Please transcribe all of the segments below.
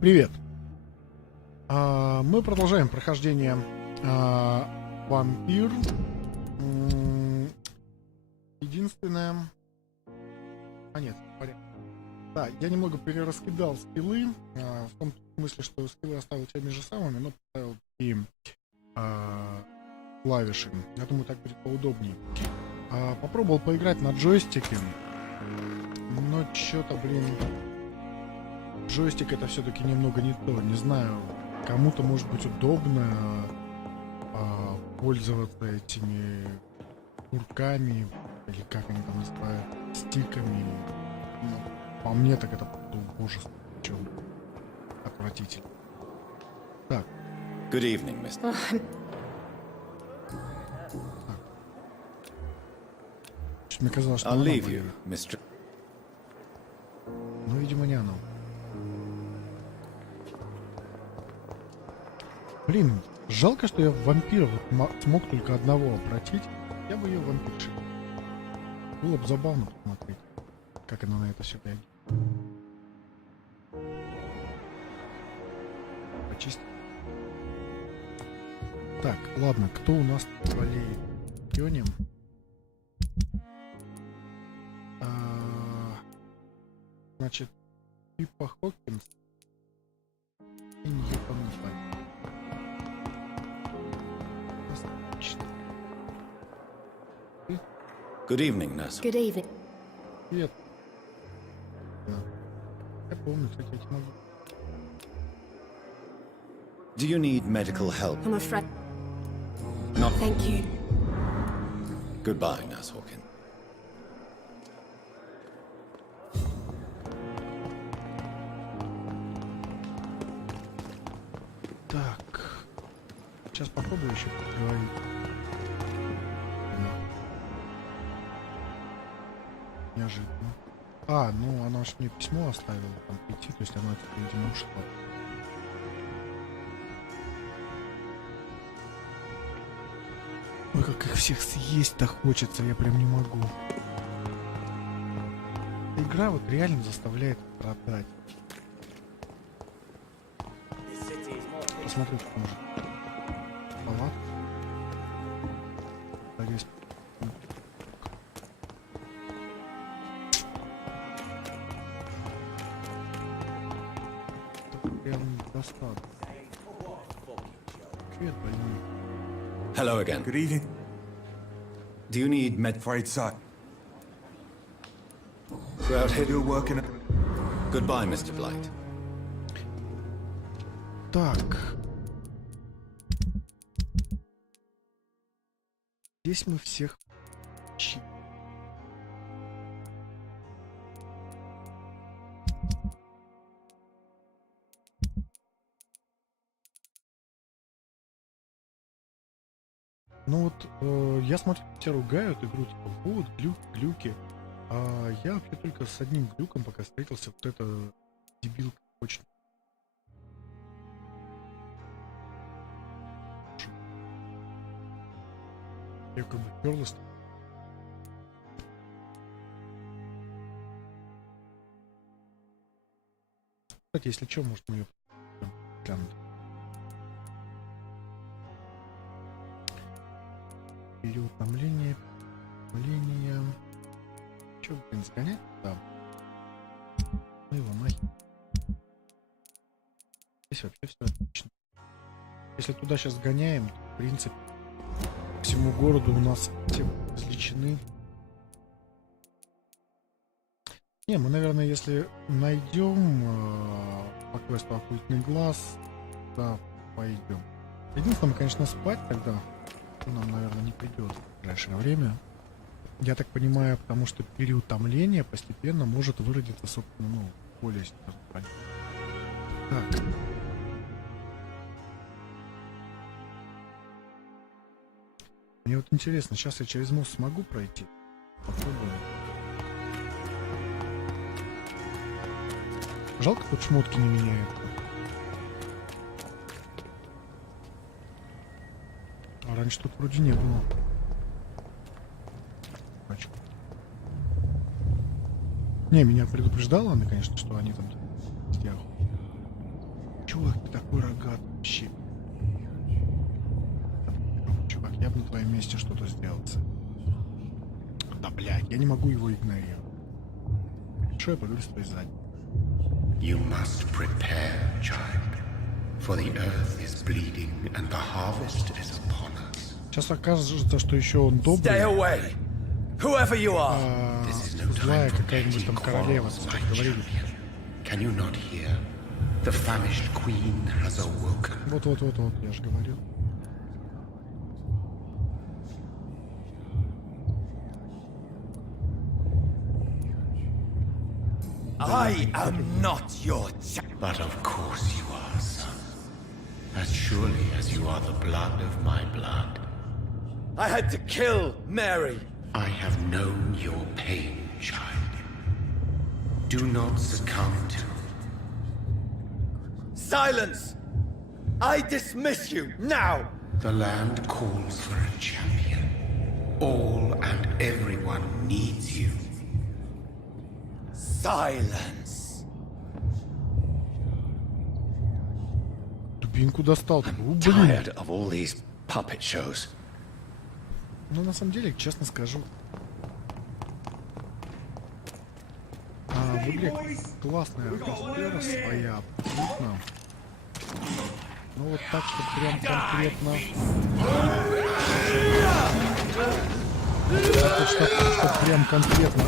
Привет. Мы продолжаем прохождение Вампир. Единственное... нет, порядок. Да, я немного перераскидал скиллы, в том смысле, что скиллы оставил теми же самыми, но поставил и клавиши. Я думаю, так будет поудобнее. Попробовал поиграть на джойстике, но что-то, джойстик это все-таки немного не то. Не знаю, кому-то может быть удобно пользоваться этими курками, или как они там называют, стиками. По мне так это ужасно. Чем отвратительно. Так. Good evening, Mr. Мне казалось, что I'll она leave моя. you, Mr. Но, видимо, не оно. Блин, жалко, что я в вампиров смог только одного обратить. Я бы ее вампиршил. Было бы забавно посмотреть, как она на это все реагирует. Почистить. Так, ладно, кто у нас болеет? Пионем. Значит, Пиппа Хокинс и Ньютон Бай. Good evening, nurse. Good evening. Привет. Я помню, кстати, я тебе могу. Do you need medical help? I'm afraid. Not. Thank you. Goodbye, Nurse Hawkins. Так. Сейчас попробую еще поговорить. Неожиданно. Ну она же мне письмо оставила там прийти, то есть она, видимо, ушла. Ой, как их всех съесть-то хочется, я прям не могу. Игра вот реально заставляет страдать. Посмотрю, как может. Палат. Залез. Прям достаточно. Привет, больной. Hello again. Good evening. Do you need med? Afraid so. We're out here. You're working. Goodbye, Mr. Blight. Так. Здесь мы всех Ну вот, я смотрю, все ругают игру, типа, вот, глюки. А я вообще только с одним глюком пока встретился, вот это дебилка очень. Я как бы пёрлась. Кстати, если что, может мы ее глянуть. Переутомление, Че, сгонять? Да. Ну его нахер. Здесь вообще все отлично. Если туда сейчас гоняем, то, в принципе, по всему городу у нас все излечены. Не, мы, наверное, если найдем по квесту оккультный глаз, да, пойдем. Единственное, мы, конечно, спать тогда нам, наверное, не придется в ближайшее время. Я так понимаю, потому что переутомление постепенно может выродиться, собственно, более серьезно. Так. Мне вот интересно, сейчас я через мост смогу пройти? Попробую. Жалко, тут шмотки не меняют. А раньше тут вроде не было. Не, меня предупреждала она, конечно, что они там сидят. гад вообще. Чувак, я бы на твоем месте что-то сделал. Да, блядь, я не могу его игнорировать. Что я поговорю с твоей задней? You must prepare, child, for the earth is bleeding and the harvest is upon us. Сейчас окажется, что еще он Stay добрый. away, whoever you are. Злая какая-нибудь там королева, как говорили. Can you not hear? The famished queen has awoken. Вот, я же говорил. I am not your But of course you are, son. As surely as you are the blood of my blood. I had to kill Mary. I have known your pain, child. Do not succumb to. Silence! I dismiss you now! The land calls for a champion. All and everyone needs you. Silence! Дубинку достал. Блин. Tired of all these puppet shows. Ну, на самом деле, честно скажу. В игре классная атмосфера своя, абсолютно. Ну, вот так, что прям конкретно... Так, что прям конкретно...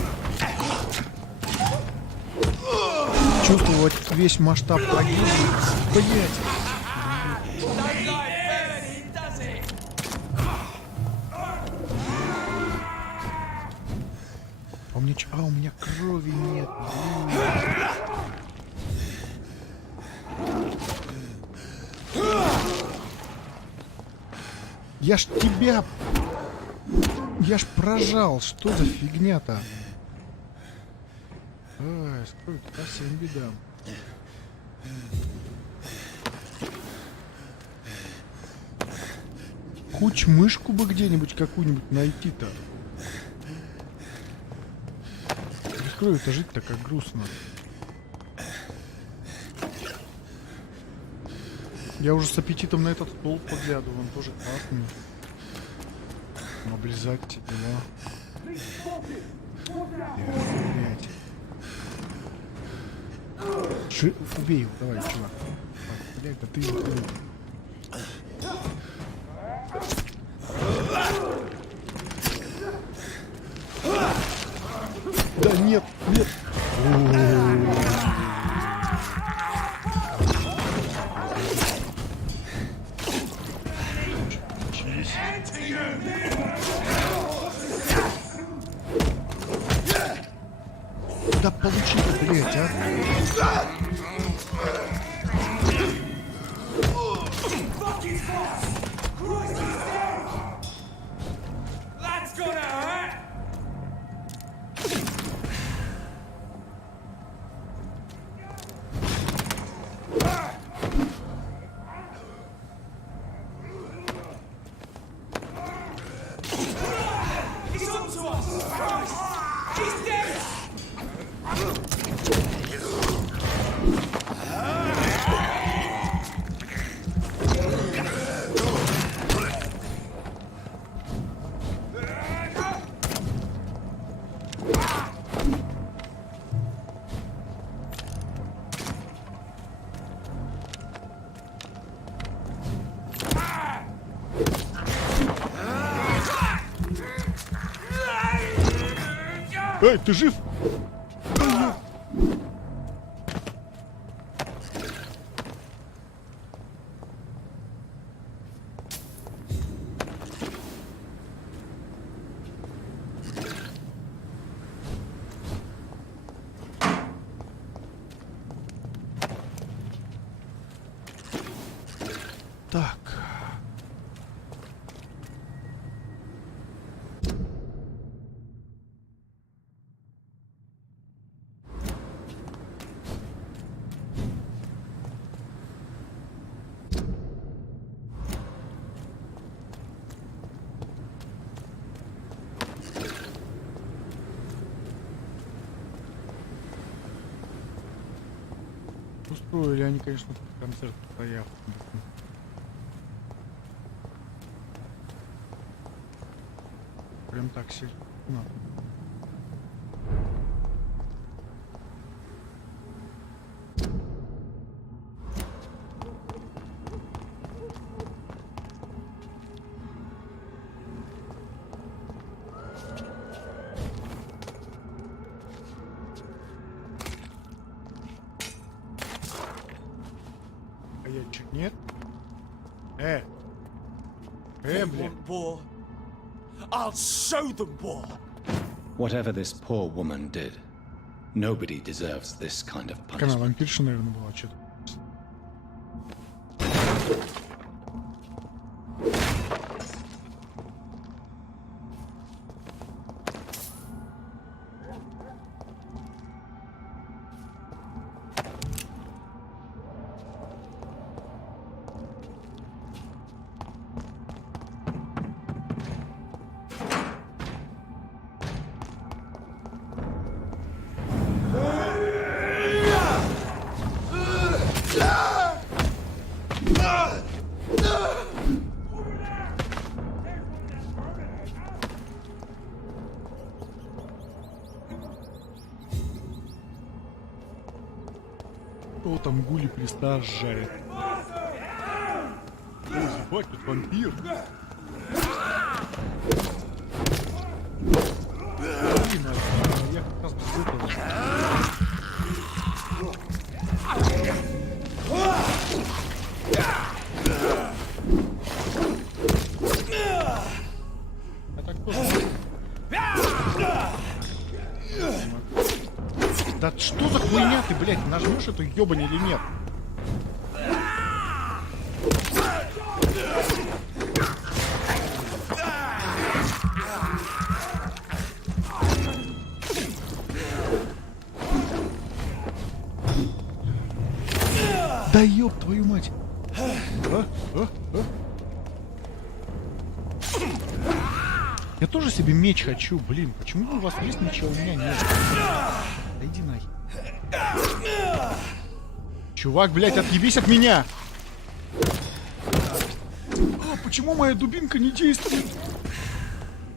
Чувствовать весь масштаб трагедии. Блять! У меня крови нет. Я ж тебя... Я ж прожал. Что за фигня-то? Ай, сколько совсем беда. Хоть мышку бы где-нибудь какую-нибудь найти-то. Это жить-то как грустно. Я уже с аппетитом на этот стол поглядываю, он тоже классный. Облизать дела. Убей его, давай, чувак. Блядь, да ты... Да нет, нет. Да получи ты, блядь, а. Эй, ты жив? Так. Устроили они, конечно, концерт стоял. Прям так сильно. А я чуть нет? Бля. War? I'll show them war! Whatever this poor woman did, nobody deserves this kind of Так она punishment. вампирша, наверное, была что-то. О, там гули креста жарят. О, ебать, тут вампир. Блин, а я как раз без этого. А так тоже. Да что за хуйня ты, блядь, нажмешь эту ёбань или нет? Да ёб твою мать! Я тоже себе меч хочу, блин. Почему у вас есть меча, а у меня нет? Да иди нахер. Чувак, блядь, отъебись от меня! А, почему моя дубинка не действует?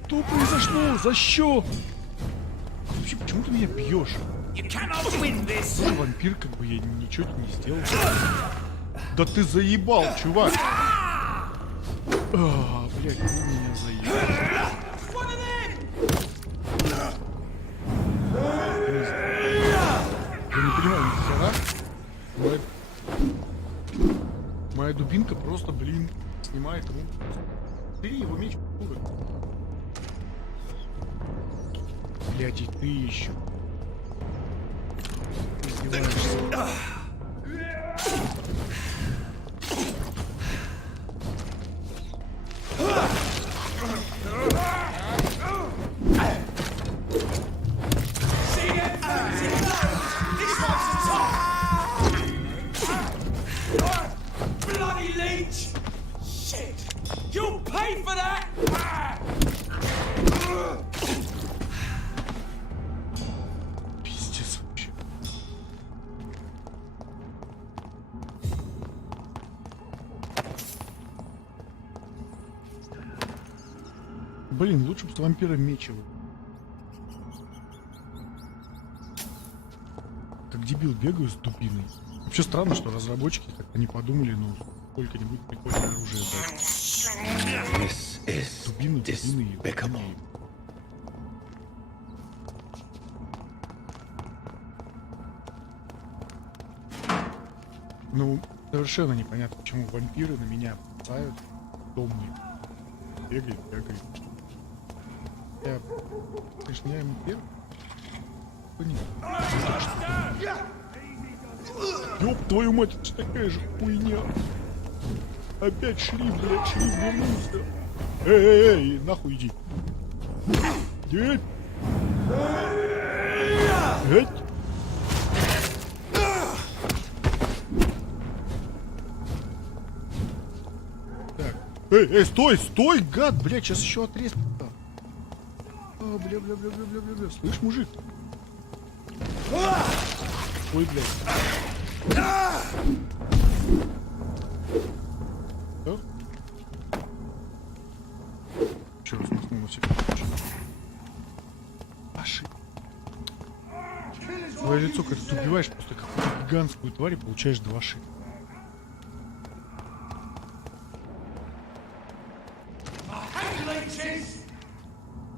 Что произошло? За что? Вообще, почему ты меня бьешь? Тоже вампир, как бы я ничего не сделал. Да ты заебал, чувак! А, блядь, ты меня заебал. Я не понимаю, нихера. Моя дубинка просто, блин, снимает руку. Бери его меч, куры. Блядь, и ты еще. Ты издеваешься. Bloody leech! Shit! You'll pay for that! Пиздец вообще. Блин, лучше бы с вампиром мечево. Как дебил бегаю с дубиной. Вообще странно, что разработчики как-то не подумали, ну, сколько-нибудь прикольное оружие дать. This is Дубины, дубины, despicable. дубины. Ну, совершенно непонятно, почему вампиры на меня бросают домни. Бегает. Я, конечно, я ему первый. Нет. Ёб твою мать, это ж такая же хуйня. Опять шрифт, блядь, шрифт вернулся. Эй, нахуй иди. Деть. Эть. Так. Эй, стой, гад, блядь, сейчас еще отрез. А, бля. Слышь, мужик? Ой, блядь. Да? Еще раз махнула себе. Ошибка. Твое лицо, когда ты убиваешь просто какую-то гигантскую тварь и получаешь 2 шика.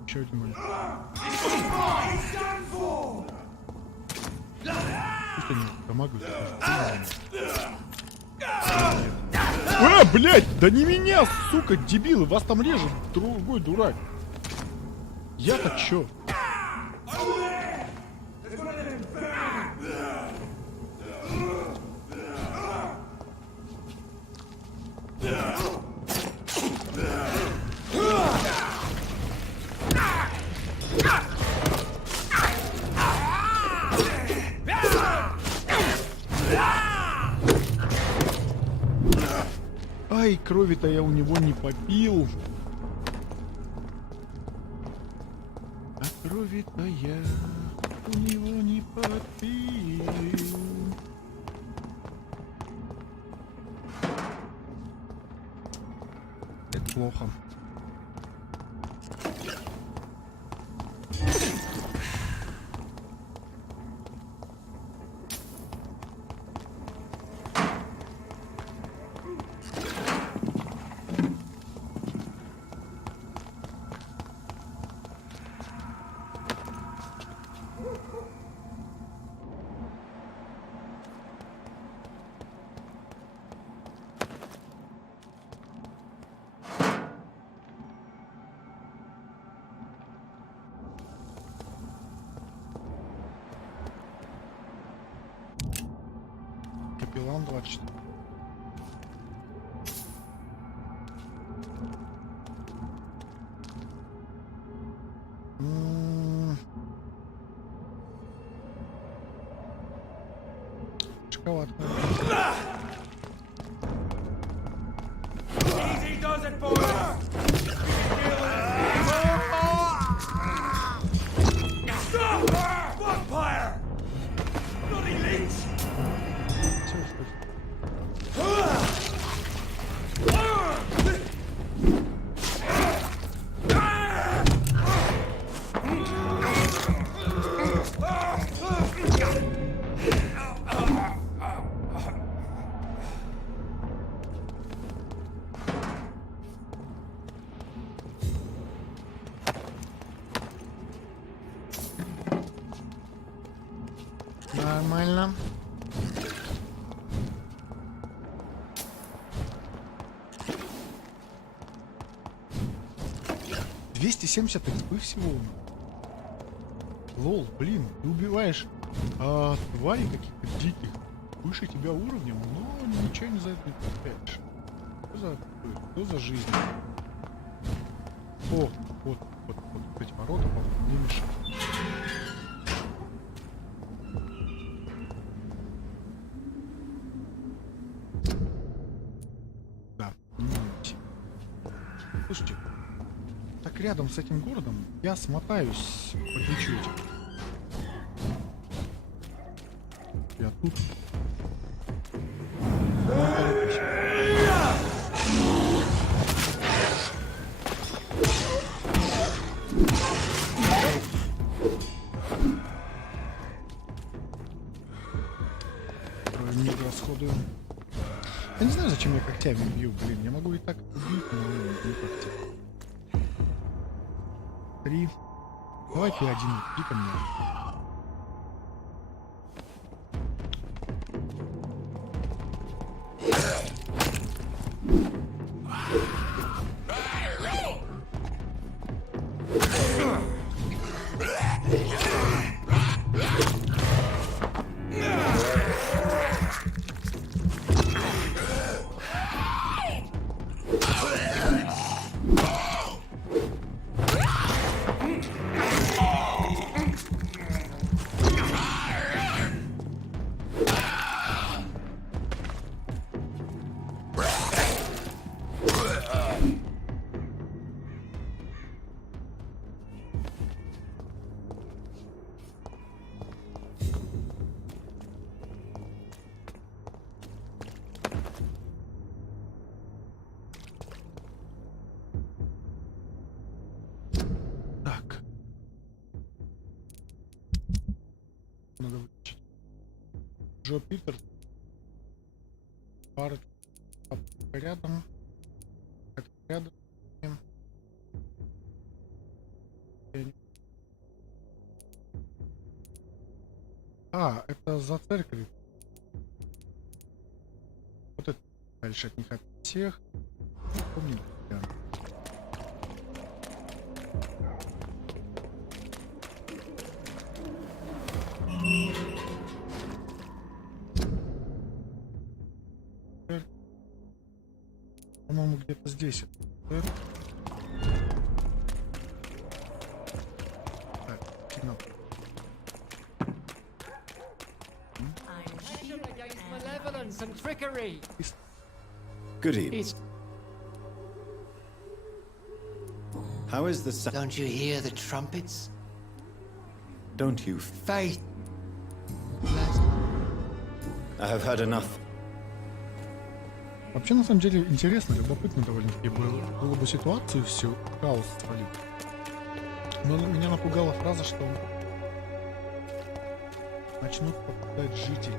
Еще один момент. Пусть они помогут. Блядь! Да не меня, сука, дебилы! Вас там режет другой дурак. Я-то чё? Ай, крови-то я у него не попил. А крови-то я у него не попил. Это плохо. Капеллан 24. Шоколадка. Easy does it, boys. Stop! Vampire! Bloody leech! Нормально. $270 экспы всего. Лол, блин, ты убиваешь тварей каких-то диких выше тебя уровнем, но ничего не за это не получаешь. Что за жизнь? О, вот эти ворота, по-моему, не мешают. Да, не могите. Слушайте, так рядом с этим городом я смотаюсь, подлечу этих. Я тут. Не расходую. Я не знаю, зачем я когтями бью, блин. Я могу и так убить, но не когтями. 3. Давай ты один, иди ко мне. Джо Питер. Парочку рядом. Это рядом. А, это за церковью. Вот это дальше от них от всех. Помню, да. По-моему, где-то здесь. Так, сигнал. Against malevolence and trickery. Good evening. It's How is the sound? Don't you hear the trumpets? Don't you? Faith. I have heard enough. Вообще, на самом деле, интересно, любопытно довольно-таки было бы ситуацию всю хаос свалить. Но меня напугала фраза, что начнут попадать жители.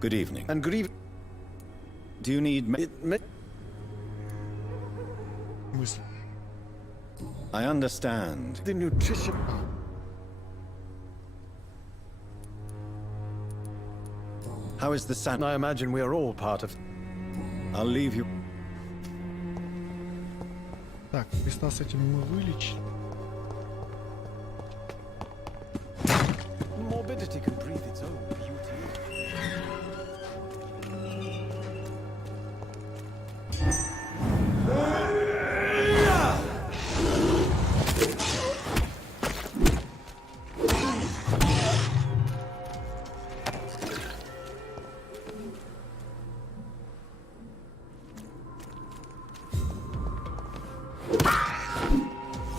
Good evening. And good evening. Do you need Мысль. I understand. The nutrition. How is the sand? I imagine we are all part of. I'll leave you. Так, Христа с этим мы вылечили. Morbidity can breathe its own beauty.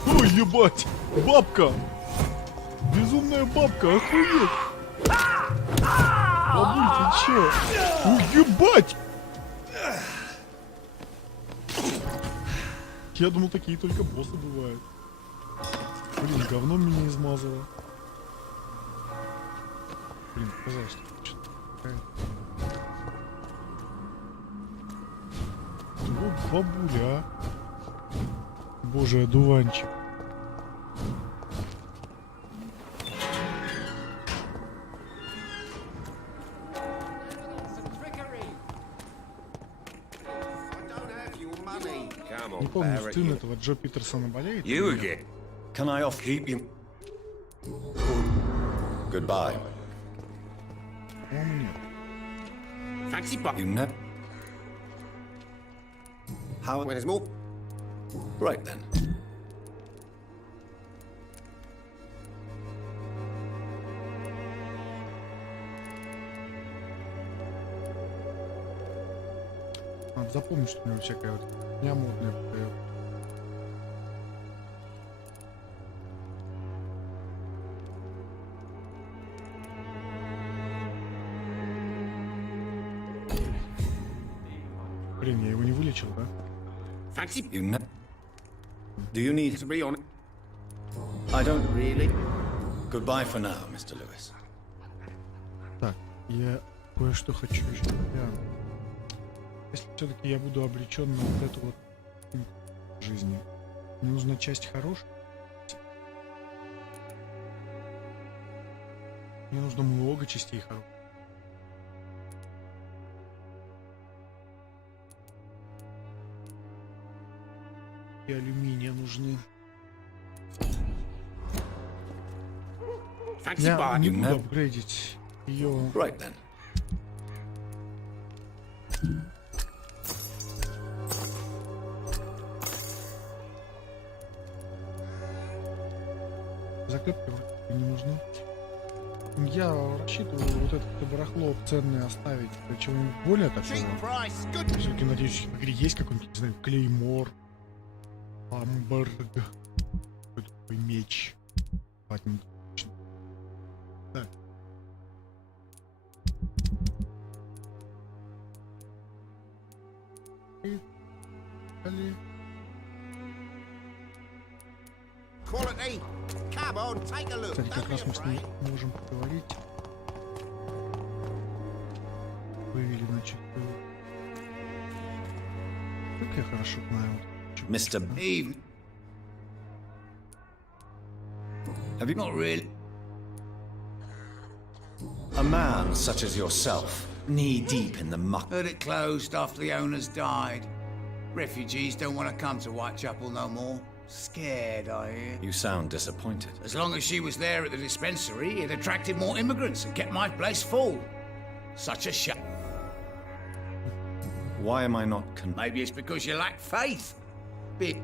Ой, ебать! Бабка! Безумная бабка, охуеть! Бабуль, ты чё? Ой, ебать! Я думал, такие только боссы бывают. Блин, говном меня измазало. Блин, пожалуйста. Вот бабуля, а. Боже, одуванчик. and trickery. Не помню, сын этого Джо Питерсона болеет. You или нет. again? Can I off? Keep him. Goodbye. По-моему, нет. Fancy butt. You know. How? When there's more. Right then. Надо запомнить, что у него всякая вот дня модная продает. Блин, я его не вылечил, да? Fancy You know. Do you need? to be on. I don't really. Goodbye for now, Mr. Lewis. Так, я кое-что хочу еще глянуть. Если все-таки я буду обречен на вот эту вот жизни, мне нужна часть хорошая. Мне нужно много частей хороших. И алюминия нужны. Fancy Я butt. не You буду know. апгрейдить ее. Right then. Заклепки вроде не нужны. Я рассчитываю вот это барахло ценное оставить чего-нибудь более такого. Все-таки надеюсь, в игре есть какой-нибудь, не знаю, клеймор, амберг, какой-то такой меч. Ладно, точно. Так. Поехали. Quality. Come on, take a look. Кстати, как Don't раз be мы с ней afraid. можем поговорить. Вывели, значит, как я хорошо знаю. Mr. Even. Have you Not really. a man such as yourself, knee deep in the muck? Heard it closed after the owners died. Refugees don't want to come to Whitechapel no more. Scared, I hear. You sound disappointed. As long as she was there at the dispensary, it attracted more immigrants and kept my place full. Such a shame. Why am I not Maybe it's because you lack faith. But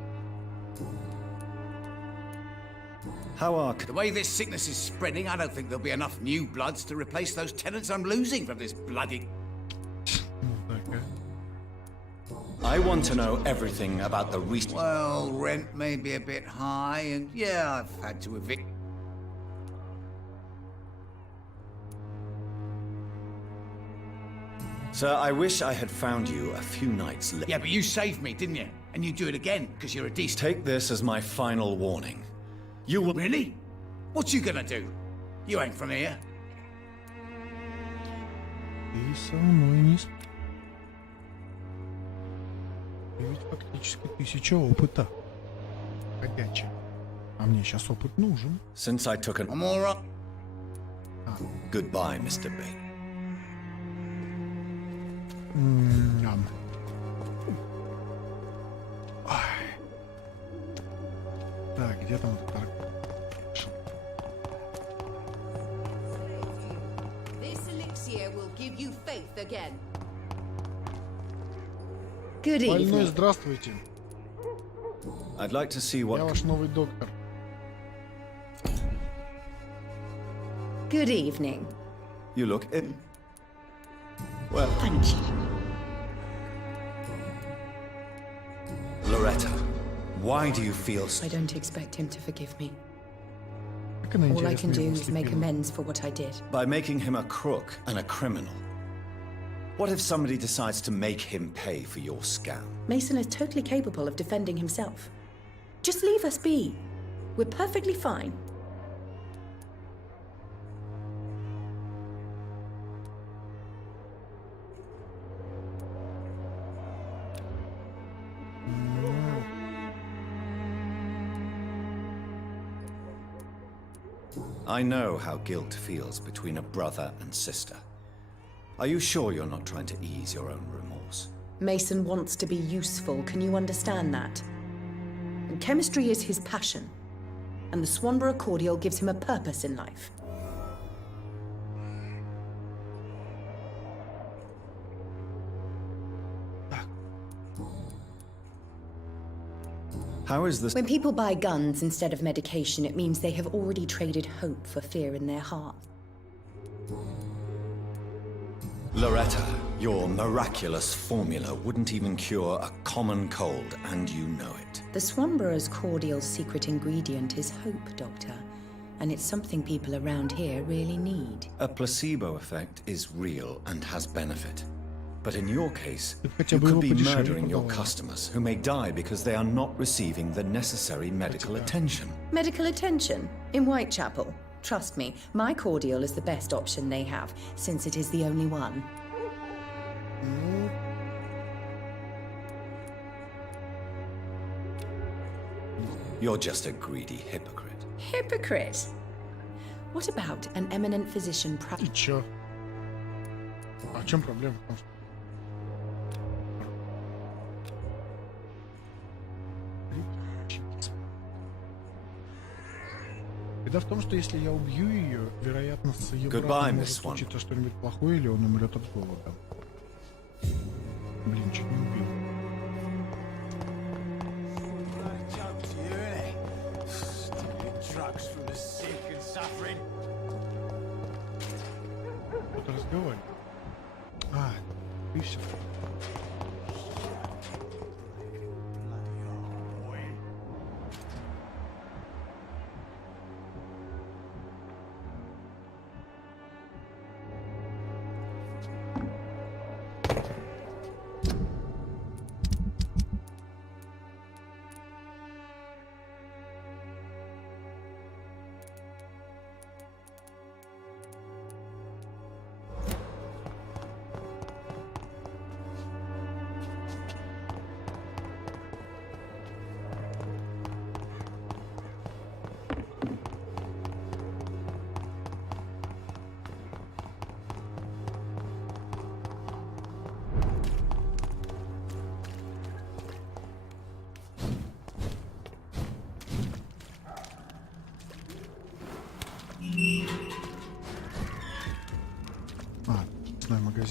How are the way this sickness is spreading, I don't think there'll be enough new bloods to replace those tenants I'm losing from this bloody... I want to know everything about the recent... Well, rent may be a bit high, and yeah, I've had to evict... Sir, I wish I had found you a few nights later. Yeah, but you saved me, didn't you? And you do it again, because you're a decent... Take this as my final warning. You will... Really? What you gonna do? You ain't from here. Ты со мной не сп- Ты ведь фактически 1000 опыта. Ходячий. А мне сейчас опыт нужен. Since I took an... I'm all right. Goodbye, Mr. Bates. Ням. Ай. Так, где там этот This elixir will give you faith again. Good Больной, evening. здравствуйте. I'd like to see Я what... ваш новый доктор. Good evening. You look... Well, Thank you. Loretta, why do you feel... I don't expect him to forgive me. Как она All I интересно can do его is make слепила. amends for what I did. By making him a crook and a criminal. What if somebody decides to make him pay for your scam? Mason is totally capable of defending himself. Just leave us be. We're perfectly fine. I know how guilt feels between a brother and sister. Are you sure you're not trying to ease your own remorse? Mason wants to be useful, can you understand that? And chemistry is his passion. And the Swanborough cordial gives him a purpose in life. How is this... When people buy guns instead of medication, it means they have already traded hope for fear in their hearts. Loretta, your miraculous formula wouldn't even cure a common cold, and you know it. The Swanborough's cordial's secret ingredient is hope, Doctor. And it's something people around here really need. A placebo effect is real and has benefit. But in your case, хотя you бы его could be подешевле murdering your продавала. customers who may die because they are not receiving the necessary medical attention. Medical attention in Whitechapel. Trust me, my cordial is the best option they have, since it is the only one. You're just a greedy hypocrite. Hypocrite! What about an eminent physician И чё? А в чем проблема? Потому что- Беда в том, что если я убью ее, вероятно, с ее Goodbye, братом может Miss Swan. случиться что-нибудь плохое, или он умрет от голода. Блин, чуть не убил. Joke to you, innit? Stupid drugs from the sick and suffering. Кто-то разговаривает. А, и все.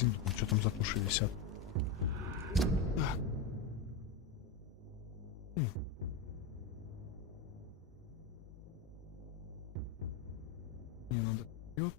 магазин, думаю, что там за туши висят. Так. Мне надо вперед.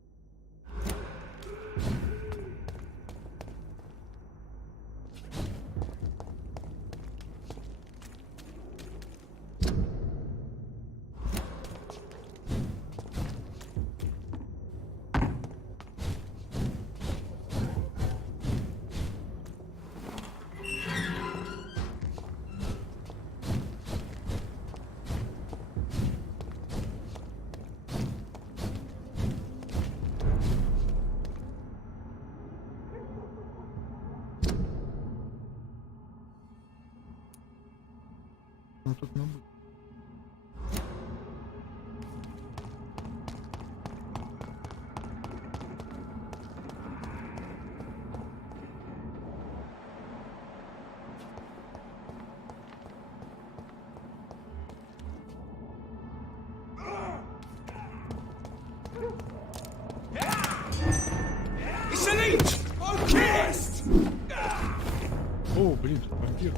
Ну тут надо. О, блин, тут вампир.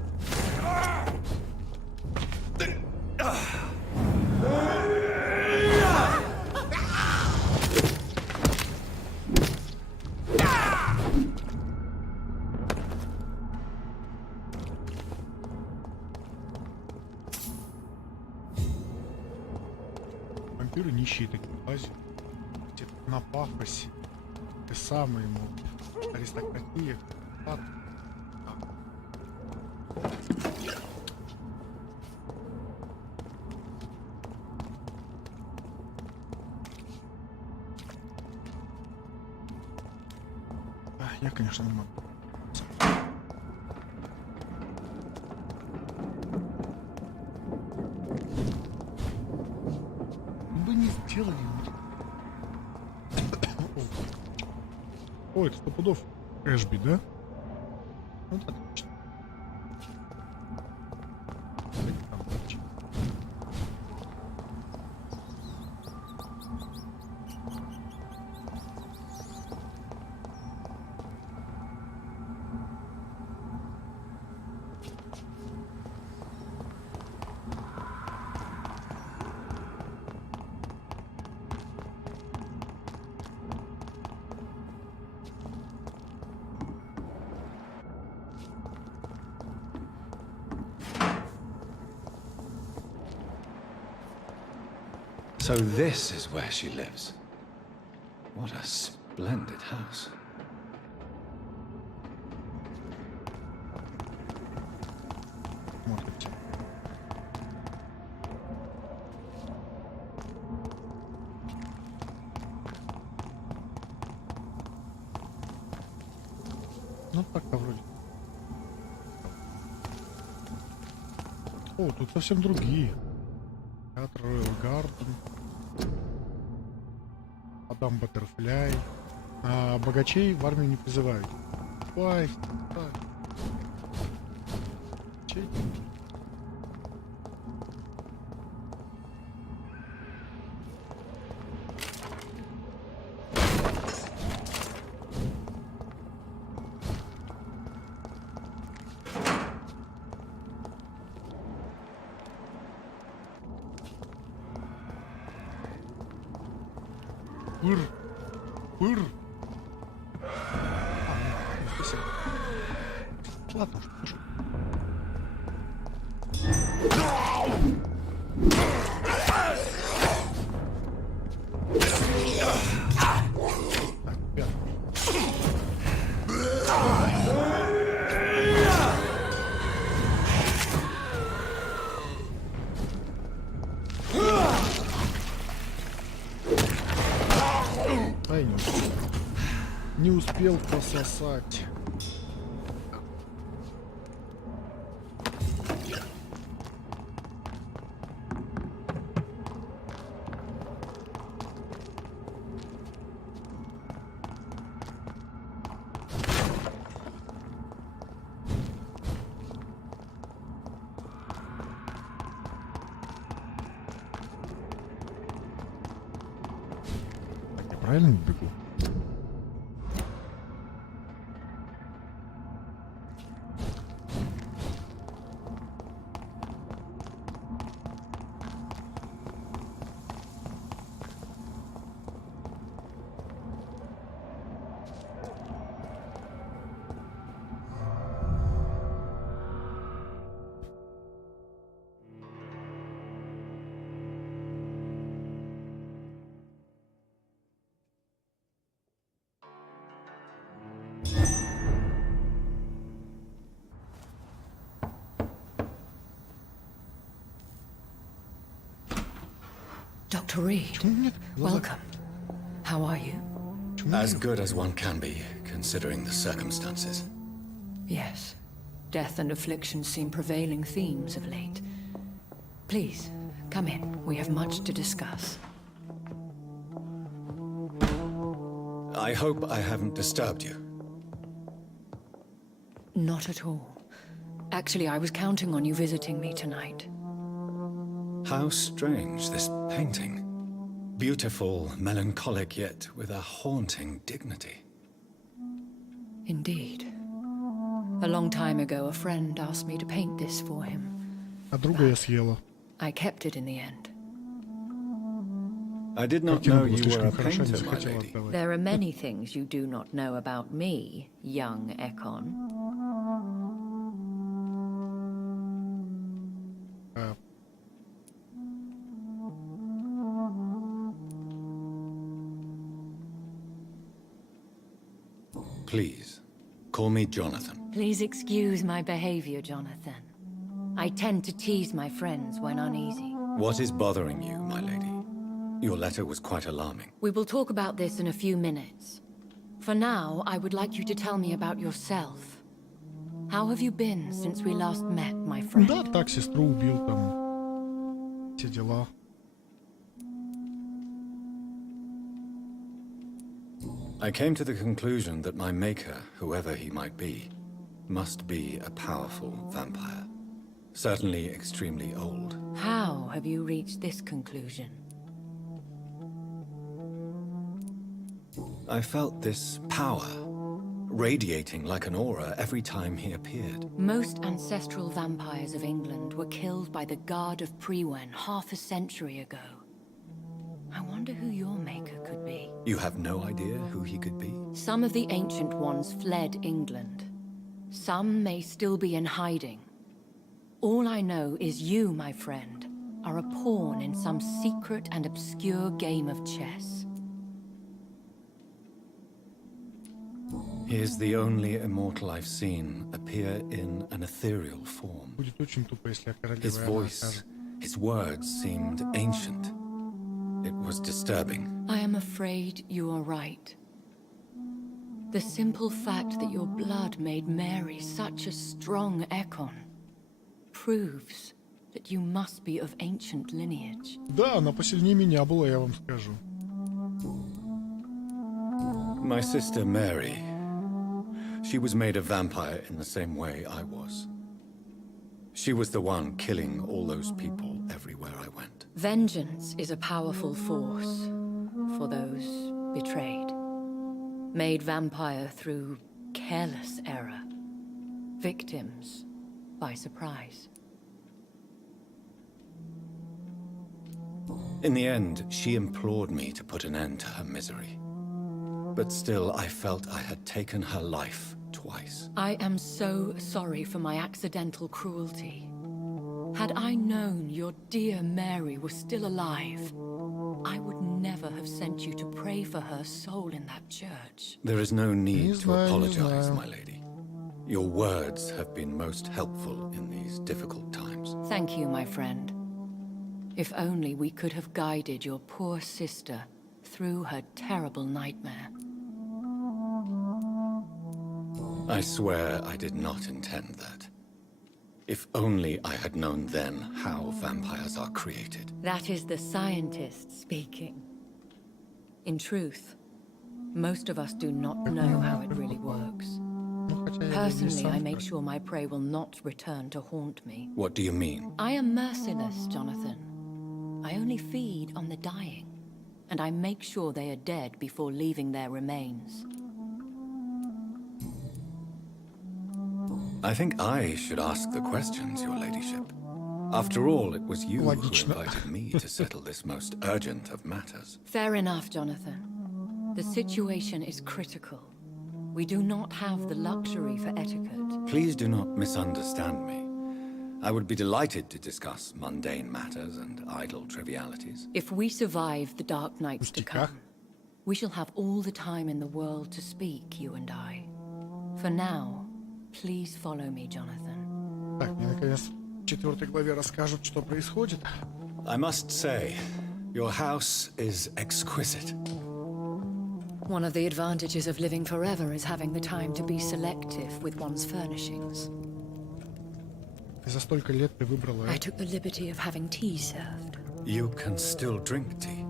Вампиры нищие такие лазят. На пафосе. Ты самый ему. Аристократия. Я, конечно, не могу. Бы не сделали. Ой, это 100 пудов Эшби, да? Вот отлично. So this is where she lives. What a splendid house. Смотрите. Ну так-то вроде. О, тут совсем другие. Театр Роял Гарден. Адам Баттерфляй. А богачей в армию не призывают. Ой, так. Чей? Пыр. Пыр. А, нет, спасибо. Ладно уж, пошел. Так, ребят. Ай, не успел пососать. Так, я правильно бегу? Dr. Reed, Почему у меня глаза... welcome. How are you? As good as one can be, considering the circumstances. Yes. Death and affliction seem prevailing themes of late. Please, come in. We have much to discuss. I hope I haven't disturbed you. Not at all. Actually, I was counting on you visiting me tonight. How strange, this painting. Beautiful, melancholic, yet with a haunting dignity. Indeed. A long time ago, a friend asked me to paint this for him. А друга я съела. I kept it in the end. I did not Картина know была you were слишком a хороша, не painter, my захотела lady. отдавать. There are many things you do not know about me, young Ekon. А, Please, call me Jonathan. Please excuse my behavior, Jonathan. I tend to tease my friends when uneasy. What is bothering you, my lady? Your letter was quite alarming. We will talk about this in a few minutes. For now, I would like you to tell me about yourself. How have you been since we last met, my friend? Да, так, сестру убил там. Все дела. I came to the conclusion that my maker, whoever he might be, must be a powerful vampire. Certainly extremely old. How have you reached this conclusion? I felt this power, radiating like an aura every time he appeared. Most ancestral vampires of England were killed by the Guard of Prewen half a century ago. I wonder who your maker could be. You have no idea who he could be? Some of the ancient ones fled England. Some may still be in hiding. All I know is you, my friend, are a pawn in some secret and obscure game of chess. He is the only immortal I've seen appear in an ethereal form. Будет очень тупо, если я королева. His и она voice, скажет. his words seemed ancient. It was disturbing. I am afraid you are right. The simple fact that your blood made Mary such a strong Ekon proves that you must be of ancient lineage. Да, она посильнее меня была, я вам скажу. My sister Mary, she was made a vampire in the same way I was. She was the one killing all those people everywhere I went. Vengeance is a powerful force for those betrayed. Made vampire through careless error. Victims by surprise. In the end, she implored me to put an end to her misery. But still, I felt I had taken her life twice. I am so sorry for my accidental cruelty. Had I known your dear Mary was still alive, I would never have sent you to pray for her soul in that church. There is no need Не to знаю, не apologize, знаю. my lady. Your words have been most helpful in these difficult times. Thank you, my friend. If only we could have guided your poor sister through her terrible nightmare. I swear I did not intend that. If only I had known then how vampires are created. That is the scientist speaking. In truth, most of us do not know how it really works. Ну, хотя я не Personally, I сам make sure my prey will not return to haunt me. What do you mean? I am merciless, Jonathan. I only feed on the dying, and I make sure they are dead before leaving their remains. I think I should ask the questions, your ladyship. After all, it was you who Логично. invited me to settle this most urgent of matters. Fair enough, Jonathan. The situation is critical. We do not have the luxury for etiquette. Please do not misunderstand me. I would be delighted to discuss mundane matters and idle trivialities. If we survive the dark nights to Пустяках. come, we shall have all the time in the world to speak, you and I. For now, please follow me, Jonathan. Так, мне наконец в 4 главе расскажут, что происходит. I must say, Your house is exquisite. One of the advantages of living forever is having the time to be selective with one's furnishings. И за столько лет ты выбрала I это. took the liberty of having tea served. You can still drink tea.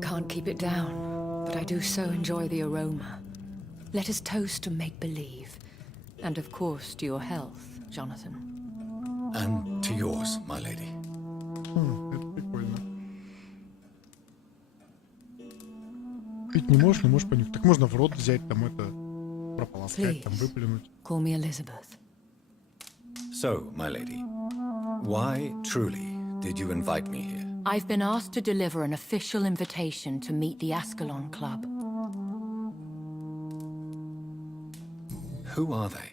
Can't keep it down, but I do so enjoy the aroma. Let us toast to make-believe. And of course to your health, Jonathan. And to yours, my lady. Это прикольно. Пить не можешь, но можешь понюхать. Так можно в рот взять, там это прополоскать, там Please. выплюнуть. Call me Elizabeth. So, my lady, why truly did you invite me here? I've been asked to deliver an official invitation to meet the Askalon Club. Who are they?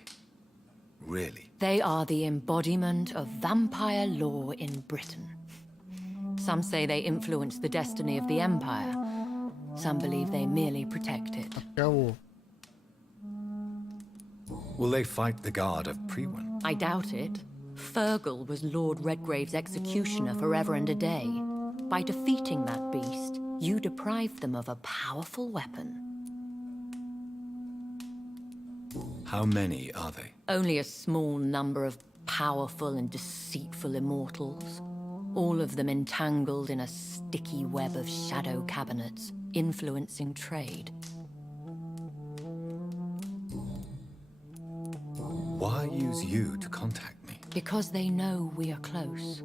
Really? They are the embodiment of vampire law in Britain. Some say they influence the destiny of the Empire. Some believe they merely protect it. От кого? Will they fight the guard of Priwen? I doubt it. Fergal was Lord Redgrave's executioner forever and a day. By defeating that beast, you deprived them of a powerful weapon. How many are they? Only a small number of powerful and deceitful immortals. All of them entangled in a sticky web of shadow cabinets, influencing trade. Why use you to contact me? Because they know we are close.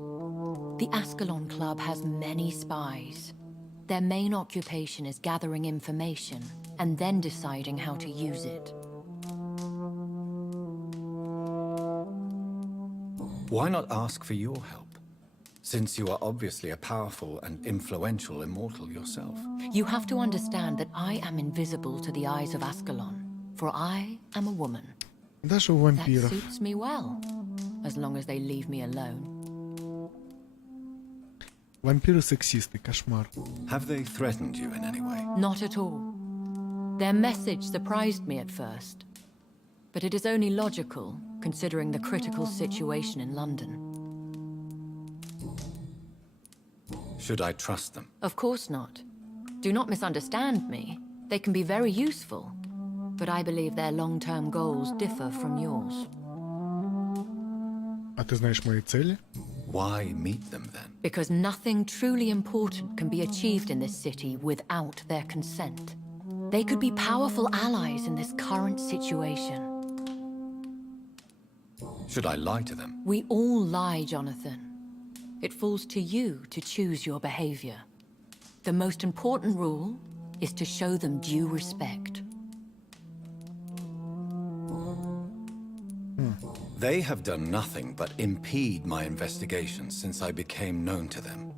The Askalon Club has many spies. Their main occupation is gathering information and then deciding how to use it. Why not ask for your help? Since you are obviously a powerful and influential immortal yourself. You have to understand that I am invisible to the eyes of Askalon, for I am a woman. Даже у That вампиров. suits me well, as long as they leave me alone. Вампиры сексисты, кошмар. Have they threatened you in any way? Not at all. Their message surprised me at first, but it is only logical, considering the critical situation in London. Should I trust them? Of course not. Do not misunderstand me. They can be very useful, but I believe their long-term goals differ from yours. А ты знаешь мои цели? Why meet them then? Because nothing truly important can be achieved in this city without their consent. They could be powerful allies in this current situation. Should I lie to them? We all lie, Jonathan. It falls to you to choose your behavior. The most important rule is to show them due respect. They have done nothing but impede my investigation since I became known to them.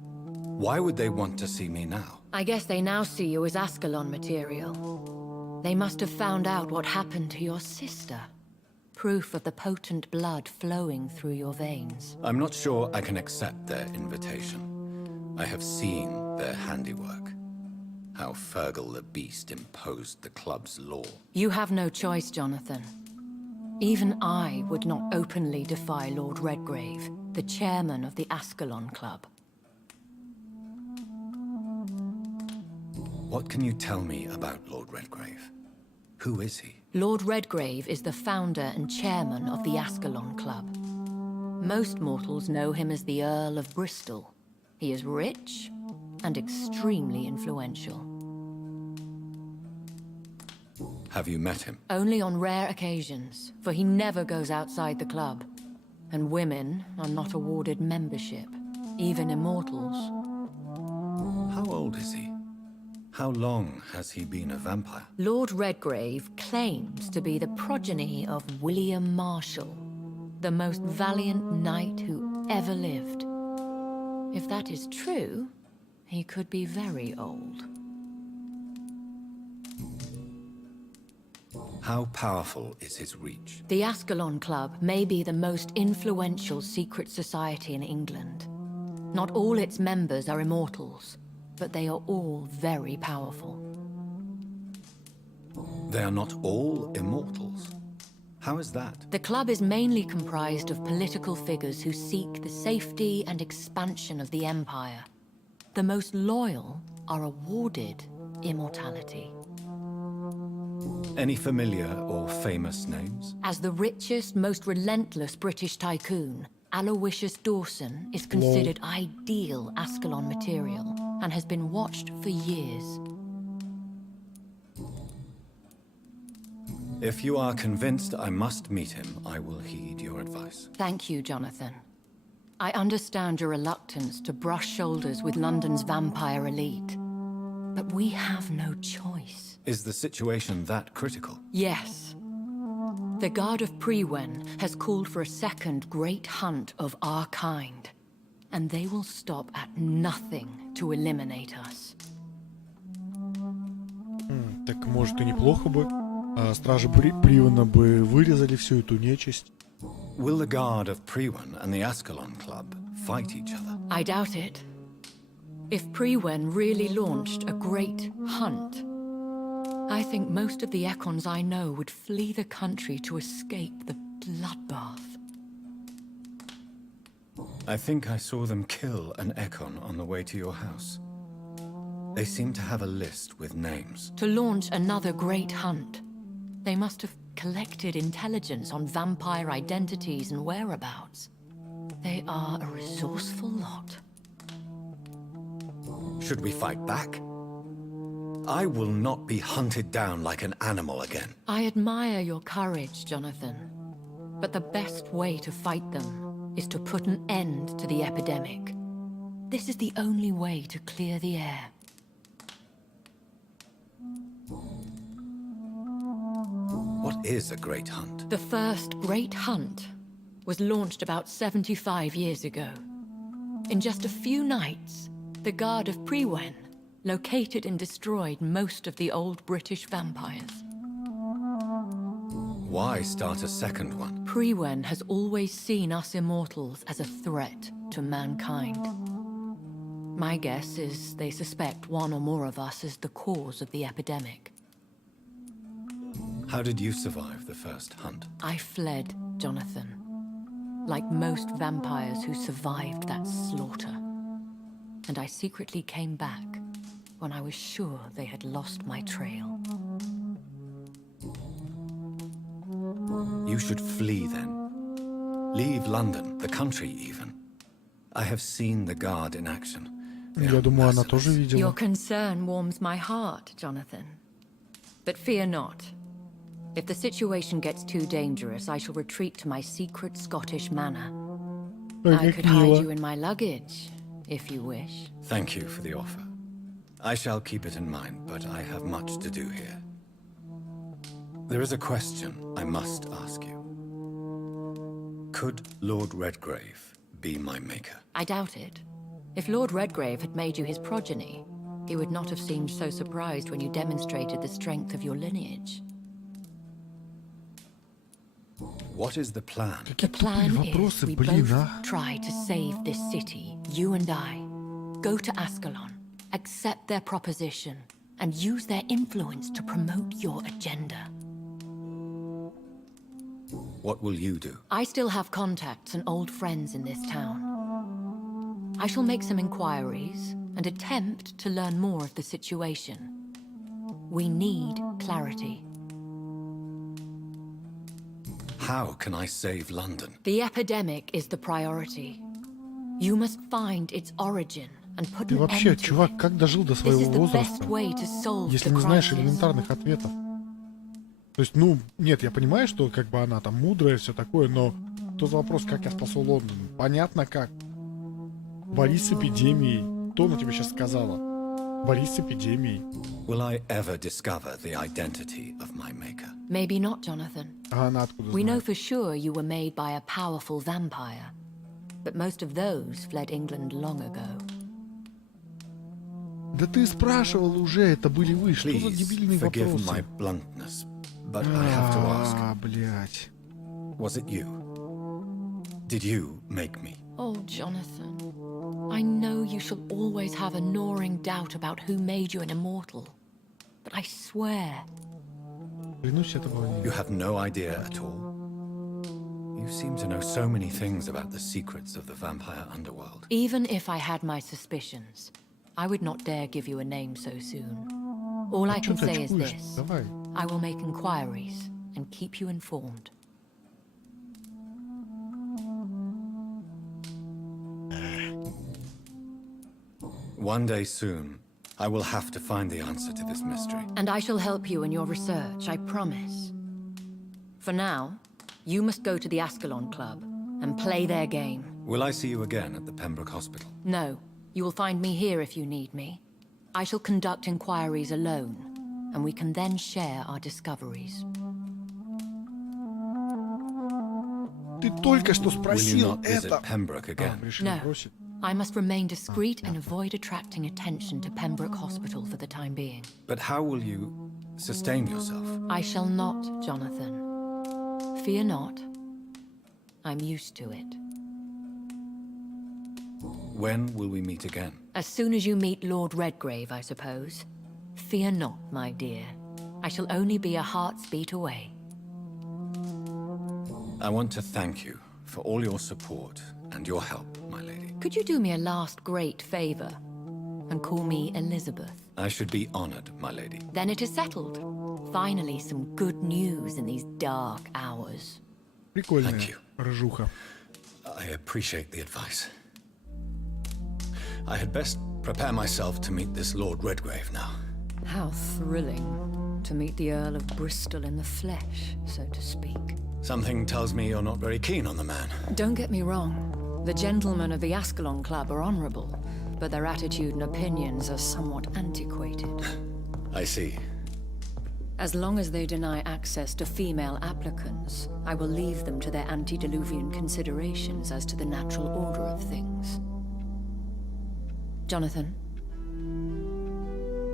Why would they want to see me now? I guess they now see you as Askalon material. They must have found out what happened to your sister. Proof of the potent blood flowing through your veins. I'm not sure I can accept their invitation. I have seen their handiwork. How Fergal the Beast imposed the club's law. You have no choice, Jonathan. Even I would not openly defy Lord Redgrave, the chairman of the Askalon Club. What can you tell me about Lord Redgrave? Who is he? Lord Redgrave is the founder and chairman of the Askalon Club. Most mortals know him as the Earl of Bristol. He is rich and extremely influential. Have you met him? Only on rare occasions, for he never goes outside the club. And women are not awarded membership, even immortals. How old is he? How long has he been a vampire? Lord Redgrave claims to be the progeny of William Marshall, the most valiant knight who ever lived. If that is true, he could be very old. How powerful is his reach? The Askalon Club may be the most influential secret society in England. Not all its members are immortals, but they are all very powerful. They are not all immortals. How is that? The club is mainly comprised of political figures who seek the safety and expansion of the Empire. the most loyal are awarded immortality. Any familiar or famous names? As the richest, most relentless British tycoon, Aloysius Dawson is considered ideal Askalon material and has been watched for years. If you are convinced I must meet him, I will heed your advice. Thank you, Jonathan. I understand your reluctance to brush shoulders with London's vampire elite, but we have no choice. Is the situation that critical? Yes. The Guard of Prewen has called for a second great hunt of our kind, and they will stop at nothing to eliminate us. Так, может, и неплохо бы. Стражи Привана бы вырезали всю эту нечисть. Will the Guard of Prewen and the Askalon Club fight each other? I doubt it. If Prewen really launched a great hunt, I think most of the Ekons I know would flee the country to escape the bloodbath. I think I saw them kill an Ekon on the way to your house. They seem to have a list with names. To launch another great hunt, they must have collected intelligence on vampire identities and whereabouts. They are a resourceful lot. Should we fight back? I will not be hunted down like an animal again. I admire your courage, Jonathan. But the best way to fight them is to put an end to the epidemic. This is the only way to clear the air. What is a great hunt? The first great hunt was launched about 75 years ago. In just a few nights, the Guard of Prewen located and destroyed most of the old British vampires. Why start a second one? Prewen has always seen us immortals as a threat to mankind. My guess is they suspect one or more of us as the cause of the epidemic. How did you survive the first hunt? I fled, Jonathan. Like most vampires who survived that slaughter. And I secretly came back when I was sure they had lost my trail. You should flee then. Leave London, the country even. I have seen the Guard in action. Я думаю, она тоже Your видела. concern warms my heart, Jonathan. But fear not. If the situation gets too dangerous, I shall retreat to my secret Scottish manor. I could hide you in my luggage, if you wish. Thank you for the offer. I shall keep it in mind, but I have much to do here. There is a question I must ask you. Could Lord Redgrave be my maker? I doubt it. If Lord Redgrave had made you his progeny, he would not have seemed so surprised when you demonstrated the strength of your lineage. What is the plan? The plan is вопросы, we блин, both а? try to save this city, you and I. Go to Askalon, accept their proposition, and use their influence to promote your agenda. What will you do? I still have contacts and old friends in this town. I shall make some inquiries and attempt to learn more of the situation. We need clarity. How can I save London? The epidemic is the priority. You must find its origin and put Ты an вообще, end to чувак, it. как дожил до This своего is the best возраста, way to solve если the не знаешь crisis. элементарных ответов? То есть, ну, нет, я понимаю, что как бы она там мудрая, все такое, но тот вопрос, как я спасу Лондон, понятно как. Борись с эпидемией. Кто она тебе сейчас сказала? Борись с эпидемией. Will I ever discover the identity of my maker? Maybe not, Jonathan. А она откуда We know знает? for sure you were made by a powerful vampire. But most of those fled England long ago. Да ты спрашивал уже, это были вы. Что за Please дебильные forgive вопросы? my bluntness, but I have to ask. Блядь. Was it you? Did you make me? Oh, Jonathan. I know you shall always have a gnawing doubt about who made you an immortal. But I swear, Клянусь, это было не You have no idea at all? You seem to know so many things about the secrets of the vampire underworld. even if I had my suspicions, I would not dare give you a name so soon. All I А чё can ты say is очкуешь? this. Давай. I will make inquiries and keep you informed. One day soon, I will have to find the answer to this mystery. And I shall help you in your research, I promise. For now, you must go to the Askalon Club and play their game. Will I see you again at the Pembroke Hospital? No, you will find me here if you need me. I shall conduct inquiries alone, and we can then share our discoveries. Ты только что Will you спросил not visit это. Pembroke again? Решил No. бросить. I must remain discreet and avoid attracting attention to Pembroke Hospital for the time being. But how will you sustain yourself? I shall not, Jonathan. Fear not. I'm used to it. When will we meet again? As soon as you meet Lord Redgrave, I suppose. Fear not, my dear. I shall only be a heart's beat away. I want to thank you for all your support and your help, my lady. Could you do me a last great favor and call me Elizabeth? I should be honored, my lady. Then it is settled. Finally, some good news in these dark hours. Прикольная Thank you. рыжуха. I appreciate the advice. I had best prepare myself to meet this Lord Redgrave now. How thrilling to meet the Earl of Bristol in the flesh, so to speak. Something tells me you're not very keen on the man. Don't get me wrong. The gentlemen of the Askalon Club are honorable, but their attitude and opinions are somewhat antiquated. I see. As long as they deny access to female applicants, I will leave them to their antediluvian considerations as to the natural order of things. Jonathan,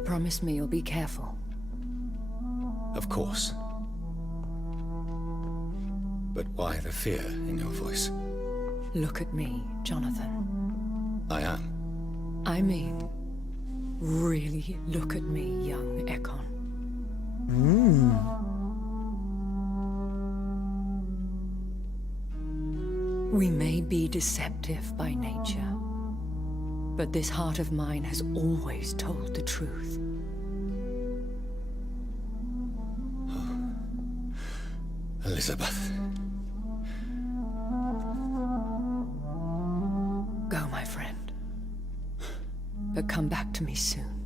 promise me you'll be careful. Of course. But why the fear in your voice? Look at me, Jonathan. I am. I mean, really look at me, young Ekon. We may be deceptive by nature, but this heart of mine has always told the truth. Elizabeth. Go, my friend. But come back to me soon.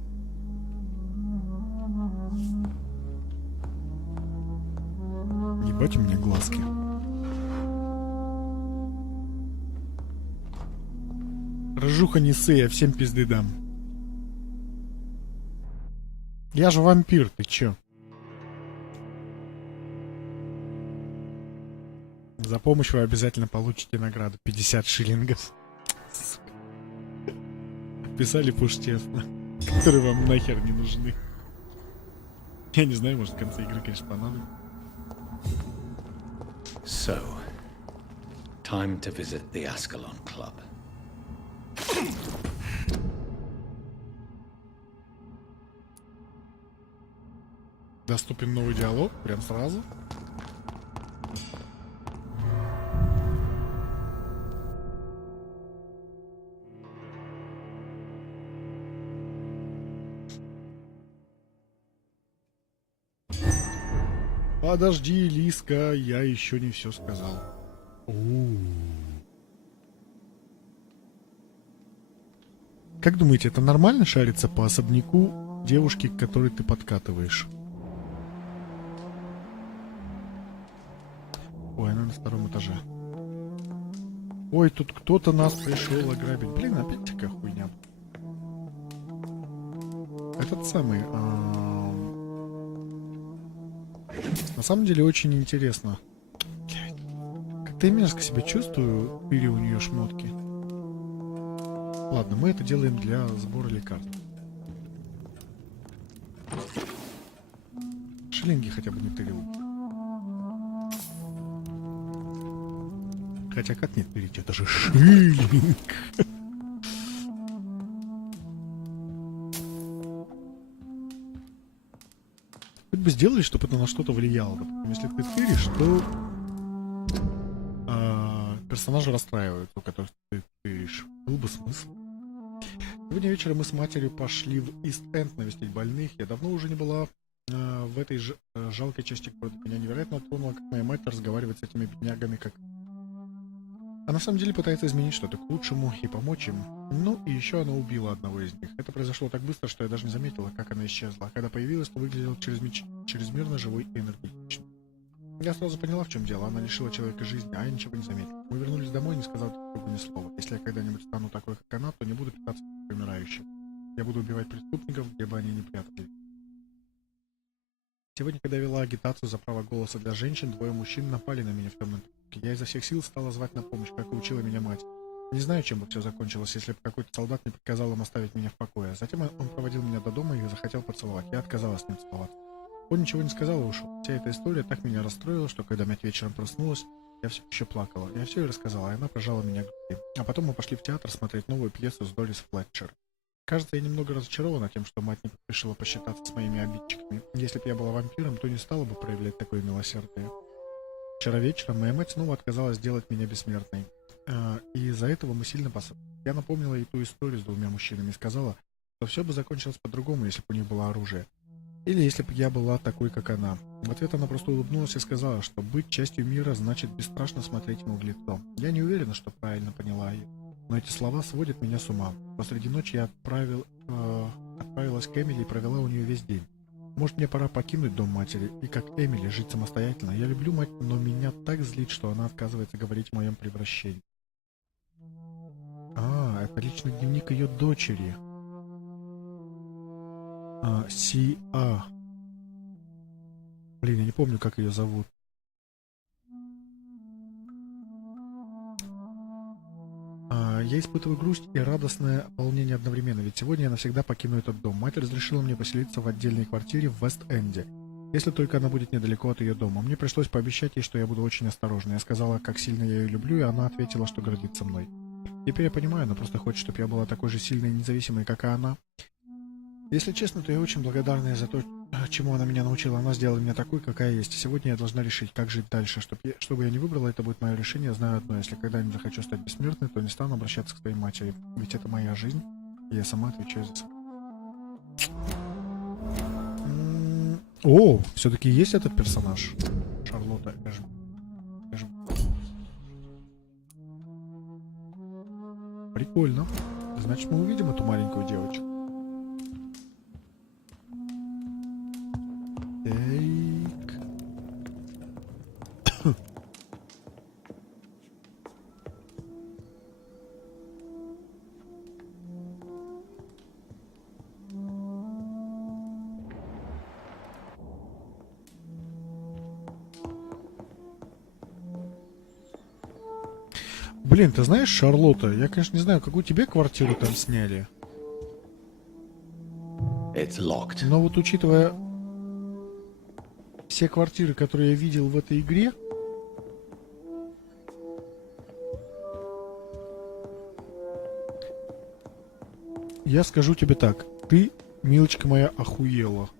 Ебать у меня глазки. Рыжуха не ссы, я всем пизды дам. Я же вампир, ты чё? За помощь вы обязательно получите награду 50 шиллингов. Сука. Писали уж честно, которые вам нахер не нужны. Я не знаю, может в конце игры, конечно, понадобится. So, time to visit the Askalon Club. Доступен новый диалог, прям сразу. Подожди, Лиска, я еще не все сказал. Как думаете, это нормально шариться по особняку девушки, к которой ты подкатываешь? Ой, она на втором этаже. Ой, тут кто-то нас пришел ограбить. Блин, опять такая хуйня. Этот самый... На самом деле очень интересно. Блядь. Как-то я мерзко себя чувствую, или у нее шмотки. Ладно, мы это делаем для сбора лекарств. Шиллинги хотя бы не тырил. Хотя как нет тырить, это же шиллинг. Хоть бы сделали, чтобы это на что-то влияло. Допустим, если ты тыришь, то персонажи расстраиваются, у которых ты тыришь. Был бы смысл. Сегодня вечером мы с матерью пошли в Ист-Энд навестить больных. Я давно уже не была в этой жалкой части города. Меня невероятно тронуло, как моя мать разговаривает с этими беднягами, как... А на самом деле пытается изменить что-то к лучшему и помочь им. Ну, и еще она убила одного из них. Это произошло так быстро, что я даже не заметила, как она исчезла. А когда появилась, то выглядела чрезмерно живой и энергетичной. Я сразу поняла, в чем дело. Она лишила человека жизни, а я ничего не заметила. Мы вернулись домой, не сказав друг другу ни слова. Если я когда-нибудь стану такой, как она, то не буду питаться умирающих. Я буду убивать преступников, где бы они ни прятались. Сегодня, когда я вела агитацию за право голоса для женщин, двое мужчин напали на меня в темном переулке. Я изо всех сил стала звать на помощь, как и учила меня мать. Не знаю, чем бы все закончилось, если бы какой-то солдат не приказал им оставить меня в покое. Затем он проводил меня до дома и захотел поцеловать. Я отказалась с ним целоваться. Он ничего не сказал и ушел. Вся эта история так меня расстроила, что когда мать вечером проснулась, я все еще плакала. Я все ей рассказала, и она прижала меня к груди. А потом мы пошли в театр смотреть новую пьесу с Дорис Флетчер. Кажется, я немного разочарована тем, что мать не решила посчитаться с моими обидчиками. Если бы я была вампиром, то не стала бы проявлять такое милосердие. Вчера вечером моя мать снова отказалась сделать меня бессмертной. И из-за этого мы сильно поссорились. Я напомнила ей ту историю с двумя мужчинами и сказала, что все бы закончилось по-другому, если бы у них было оружие. Или если бы я была такой, как она. В ответ она просто улыбнулась и сказала, что быть частью мира значит бесстрашно смотреть ему в лицо. Я не уверена, что правильно поняла ее. Но эти слова сводят меня с ума. Посреди ночи я отправилась к Эмили и провела у нее весь день. Может, мне пора покинуть дом матери и, как Эмили, жить самостоятельно. Я люблю мать, но меня так злит, что она отказывается говорить в моем превращении. Это личный дневник ее дочери. Блин, я не помню, как ее зовут. Я испытываю грусть и радостное волнение одновременно, ведь сегодня я навсегда покину этот дом. Мать разрешила мне поселиться в отдельной квартире в Вест-Энде, если только она будет недалеко от ее дома. Мне пришлось пообещать ей, что я буду очень осторожна. Я сказала, как сильно я ее люблю, и она ответила, что гордится мной. Теперь я понимаю, она просто хочет, чтобы я была такой же сильной и независимой, как и она. Если честно, то я очень благодарна за то, чему она меня научила. Она сделала меня такой, какая есть. И сегодня я должна решить, как жить дальше. Чтобы я не выбрала, это будет мое решение. Я знаю одно: если когда-нибудь захочу стать бессмертной, то не стану обращаться к своей матери. Ведь это моя жизнь, и я сама отвечаю за себя. О, все-таки есть этот персонаж. Шарлотта Эшбери. Прикольно. Значит, мы увидим эту маленькую девочку. Блин, ты знаешь, Шарлотта, я, конечно, не знаю, какую тебе квартиру там сняли. It's locked. Но вот учитывая все квартиры, которые я видел в этой игре, я скажу тебе так: ты, милочка моя, охуела.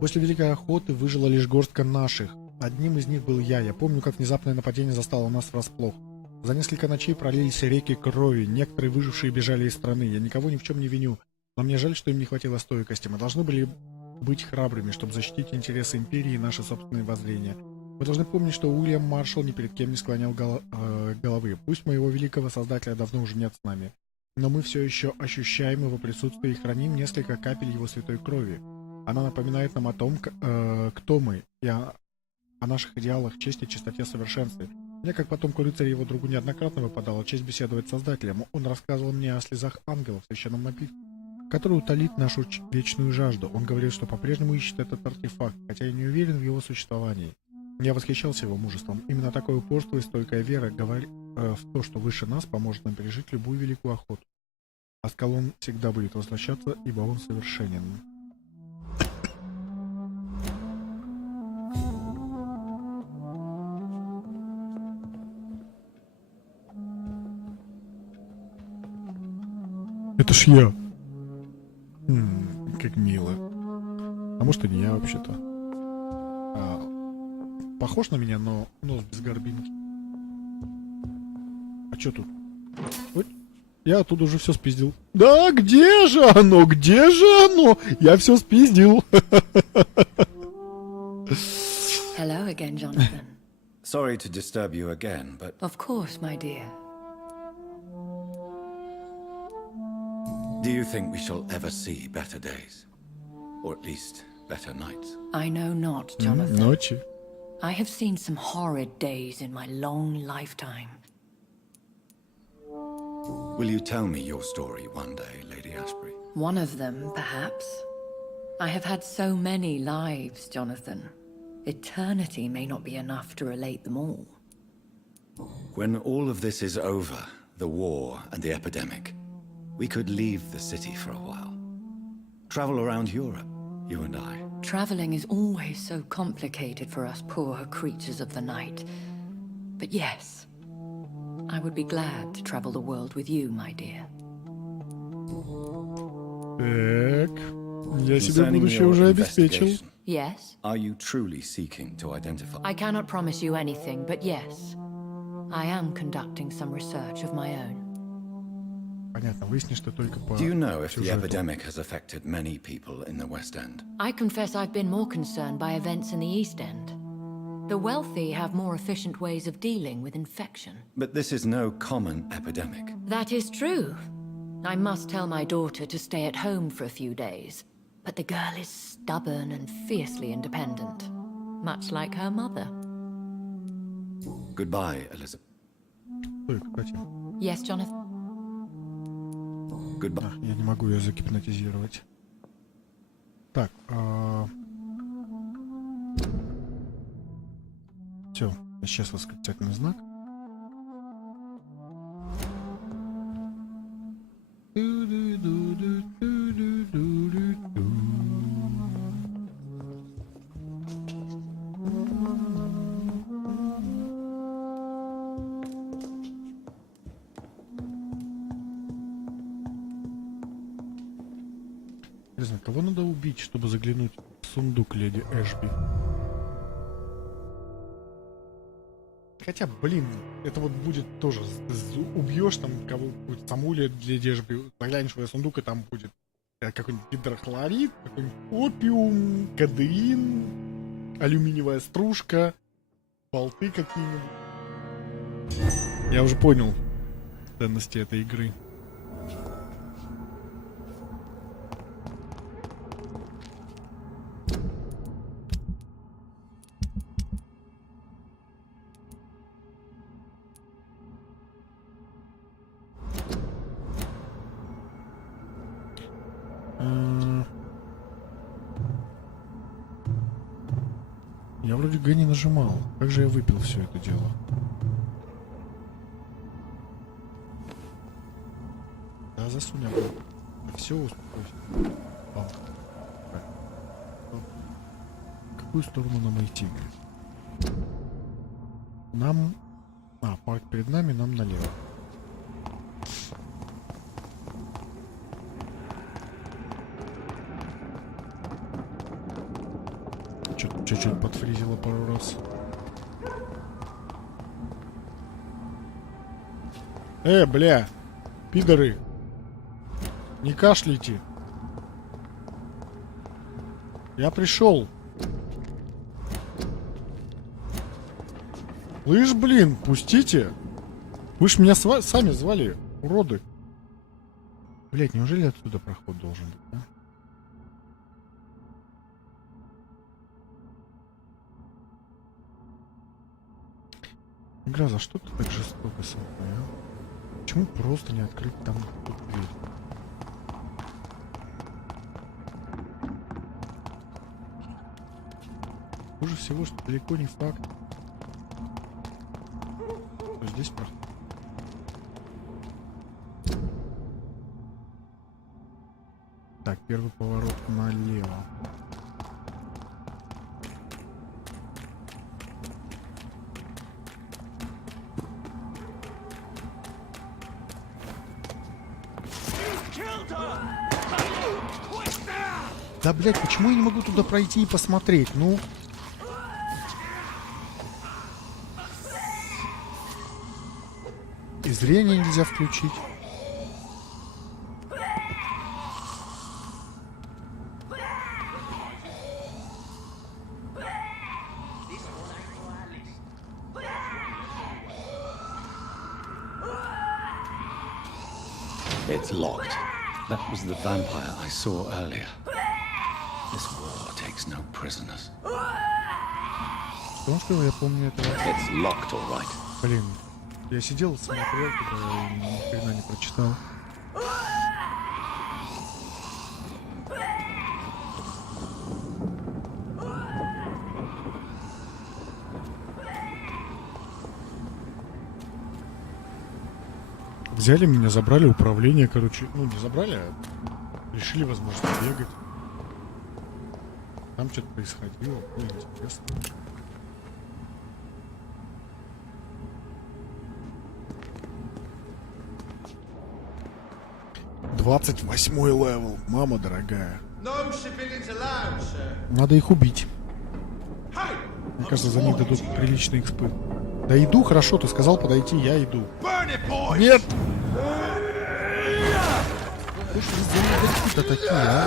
После Великой Охоты выжила лишь горстка наших. Одним из них был я. Я помню, как внезапное нападение застало нас врасплох. За несколько ночей пролились реки крови. Некоторые выжившие бежали из страны. Я никого ни в чем не виню. Но мне жаль, что им не хватило стойкости. Мы должны были быть храбрыми, чтобы защитить интересы империи и наши собственные воззрения. Мы должны помнить, что Уильям Маршалл ни перед кем не склонял головы. Пусть моего великого создателя давно уже нет с нами, но мы все еще ощущаем его присутствие и храним несколько капель его святой крови. Она напоминает нам о том, кто мы, и о наших идеалах, чести, чистоте, совершенстве. Мне, как потомку рыцаря, его другу неоднократно выпадала честь беседовать с Создателем. Он рассказывал мне о слезах ангелов в священном напитке, который утолит нашу вечную жажду. Он говорил, что по-прежнему ищет этот артефакт, хотя я не уверен в его существовании. Я восхищался его мужеством. Именно такое упорство и стойкая вера в то, что выше нас, поможет нам пережить любую великую охоту. Аскалон всегда будет возвращаться, ибо он совершенен. Это ж я. Как мило. А может и не я вообще-то. Похож на меня, но нос без горбинки. А чё тут? Ой, я оттуда уже все спиздил. Да, где же оно? Где же оно? Я все спиздил. Hello again, Jonathan. Sorry to disturb you again, but Of course, my dear. do you think we shall ever see better days? Or at least better nights? I know not, Jonathan. Ночи. I have seen some horrid days in my long lifetime. Will you tell me your story one day, Lady Ashbury? One of them, perhaps. I have had so many lives, Jonathan. Eternity may not be enough to relate them all. When all of this is over, the war and the epidemic, we could leave the city for a while. Travel around Europe, you and I. Traveling is always so complicated for us poor creatures of the night. But yes, I would be glad to travel the world with you, my dear. Так. Я себе Concerning будущее your уже обеспечил. investigation, Yes? are you truly seeking to identify? I cannot promise you anything, but yes. I am conducting some research of my own. Понятно, выяснишь ты только по Do you know if the сюжету. epidemic has affected many people in the West End? I confess I've been more concerned by events in the East End. The wealthy have more efficient ways of dealing with infection. But this is no common epidemic. That is true. I must tell my daughter to stay at home for a few days. But the girl is stubborn and fiercely independent. Much like her mother. Goodbye, Elizabeth. Стой, кстати. Yes, Jonathan? Goodbye. Я не могу ее загипнотизировать. Так. Все, исчез восклицательный знак. Интересно, кого надо убить, чтобы заглянуть в сундук леди Эшби? Хотя, блин, это вот будет тоже... Убьешь там кого-нибудь, саму леди Эшби, заглянешь в ее сундук, и там будет какой-нибудь гидрохлорид, какой-нибудь опиум, кадеин, алюминиевая стружка, болты какие-нибудь. Я уже понял ценности этой игры. Я вроде Г не нажимал. Как же я выпил все это дело? Да, засунь обратно. Все, успокойся. В какую сторону нам идти? Нам... парк перед нами, нам налево. Чуть-чуть подфризило пару раз. Бля! Пидоры! Не кашляйте! Я пришел! Слышь, блин, пустите! Вы ж меня сами звали, уроды! Блять, неужели отсюда проход должен быть, а? Игра, за что ты так жестоко со мной, а? Почему просто не открыть там эту дверь? Хуже всего, что далеко не факт. Что здесь проход. Так, первый поворот налево. Да, блядь, почему я не могу туда пройти и посмотреть? Ну... И зрение нельзя включить. It's locked. That was the vampire I saw earlier. This war takes no prisoners. Потому что я помню этого. It's locked, all right. Блин, я сидел, смотрел, туда и ни хрена не прочитал. Взяли меня, забрали управление, короче. Ну, не забрали, а решили, возможно, бегать. Там что-то происходило. Ой, интересно. Двадцать 28-й левел, мама дорогая. No civilians allowed, sir. Надо их убить. Мне кажется, за них дадут приличный экспы. Да иду, хорошо, ты сказал подойти, я иду. Нет! Слушай, вы за такие, а?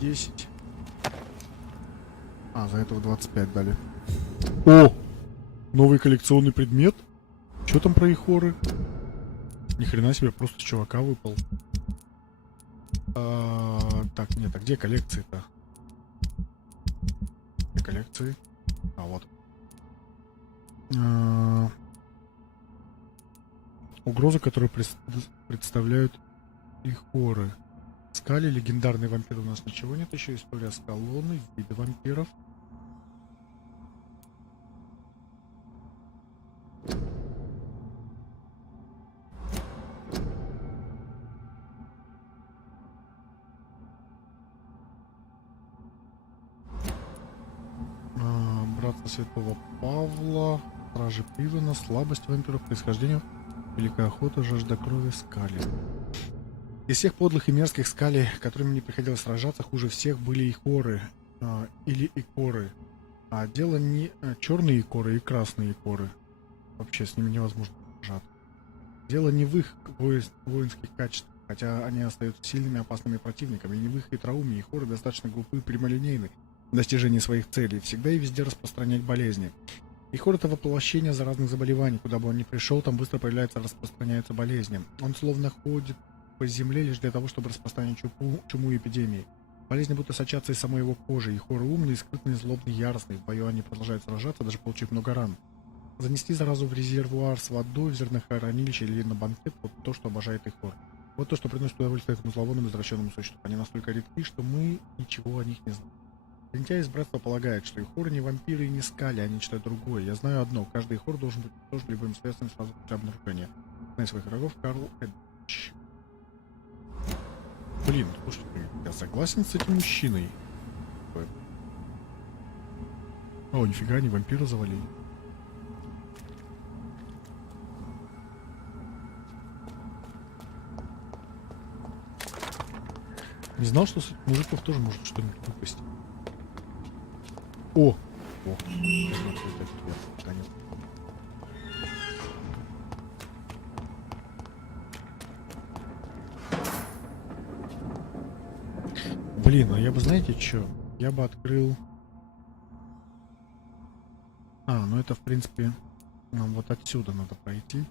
Десять. А, за этого 25 дали. О! Новый коллекционный предмет? Что там про ихоры? Ни хрена себе, просто с чувака выпал. Так, нет, а где коллекции-то? Где коллекции? А, вот. Угрозы, которые представляют ихоры. Скали, легендарный вампир, у нас ничего нет. Еще история Аскалона, виды вампиров. Братство Святого Павла, Стражи Пивена, слабость вампиров, происхождение, великая охота, жажда крови, Скали. Из всех подлых и мерзких Скали, которыми мне приходилось сражаться, хуже всех были икоры или икоры. А дело не черные икоры и красные икоры. Вообще с ними невозможно сражаться. Дело не в их воинских качествах, хотя они остаются сильными опасными противниками, и не в их хитроумии. Икоры достаточно глупы и прямолинейны в достижении своих целей, всегда и везде распространять болезни. Ихор — это воплощение заразных заболеваний. Куда бы он ни пришел, там быстро появляется и распространяются болезни. Он словно ходит по земле лишь для того, чтобы распространять чуму и эпидемии. Болезни будто сочатся из самой его кожи. Ихоры умные, скрытные, злобные, яростные. В бою они продолжают сражаться, даже получив много ран. Занести заразу в резервуар с водой, в зернохранилище или на банкет — вот то, что обожает Ихор. Вот то, что приносит удовольствие этому зловонному извращенному существу. Они настолько редки, что мы ничего о них не знаем. Лентяй из братства полагает, что ихоры не вампиры и не скали, они читают другое. Я знаю одно: каждый ихор должен быть тоже либо им связан сразу после обнаружения. Одна из своих врагов — Карл Эдч. Блин, слушайте, я согласен с этим мужчиной. О, нифига, они вампира завалили. Не знал, что с мужиков тоже может что-нибудь выпасть. О! О! Блин, а я бы, знаете, что? Я бы открыл... ну это, в принципе, нам вот отсюда надо пройти,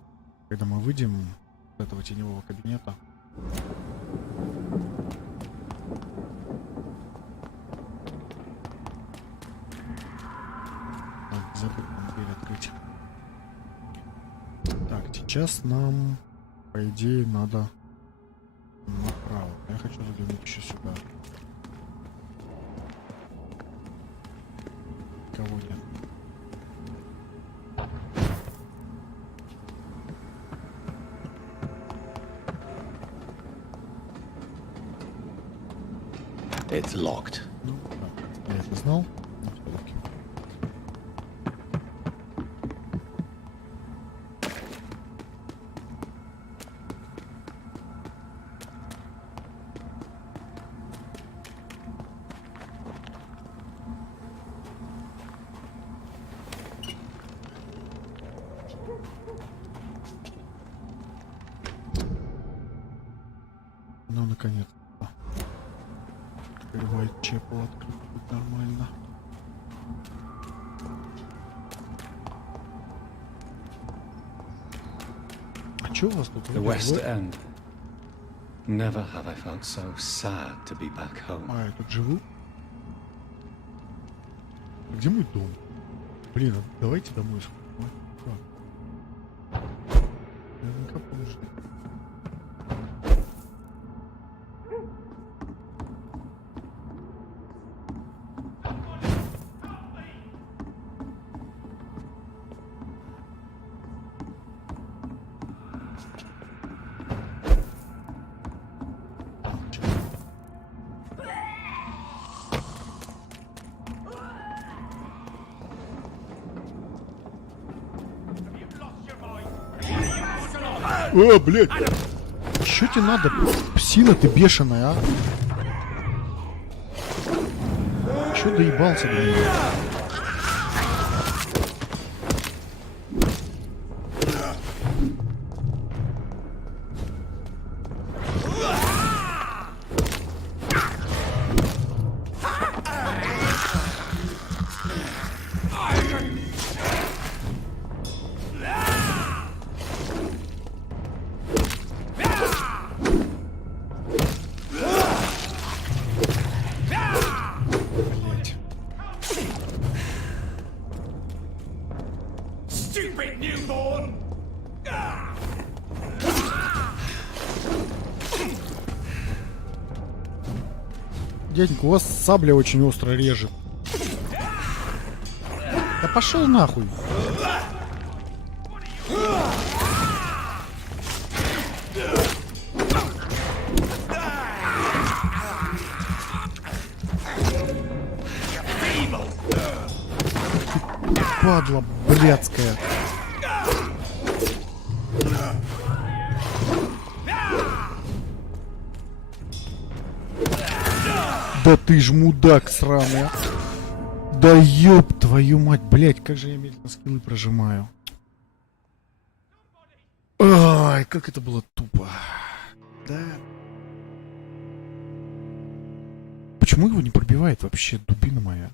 когда мы выйдем с этого теневого кабинета. Забыл нам дверь открыть. Так, сейчас нам, по идее, надо направо. Я хочу заглянуть еще сюда. никого нет. It's locked. Ну, да, я это знал. Но всё-таки. Ну, наконец-то. Открывает чепл, открыть будет нормально. А чё у вас тут? The West End. Never have I felt so sad to be back home. А, я тут живу? Где мой дом? Блин, а давайте домой сходим. Как? Наверняка положили. О, блядь! Чё тебе надо? Псина ты бешеная, а? Чё доебался до меня? Блядь. Stupid newborn! Дяденька, у вас сабля очень остро режет. Да пошел нахуй. Падла блядская. Да ты ж мудак сраный, а. Да ёб твою мать, блядь, как же я медленно скиллы прожимаю. Ай, как это было тупо. Да. Почему его не пробивает вообще, дубина моя?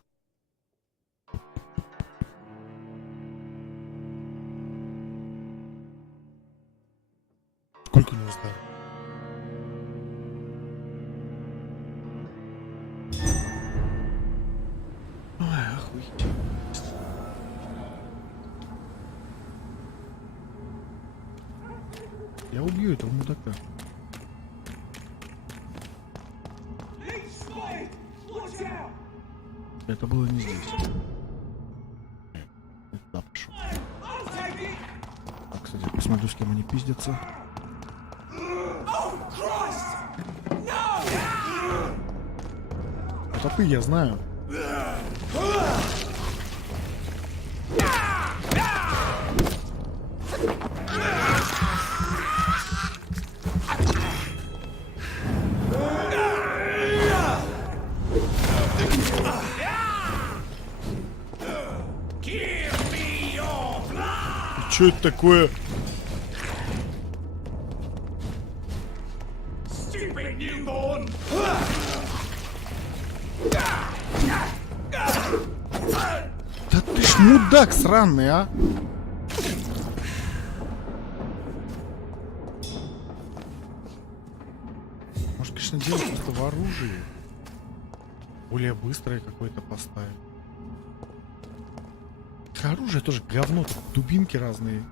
Сколько у него здоровья? Ой, охуеть. Я убью этого мудака. Это было не здесь. Да, пошел. Так, кстати, посмотрю, с кем они пиздятся. Это ты, я знаю. Что это такое? Stupid newborn! Да ты ж мудак сраный, а! Может, конечно, делать просто в оружии. Более быстрое какое-то поставить. Оружие тоже говно, тут дубинки разные.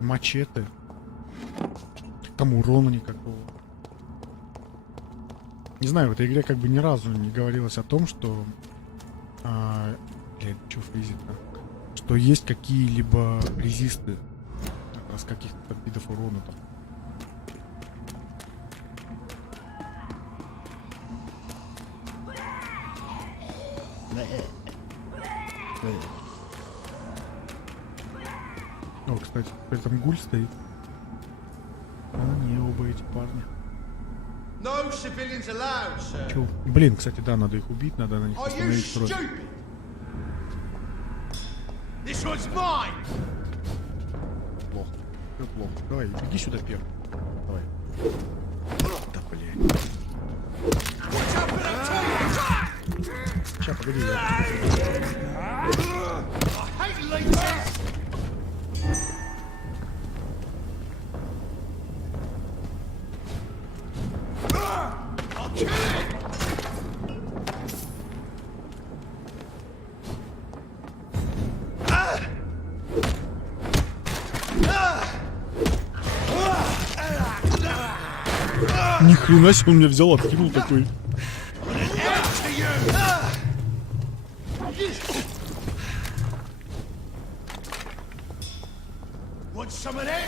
Мачете. Там урона никакого. Не знаю, в этой игре как бы ни разу не говорилось о том, что Блядь, что фризит-то? Что есть какие-либо резисты. Как раз каких-то видов урона там. О, кстати, теперь там гуль стоит. А, не, оба эти парня. No civilians allowed, sir. Чё? Блин, кстати, да, надо их убить, надо на них Are you остановить кровь. stupid? This one's mine. Плохо. Всё плохо. Давай, беги сюда первым. Давай. Да, блядь. Ща, погоди, я... I hate leeches. I'll kill it. Ни хрена себе он меня взял, откинул такой. Want some of that?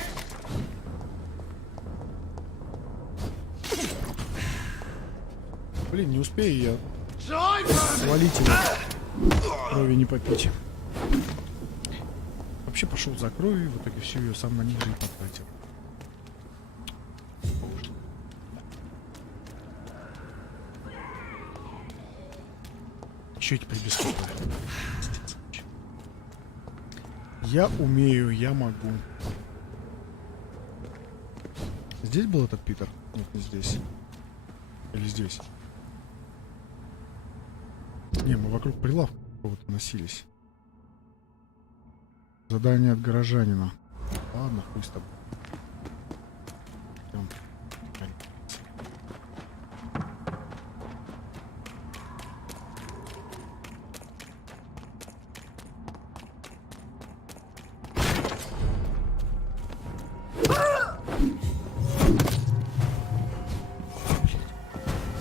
Блин, не успею я Drive. свалить его. Крови не попить. Вообще пошел за кровью, в итоге всю ее сам на них же и потратил. Еще эти прибескопы. Я умею, я могу. Здесь был этот Питер? Нет, не здесь. Или здесь? Не, мы вокруг прилавка какого-то носились. Задание от горожанина. Ладно, хуй с тобой. Идем.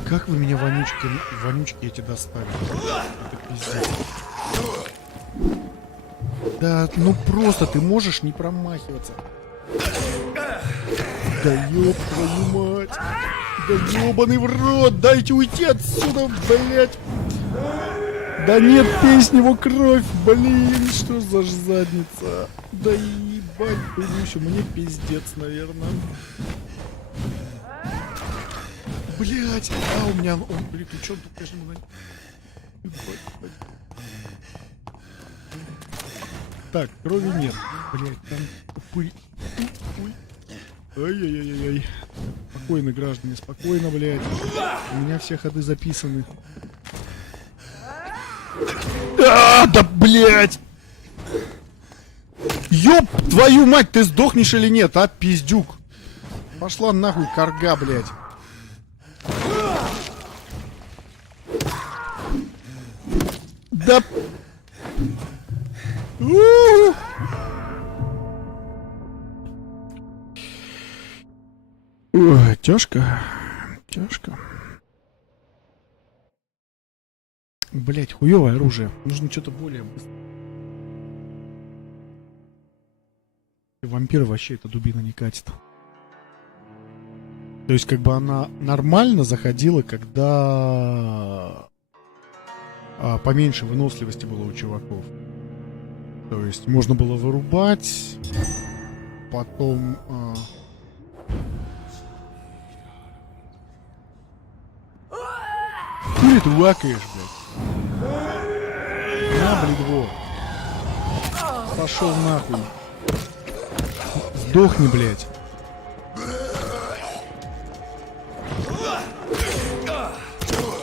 Как вы меня, вонючки эти достали? Это пиздец. Да, ну просто ты можешь не промахиваться. Да ёб твою мать. Да ёбаный в рот. Дайте уйти отсюда, блять. Да нет, пей его кровь, блин. Что за задница? Да ебать, еще мне пиздец, наверное. Блять, а у меня он переключен, тут, конечно, так, крови нет. Блять, там упырь. Ай-яй-яй-яй. Спокойно, граждане, спокойно, блять. У меня все ходы записаны. Да, блять! Ёб твою мать, ты сдохнешь или нет, а, пиздюк? Пошла нахуй карга, блять. Да... Ой, тяжко. Тяжко. Блять, хуёвое оружие. Нужно что-то более быстро. Вампиры вообще эта дубина не катит. То есть, как бы она нормально заходила, когда поменьше выносливости было у чуваков. То есть, можно было вырубать, потом... Хули ты вакаешь, блядь? На, блядь, пошел нахуй. Сдохни, блядь.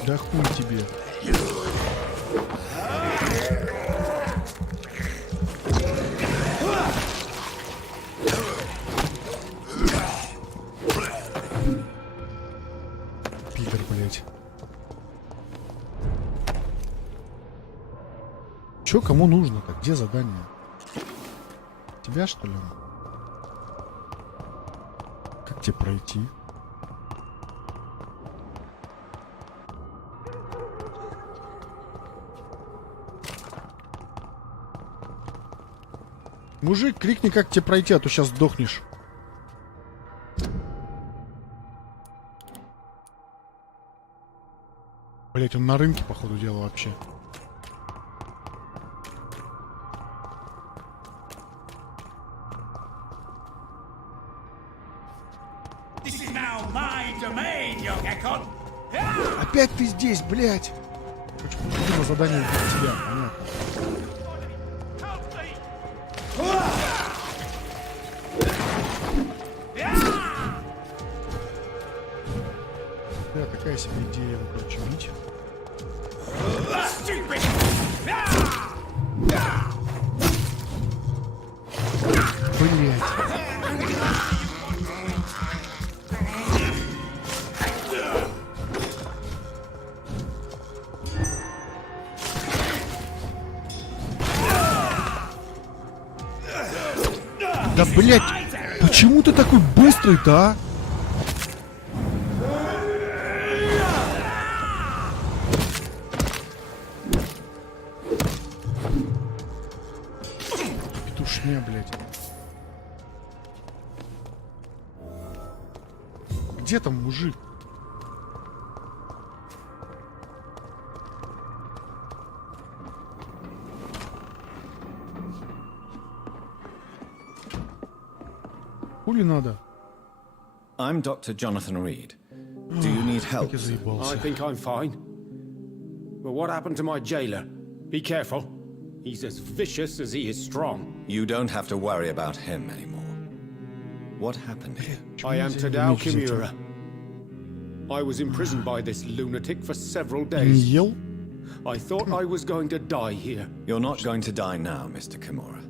Да хуй тебе. Пидор, блядь. Чё кому нужно-то? Где задание? Тебя, что ли? Как тебе пройти? Мужик, крикни, как тебе пройти, а то сейчас сдохнешь. Блять, он на рынке, походу, дела вообще. This is now my domain, young Ekon. Опять ты здесь, блять! Короче, видимо, задание для тебя, понятно. Да, такая себе идея его, короче, бить. Блять. Да, блять, почему ты такой быстрый-то, а? Петушня, блять. Где там мужик? Хули надо? I'm Dr. Jonathan Reed. Do you need help? Я заебался. I think I'm fine. But what happened to my jailer? Be careful. He's as vicious as he is strong. You don't have to worry about him anymore. What happened here? I am Tadao Kimura. I was imprisoned by this lunatic for several Не days. ел? I thought I was going to die here. You're not going to die now, Mr. Kimura.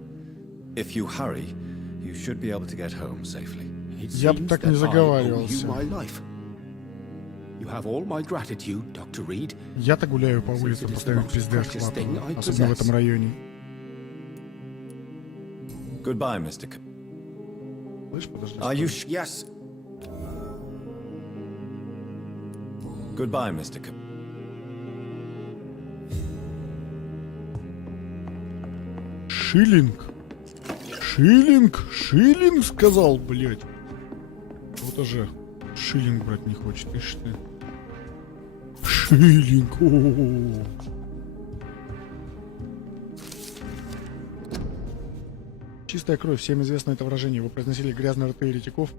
If you hurry, you should be able to get home safely. It Я бы seems так не that I owe заговаривался. you my life. You have all my gratitude, Dr. Reed. Я-то гуляю по улицам, постоянно пизды охватываю, особенно в этом районе. Goodbye, Mr. Kim. Слышь, подожди. Are you Yes. Goodbye, Mr. Kim. Шиллинг. Шиллинг. Шиллинг сказал, блядь. Вот уже шиллинг брать не хочет, ишь ты. Шиллинг. О-о-о. Чистая кровь. Всем известно это выражение. Его произносили грязные рты еретиков,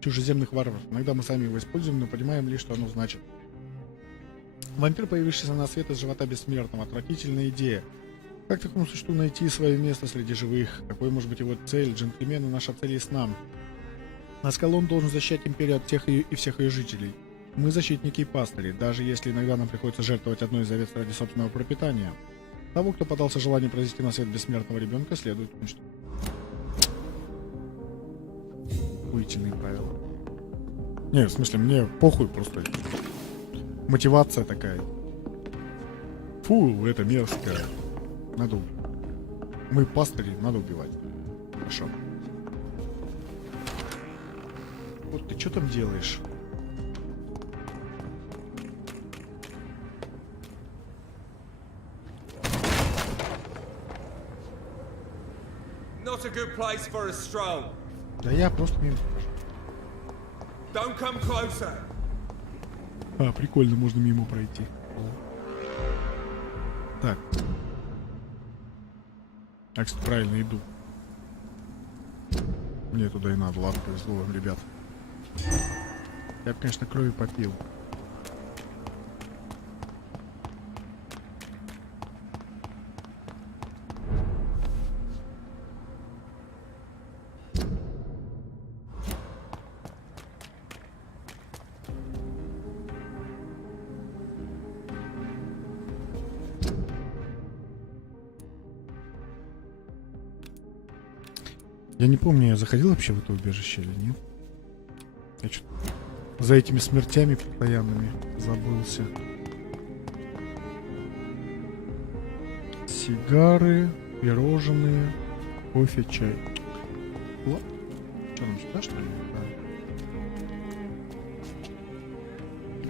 чужеземных варваров. Иногда мы сами его используем, но понимаем лишь, что оно значит. Вампир, появившийся на свет из живота бессмертного. Отвратительная идея. Как такому существу найти свое место среди живых? Какой может быть его цель? Джентльмены, наша цель ясна. Аскалон должен защищать империю от всех ее и всех ее жителей. Мы защитники и пастыри, даже если иногда нам приходится жертвовать одной из овец ради собственного пропитания. Того, кто подался желанию произвести на свет бессмертного ребенка, следует уничтожить. Охуительные правила. Не, в смысле, мне похуй просто. Мотивация такая. Фу, это мерзко. Надо убить. Мы пастыри, надо убивать. Хорошо. Вот ты что там делаешь? Not a good place for a stroll. Да я просто мимо прохожу. Don't come closer. А, прикольно, можно мимо пройти. Так. Я, кстати, правильно иду. Мне туда и надо. Ладно, повезло вам, ребят. Я бы, конечно, крови попил. Я не помню, я заходил вообще в это убежище или нет. Я что-то за этими смертями постоянными забылся. Сигары, пирожные, кофе, чай. Ладно. Что нам сюда, что ли?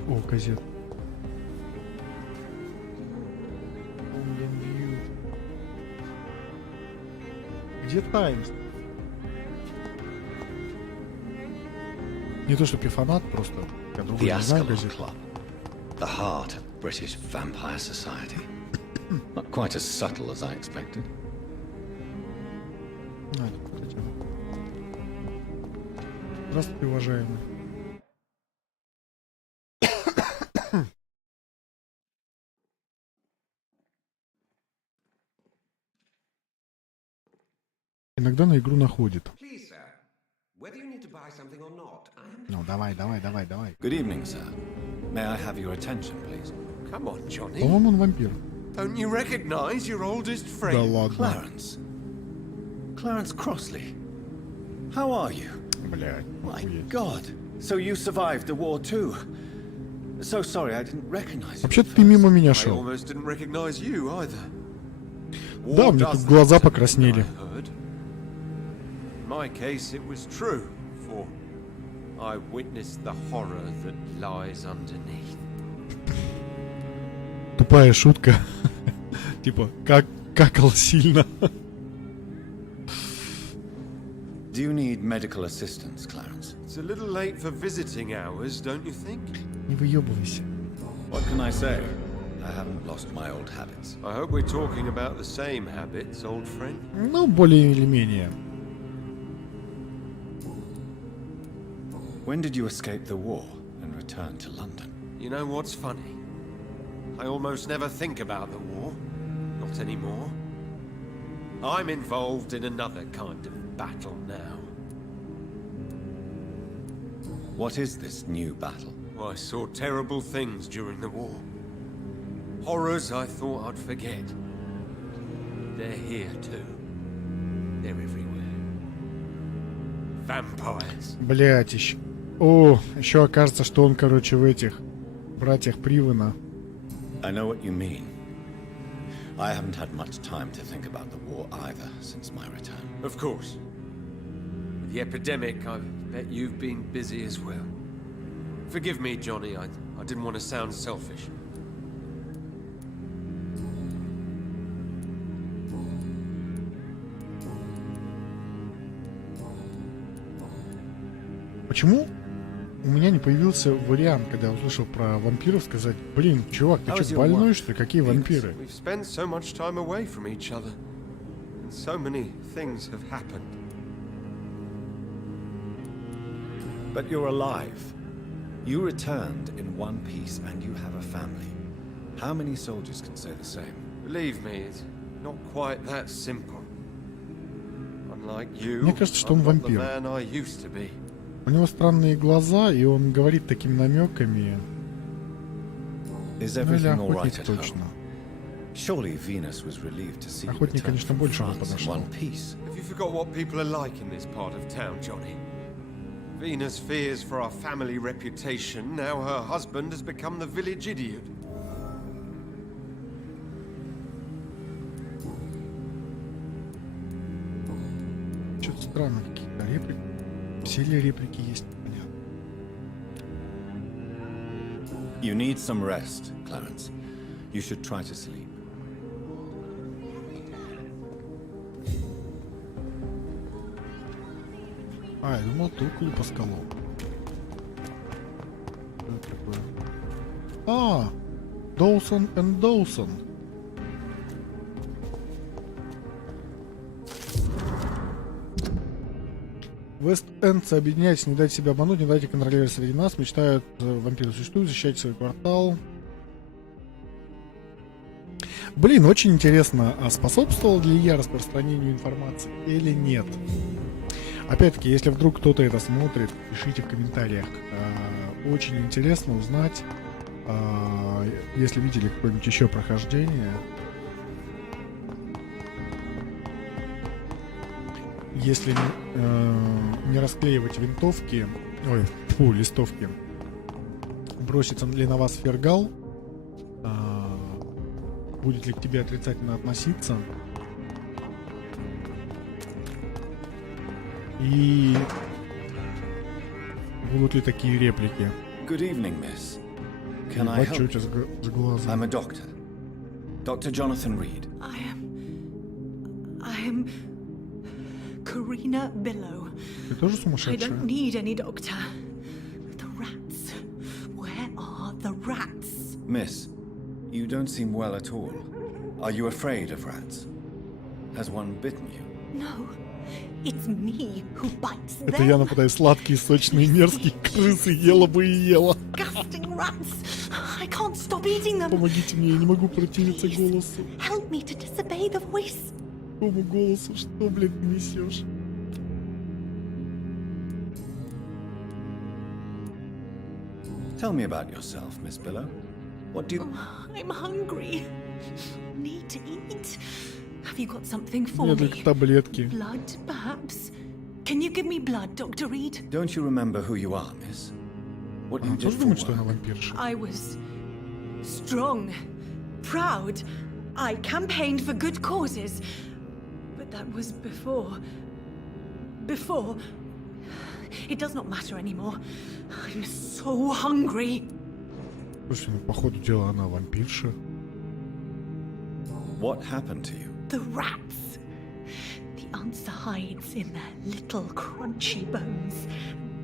Да. О, газета. Где Таймс? Не то, что я фанат, просто я другой The не знаю Askалon газет. Club. The heart of British vampire society. Not quite as subtle as I expected. А, это какая-то тема. Здравствуйте, уважаемый. Иногда на игру находит. Please, sir. Whether you need to buy something or not, I am... Ну, давай. Good evening, sir. May I have your attention, please? Come on, Johnny. По-моему, он вампир. Don't you recognize your oldest Да friend? ладно. Clarence. Clarence Crossley. How are you? Блядь. My охуеть. God. So you survived the war too. So sorry, I didn't recognize you. Вообще-то ты мимо меня I шел. almost didn't recognize you either. Да, War у меня does тут that глаза to me, покраснели. I heard. In my case, it was true, for I witnessed the horror that lies underneath. Тупая шутка. Типа, какал сильно. Do you need medical assistance, Clarence? It's a little late for visiting hours, don't you think? Не выебывайся. What can I say? I haven't lost my old habits. I hope we're talking about the same habits, old friend. Ну, более или менее. When did you escape the war and return to London? You know what's funny? I almost never think about the war. Not anymore. I'm involved in another kind of battle now. What is this new battle? I saw terrible things during the war. Horrors I thought I'd forget. They're here too. They're everywhere. Vampires. Блять, еще. О, еще окажется, что он, короче, в этих братьях Привена. I know what you mean. I haven't had much time to think about the war either since my return. Of course. With the epidemic, I bet you've been busy as well. Forgive me, Johnny, I didn't want to sound selfish. Почему у меня не появился вариант, когда я услышал про вампиров, сказать: блин, чувак, ты что, больной, что ли? Какие вампиры? We've spent so much time away from each other, and so many things have happened. But you're alive. You returned in one piece and you have a family. How many soldiers can say the same? Believe me, it's not quite that simple. Unlike you, Мне кажется, что он I'm not the вампир. man I used to be. У него странные глаза, и он говорит такими намеками. Is Ну или everything all right охотник at точно. home? Surely Venus was relieved to see you Охотник, return конечно, from больше ему France in подошел. one piece. Have you forgot what people are like in this part of town, Johnny? Venus fears for our family reputation. Now her husband has become the village idiot. Что-то странно, какие-то реплики. Все ли реплики есть? Понятно. You need some rest, Clarence. You should try to sleep. А, я думал, ты клуб Аскалон. Что это такое? А, Доусон энд Доусон. Вест-эндцы, объединяйтесь, не дайте себя обмануть, не дайте контролировать среди нас, мечтают, вампиры существуют, защищайте свой квартал. Блин, очень интересно, а способствовал ли я распространению информации или нет? Опять-таки, если вдруг кто-то это смотрит, пишите в комментариях. Очень интересно узнать, если видели какое-нибудь еще прохождение. Если не расклеивать винтовки, ой, фу, листовки, бросится ли на вас фергал, будет ли к тебе отрицательно относиться, и будут ли такие реплики. Good evening, miss. Can I Ебать, help что у you? тебя за глаза? I'm a doctor. Dr. Jonathan Reed. I am Karina Billow. Ты тоже I сумасшедшая? don't need any doctor. The rats. Where are the rats? Miss, you don't seem well at all. Are you afraid of rats? Has one bitten you? No. It's me who bites Это я them. нападаю, сладкие, сочные, мерзкие крысы, ела бы и ела. Disgusting rats. I can't stop eating them. Помогите мне, я не могу противиться голосу. Help me to disobey the voice. Какому голосу? Что, блин, ты несешь? Tell me about yourself, Miss Billow. What do you... I'm hungry. Need to eat. Have you got something for Мне me? только таблетки. Blood, perhaps? Can you give me blood, Dr. Reed? Don't you remember who you are, Miss? What you Она did тоже for думает, что она work? вампирша? I was strong, proud. I campaigned for good causes. But that was before. Before. It does not matter anymore. I'm so hungry. Слушай, ну, по ходу дела она вампирша. What happened to you? The rats. The answer hides in their little crunchy bones.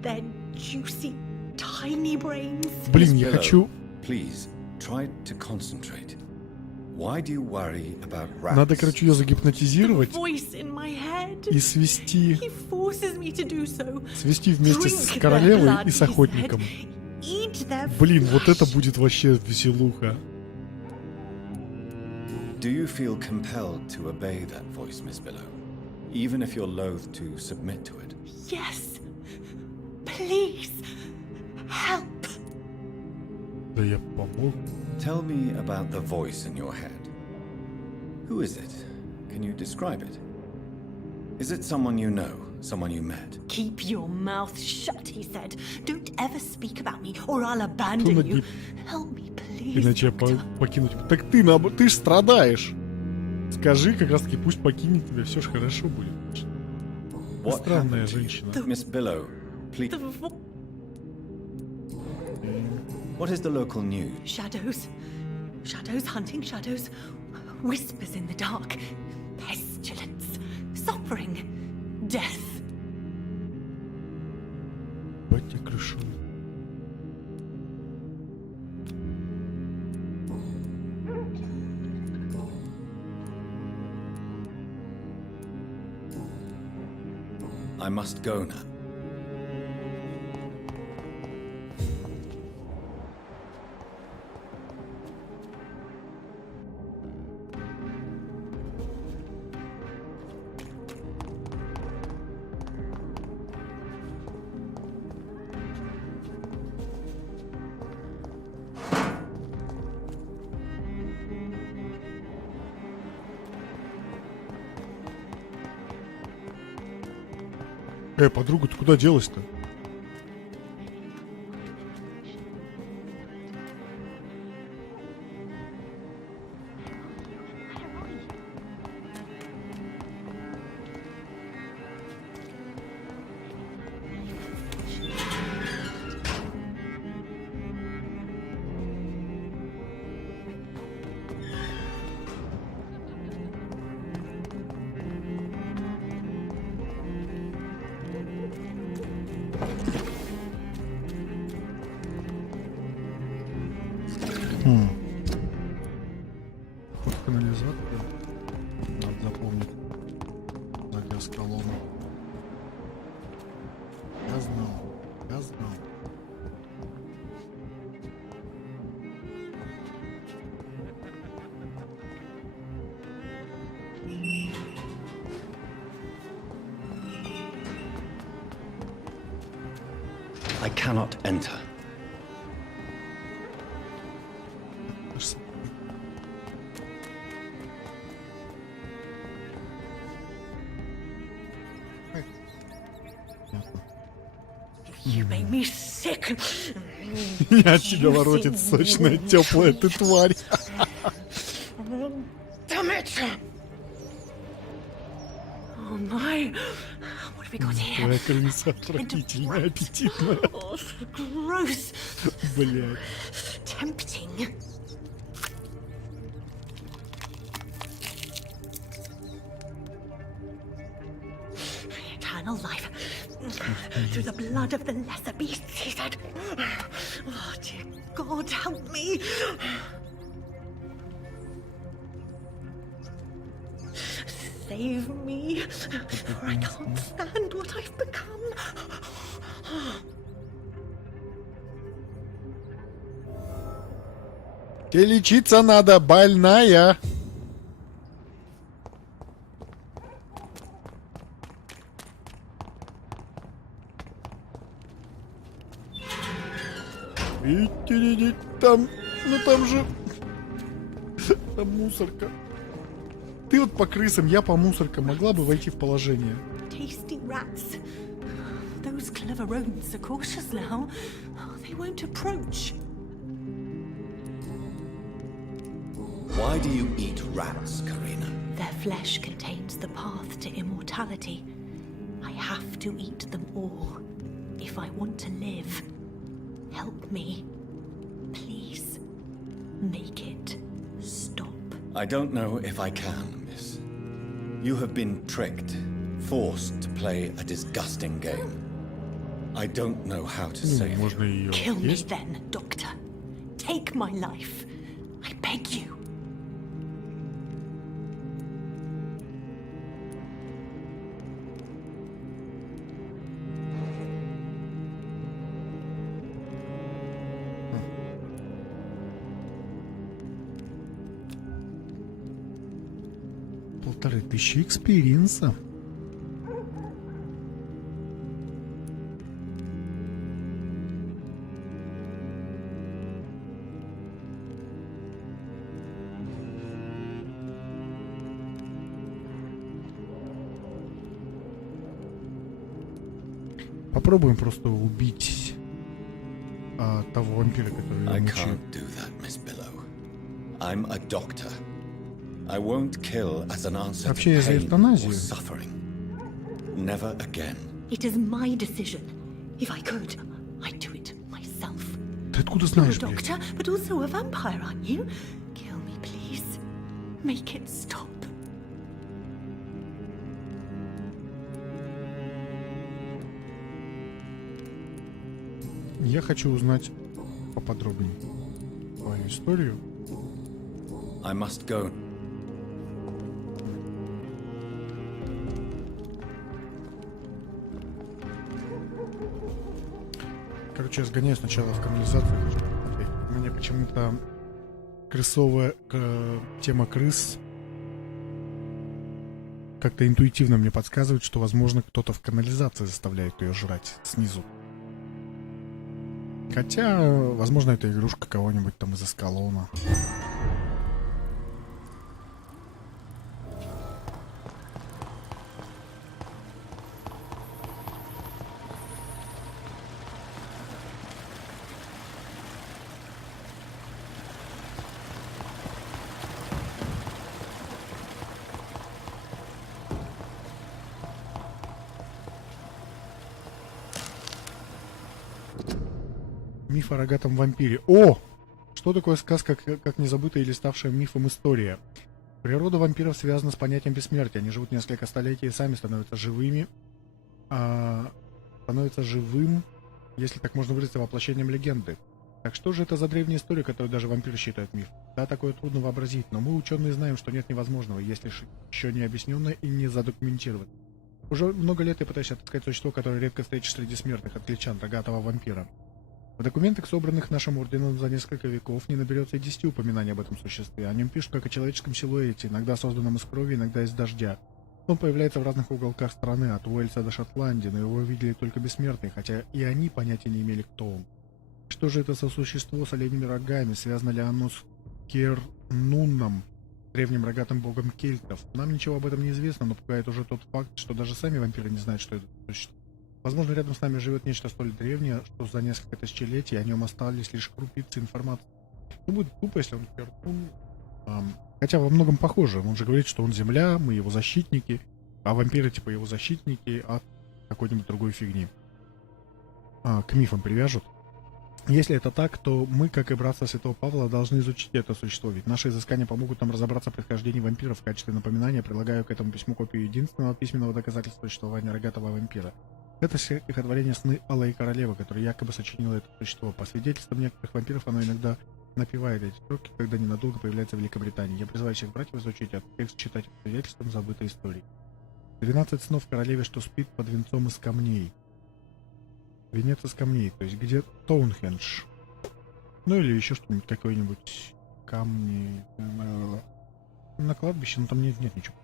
Their juicy, tiny brains. Блин, я Billow, хочу... Please, try to concentrate. Why do you worry about rats? Надо, короче, ее The загипнотизировать voice in my head. и свести... He forces me to do so. Свести вместе с Drink their королевой blood, и с he охотником. said. Eat their Блин, вот это flesh. будет вообще веселуха. Do you feel compelled to obey that voice, Miss Billow? Even if you're loath to submit to it? Yes. Please. Help. Да я помог. Tell me about the voice in your head. Who is it? Can you describe it? Is it someone you know? Someone you met? Keep your mouth shut, he said. Don't ever speak about me or I'll abandon Кто над you. ним? Help me, please, Иначе я doctor. покинуть. Так ты, ты ж страдаешь. Скажи, как раз таки, пусть покинет тебя, все ж хорошо будет. Ты What странная happened to you? женщина. Miss Billow, please. The vo- What is the local news? shadows. Shadows hunting shadows. Whispers in the dark. Pestilence. Suffering. Death. Батя крышу. I must go now. Подруга, ты куда делась-то? Вот канализация. Надо запомнить. Так, Аскалон. Я знал. Я знал. I cannot enter. You make me sick. Я от тебя воротит сочная, теплая ты тварь. Damn it! Oh my! What have we got here? Твоя крыса отвратительная, аппетитная. Oh, gross! Блядь. Tempting. eternal life. Through the blood of the lesser beasts, he said. Oh, dear God, help me. Save me, for I can't stand what I've become. Тебе лечиться надо, больная. Иди, там, ну там же, там мусорка. Ты вот по крысам, я по мусоркам. Могла бы войти в положение. Tasty rats. Those clever rodents are cautious now. They won't approach. Why do you eat rats, Karina? Their flesh contains the path to immortality. I have to eat them all if I want to live. Help me. Please. Make it stop. I don't know if I can, miss. You have been tricked, forced to play a disgusting game. I don't know how to save you. Kill me then, Doctor. Take my life. I beg you. Полторы тысячи экспириенса. Попробуем просто убить того вампира, который I я мучил. can't do that, Miss Billow. I'm a doctor. I won't kill as an answer to Вообще я за pain or эвтаназию. suffering. Never again. It is my decision. If I could, I'd do it myself. Ты откуда You're a знаешь, блядь? doctor, but also a vampire, aren't you? Kill me, please. Make it stop. Я хочу узнать поподробнее твою историю. I must go. Короче, я сгоняю сначала в канализацию. Мне почему-то крысовая тема крыс как-то интуитивно мне подсказывает, что, возможно, кто-то в канализации заставляет ее жрать снизу. Хотя, возможно, это игрушка кого-нибудь там из Аскалона. Миф о рогатом вампире. О! Что такое сказка, как незабытая или ставшая мифом история? Природа вампиров связана с понятием бессмертия. Они живут несколько столетий и сами становятся живыми. Становятся живым, если так можно выразиться, воплощением легенды. Так что же это за древняя история, которую даже вампиры считают миф? Да, такое трудно вообразить, но мы, ученые, знаем, что нет невозможного, если еще не объясненное и не задокументировано. Уже много лет я пытаюсь отыскать существо, которое редко встретишь среди смертных, англичан, рогатого вампира. В документах, собранных нашим орденом за несколько веков, не наберется и 10 упоминаний об этом существе. О нем пишут как о человеческом силуэте, иногда созданном из крови, иногда из дождя. Он появляется в разных уголках страны, от Уэльса до Шотландии, но его видели только бессмертные, хотя и они понятия не имели, кто он. Что же это за существо с оленями рогами? Связано ли оно с Кернуном, древним рогатым богом кельтов? Нам ничего об этом не известно, но пугает уже тот факт, что даже сами вампиры не знают, что это существо. Возможно, рядом с нами живет нечто столь древнее, что за несколько тысячелетий о нем остались лишь крупицы информации. Ну, будет глупо, если он Кернун. Хотя во многом похоже. Он же говорит, что он земля, мы его защитники, а вампиры типа его защитники от какой-нибудь другой фигни. К мифам привяжут. Если это так, то мы, как и братство Святого Павла, должны изучить это существо, ведь наши изыскания помогут нам разобраться в происхождении вампиров. В качестве напоминания предлагаю к этому письму копию единственного письменного доказательства существования рогатого вампира. Это стихотворение «Сны Алой Королевы», которое якобы сочинило это существо. По свидетельствам некоторых вампиров, оно иногда напевает эти строки, когда ненадолго появляется в Великобритании. Я призываю всех братьев изучить этот текст, читать по свидетельствам забытой истории. 12 снов королеве, что спит под венцом из камней. Венец из камней, то есть где Стоунхендж. Ну или еще что-нибудь, какой-нибудь камни. На кладбище, но там нет ничего.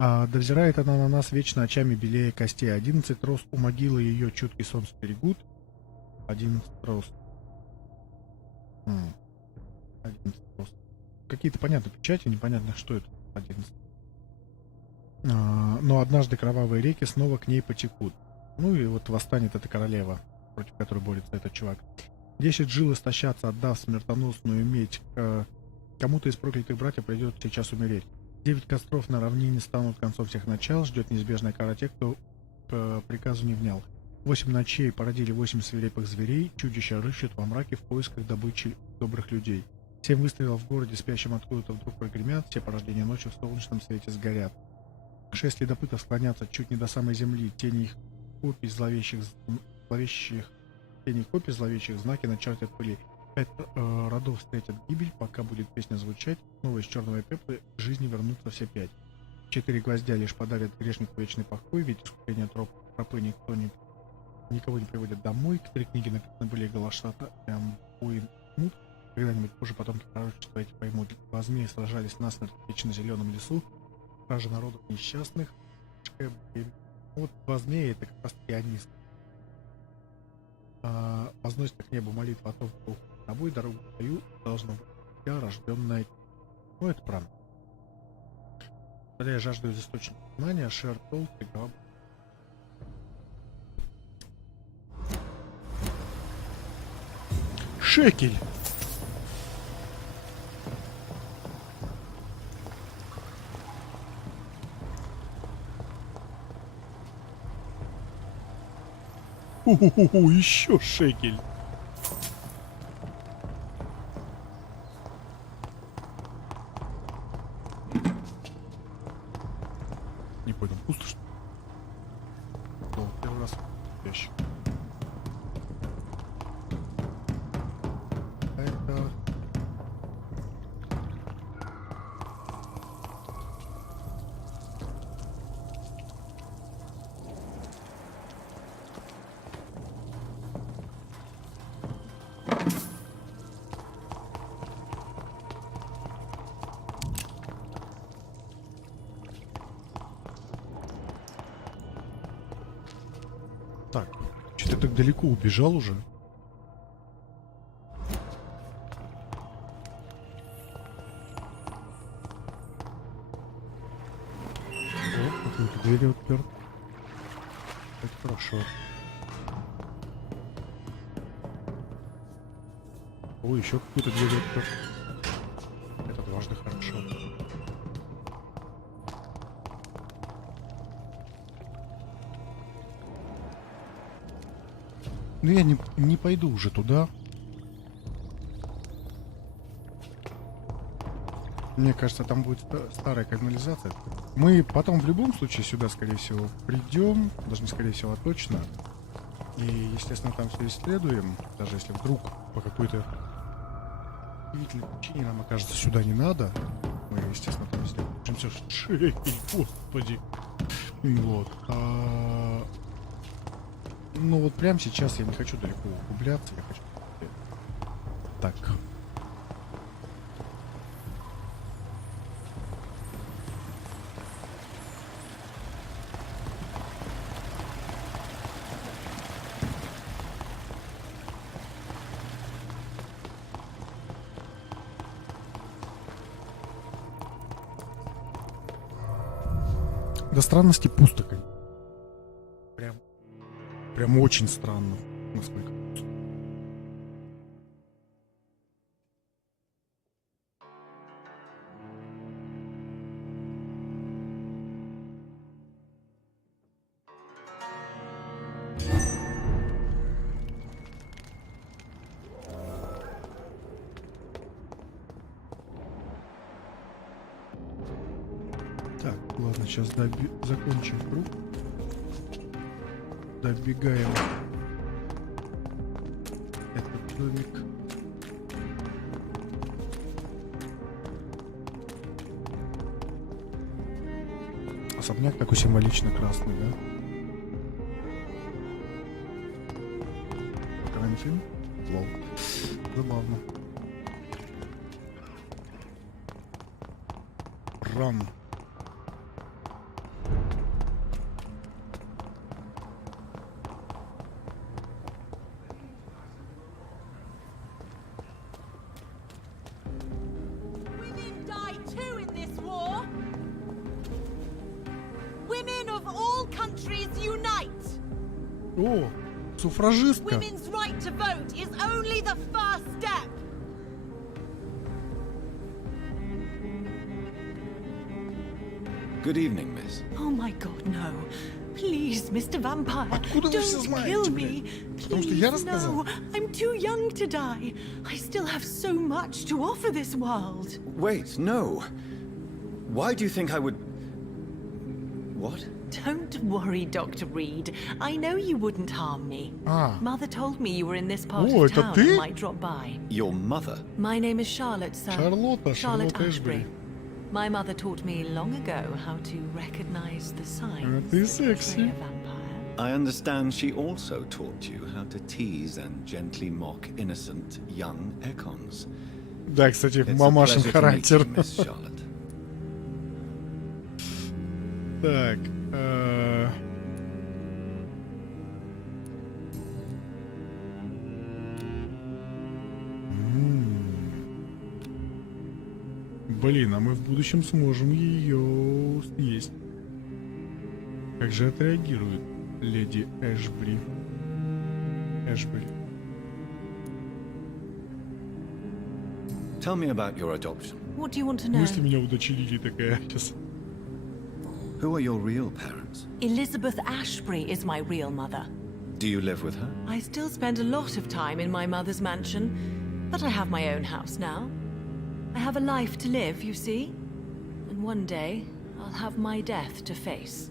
Да взирает она на нас вечно очами белее костей. 11 роз у могилы ее чуткий сон стерегут. 11 роз. 11 роз. Какие-то понятные печати, непонятно, что это 11. Но однажды кровавые реки снова к ней потекут. Ну и вот восстанет эта королева, против которой борется этот чувак. 10 жил истощаться, отдав смертоносную медь. Кому-то из проклятых братьев придет сейчас умереть. 9 костров на равнине станут концом всех начал. Ждет неизбежная кара тех, кто по приказу не внял. 8 ночей породили 8 свирепых зверей. Чудища рыщут во мраке в поисках добычи добрых людей. 7 выстрелов в городе спящим откуда-то вдруг прогремят. Все порождения ночи в солнечном свете сгорят. 6 следопытов склонятся чуть не до самой земли. Тени их копий зловещих знаки начертят пыли. 5 родов встретят гибель, пока будет песня звучать. Снова из черного пепла к жизни вернутся все 5. 4 гвоздя лишь подарят грешнику вечный покой, ведь искупление тропы никого не приводит домой. 3 книги написаны были Галашата и Амбуин Мут. Когда-нибудь позже потомки пророчества эти поймут. Два змеи сражались насмерть в вечно зеленом лесу. Стражи народов несчастных. Вот два змеи это как раз пианист. Возносит к небу молитву о том, что с тобой дорогу твою должно быть я, рожденная. Ну, это правда. Когда я жажду из источника знания, Шер Толк и Габ. Шекель! Еще шекель. Не понял, пусто что ли? О, первый раз ящик. Это... Так, что-то так далеко убежал уже. О, какие-то двери отпер. Это хорошо. О, еще какую-то дверь отпер. Это дважды хорошо. Ну я не пойду уже туда. Мне кажется, там будет старая канализация. Мы потом в любом случае сюда, скорее всего, придем. Даже не скорее всего, а точно. И, естественно, там все исследуем. Даже если вдруг по какой-то удивительной причине нам окажется сюда не надо. Мы, естественно, там исследуем все. Шекель, господи. Вот. Ну вот прямо сейчас я не хочу далеко углубляться, я хочу... Так. До странности пусто, конечно. Прям очень странно, насколько пусто. Так, ладно, сейчас закончим круг. Добегаем. Этот домик. Особняк такой символично красный, да? Карантин? Лол. Забавно. Ран. Women die too in this war. Women of all countries unite. О, суфражистка. Women's right to vote is only the first step. Good evening, miss. Oh my God, no. Please, Mr. Vampire, Откуда вы все don't знаете, kill блядь? me. Потому что я Please, рассказал. no. I'm too young to die. I still have so much to offer this world. Wait, no. Why do you think I would... What? Don't worry, Dr. Reed. I know you wouldn't harm me. Ah. Mother told me you were in this part О, of это town ты? and might drop by. Your mother? My name is Charlotte, sir. Шарлотта, Charlotte Шарлотта Ashbury. Эшбери. My mother taught me long ago how to recognize the signs ты that sexy. portray a vampire. I understand she also taught you how to tease and gently mock innocent young Ekons. Да, кстати, It's a мамашин pleasure to meet характер. you, Miss Charlotte. Так. Блин, а мы в будущем сможем ее съесть. Как же отреагирует леди Эшбери? Эшбери. Tell me about your adoption. What do you want to know? Мысли меня удочерили такая сейчас. Who are your real parents? Elizabeth Ashbury is my real mother. Do you live with her? I still spend a lot of time in my mother's mansion, but I have my own house now. I have a life to live, you see? And one day, I'll have my death to face.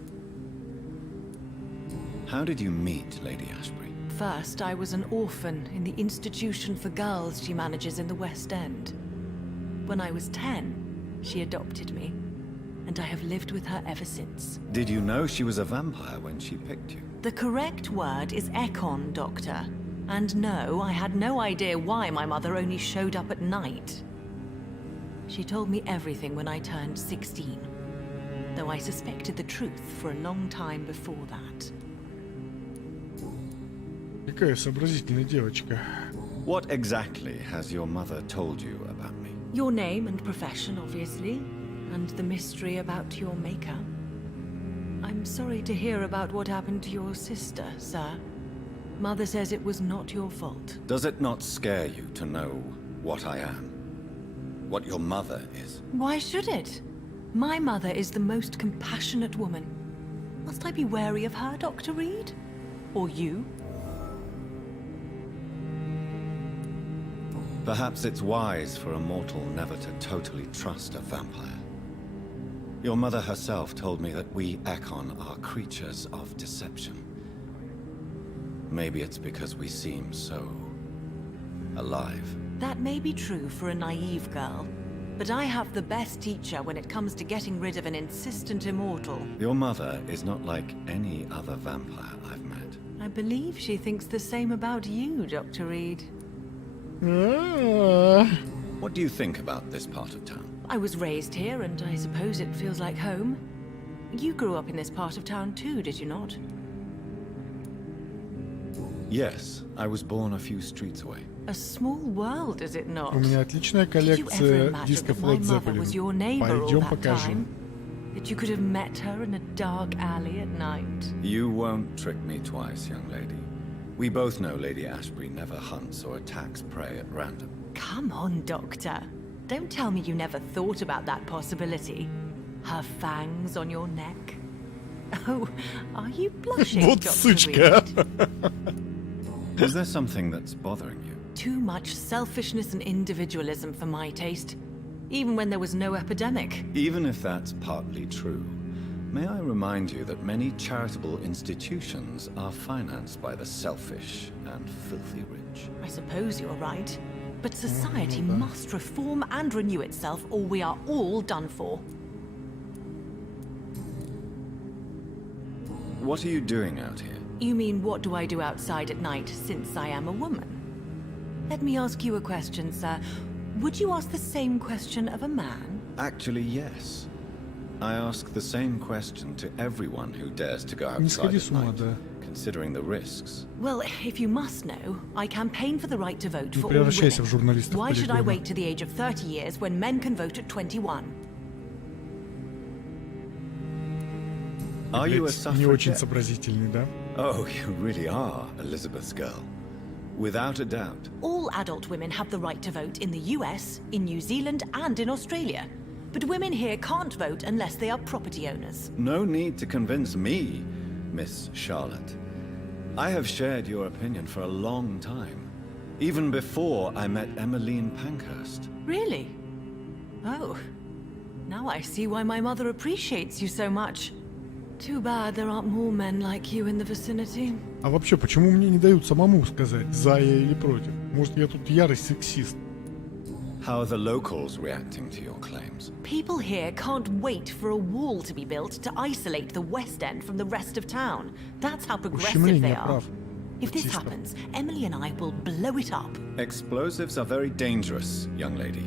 How did you meet Lady Ashbury? First, I was an orphan in the institution for girls she manages in the West End. When I was 10, she adopted me, and I have lived with her ever since. Did you know she was a vampire when she picked you? The correct word is Ekon, Doctor. And no, I had no idea why my mother only showed up at night. She told me everything when I turned 16, though I suspected the truth for a long time before that. Какая сообразительная девочка. What exactly has your mother told you about me? Your name and profession, obviously, and the mystery about your maker. I'm sorry to hear about what happened to your sister, sir. Mother says it was not your fault. Does it not scare you to know what I am? What your mother is? Why should it? My mother is the most compassionate woman. Must I be wary of her, Dr. Reed? Or you? Perhaps it's wise for a mortal never to totally trust a vampire. Your mother herself told me that we Ekon are creatures of deception. Maybe it's because we seem so alive. That may be true for a naive girl, but I have the best teacher when it comes to getting rid of an insistent immortal. Your mother is not like any other vampire I've met. I believe she thinks the same about you, Dr. Reed. What do you think about this part of town? I was raised here, and I suppose it feels like home. You grew up in this part of town too, did you not? Yes, I was born a few streets away. A small world, is it not? У меня отличная Did you ever коллекция imagine дисков that my Led mother was your Zeppelin. neighbor all Пойдем that покажу. time? That you could have met her in a dark alley at night? You won't trick me twice, young lady. We both know Lady Ashbury never hunts or attacks prey at random. Come on, Doctor. Don't tell me you never thought about that possibility. Her fangs on your neck. Oh, are you blushing, Вот Dr. сучка. Reed? Is there something that's bothering you? Too much selfishness and individualism for my taste. even when there was no epidemic. Even if that's partly true, may I remind you that many charitable institutions are financed by the selfish and filthy rich? I suppose you're right. But society must reform and renew itself, or we are all done for. What are you doing out here? You mean, what do I do outside at night, since I am a woman? Let me ask you a question, sir. Would you ask the same question of a man? Actually, yes. I ask the same question to everyone who dares to go outside at night, considering the risks. Well, if you must know, I campaign for the right to vote for all превращайся в women. журналиста Why should I полигона. wait to the age of 30 years when men can vote at 21? Are you a Блядь, не очень suffragette? сообразительный, да? Oh, you really are Elizabeth's girl. Without a doubt. All adult women have the right to vote in the US, in New Zealand, and in Australia. But women here can't vote unless they are property owners. No need to convince me, Miss Charlotte. I have shared your opinion for a long time. Even before I met Emmeline Pankhurst. Really? Oh. Now I see why my mother appreciates you so much. Too bad there aren't more men like you in the vicinity. А вообще, почему мне не дают самому сказать, за я или против? Может, я тут ярый сексист? How are the locals reacting to your claims? People here can't wait for a wall to be built to isolate the West End from the rest of town. That's how progressive they Ущемление are. прав. If this артистов. happens, Emily and I will blow it up. Explosives are very dangerous, young lady.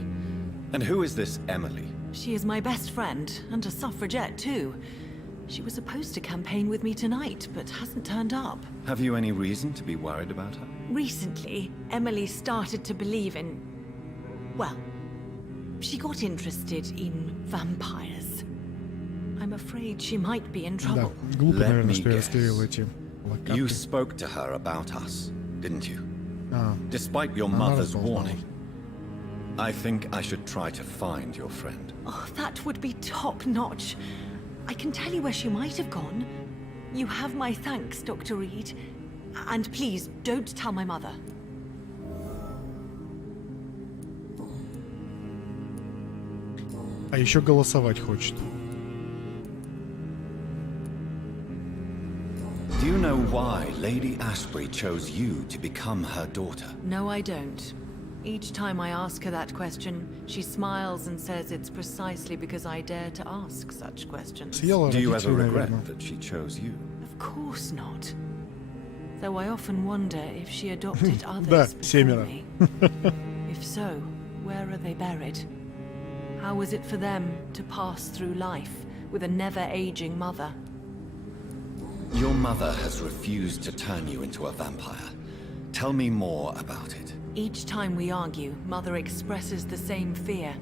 And who is this Emily? She is my best friend, and a suffragette too. She was supposed to campaign with me tonight, but hasn't turned up. Have you any reason to be worried about her? Recently, Emily started to believe in... well, she got interested in vampires. I'm afraid she might be in Да, trouble. глупо, Let наверное, me что я guess. расклеил эти плакаты. You spoke to her about us, didn't you? А, Despite your она mother's распознала. warning. I think I should try to find your friend. Oh, that would be top-notch. I can tell you where she might have gone. You have my thanks, Dr. Reed. And please, don't tell my mother. А еще голосовать хочет. Do you know why Lady Ashbury chose you to become her daughter? No, I don't. Each time I ask her that question, she smiles and says it's precisely because I dare to ask such questions. Съела Do you ever родителей, regret наверное. that she chose you? Of course not. Though I often wonder if she adopted others Да, before семеро. me. If so, where are they buried? How was it for them to pass through life with a never-aging mother? Your mother has refused to turn you into a vampire. Tell me more about it. Each time we argue, Mother expresses the same fear.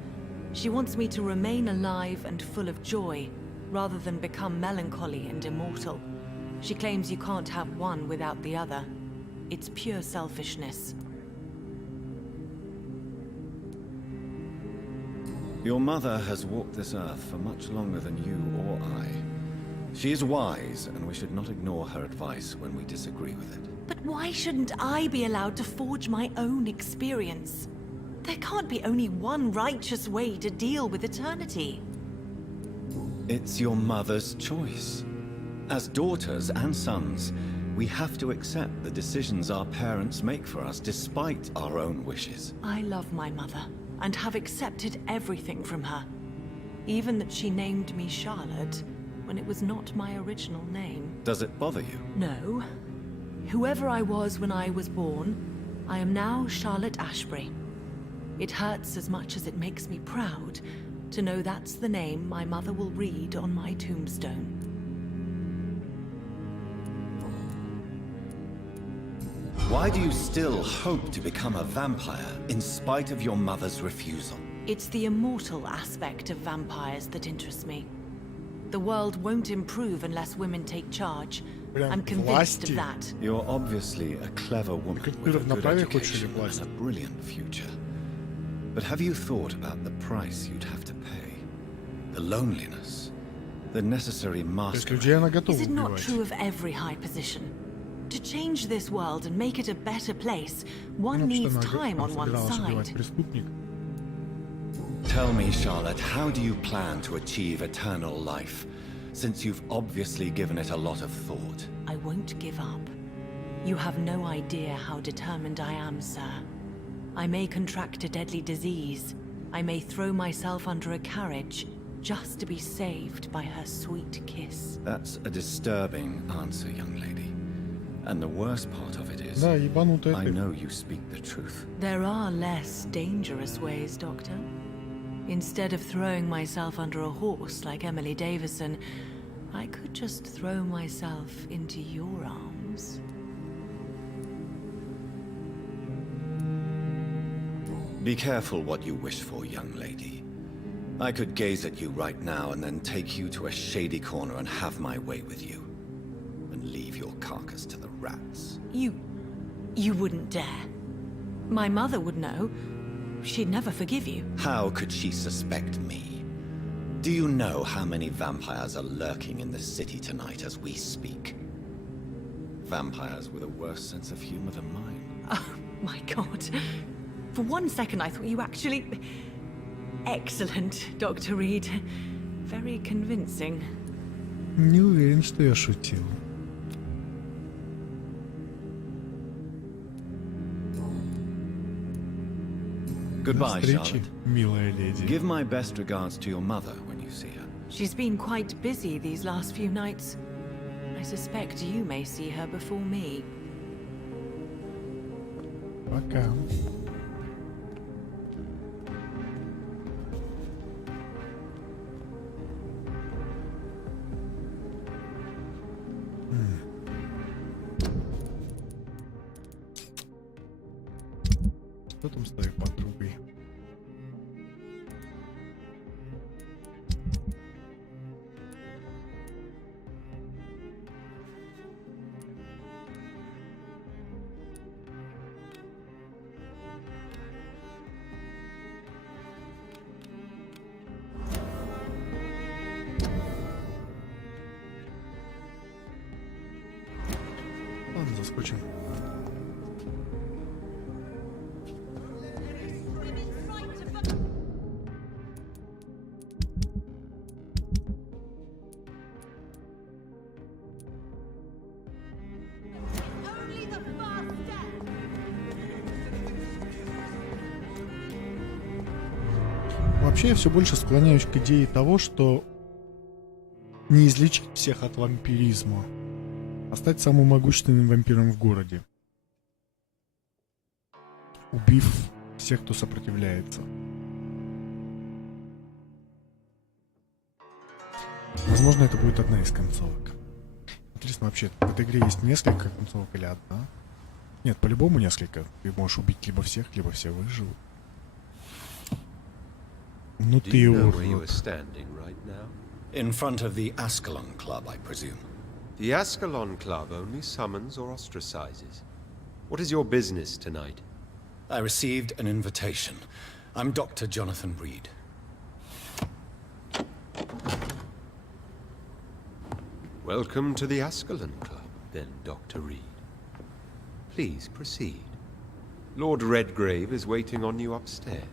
She wants me to remain alive and full of joy, rather than become melancholy and immortal. She claims you can't have one without the other. It's pure selfishness. Your mother has walked this earth for much longer than you or I. She is wise, and we should not ignore her advice when we disagree with it. But why shouldn't I be allowed to forge my own experience? There can't be only one righteous way to deal with eternity. It's your mother's choice. As daughters and sons, we have to accept the decisions our parents make for us despite our own wishes. I love my mother, and have accepted everything from her. Even that she named me Charlotte, when it was not my original name. Does it bother you? No. Whoever I was when I was born, I am now Charlotte Ashbury. It hurts as much as it makes me proud to know that's the name my mother will read on my tombstone. Why do you still hope to become a vampire in spite of your mother's refusal? It's the immortal aspect of vampires that interests me. The world won't improve unless women take charge. I'm convinced of that. You're obviously a clever woman with a good education and a brilliant future. But have you thought about the price you'd have to pay? The loneliness, the necessary masquerade. Is it not true of every high position? To change this world and make it a better place, one needs time on one's side. Tell me, Charlotte, how do you plan to achieve eternal life, since you've obviously given it a lot of thought? I won't give up. You have no idea how determined I am, sir. I may contract a deadly disease. I may throw myself under a carriage, just to be saved by her sweet kiss. That's a disturbing answer, young lady. And the worst part of it is, Да, ебанутая I ты. know you speak the truth. There are less dangerous ways, Doctor. Instead of throwing myself under a horse like Emily Davison, I could just throw myself into your arms. Be careful what you wish for, young lady. I could gaze at you right now and then take you to a shady corner and have my way with you. And leave your carcass to the rats. You wouldn't dare. My mother would know. She'd never forgive you. How could she suspect me? Do you know how many vampires are lurking in the city tonight as we speak? Vampires with a worse sense of humor than mine. Oh, my God. For one second, I thought you actually... Excellent, Dr. Reed. Very convincing. Не уверен, что я шутил. Goodbye, До встречи, Charlotte. милая леди. Give my best regards to your mother when you see her. She's been quite busy these last few nights. I suspect you may see her before me. Пока. Что там с твоей подругой? Ладно, заскочим. Вообще я все больше склоняюсь к идее того, что не излечить всех от вампиризма, а стать самым могущественным вампиром в городе, убив всех, кто сопротивляется. Возможно, это будет одна из концовок. Интересно, вообще, в этой игре есть несколько концовок или одна? Нет, по-любому несколько. Ты можешь убить либо всех, либо все выживут. Ну Do ты you know where you are урод. standing right now? In front of the Askalon Club, I presume. The Askalon Club only summons or ostracizes. What is your business tonight? I received an invitation. I'm Dr. Jonathan Reed. Welcome to the Askalon Club, then, Dr. Reed. Please proceed. Lord Redgrave is waiting on you upstairs.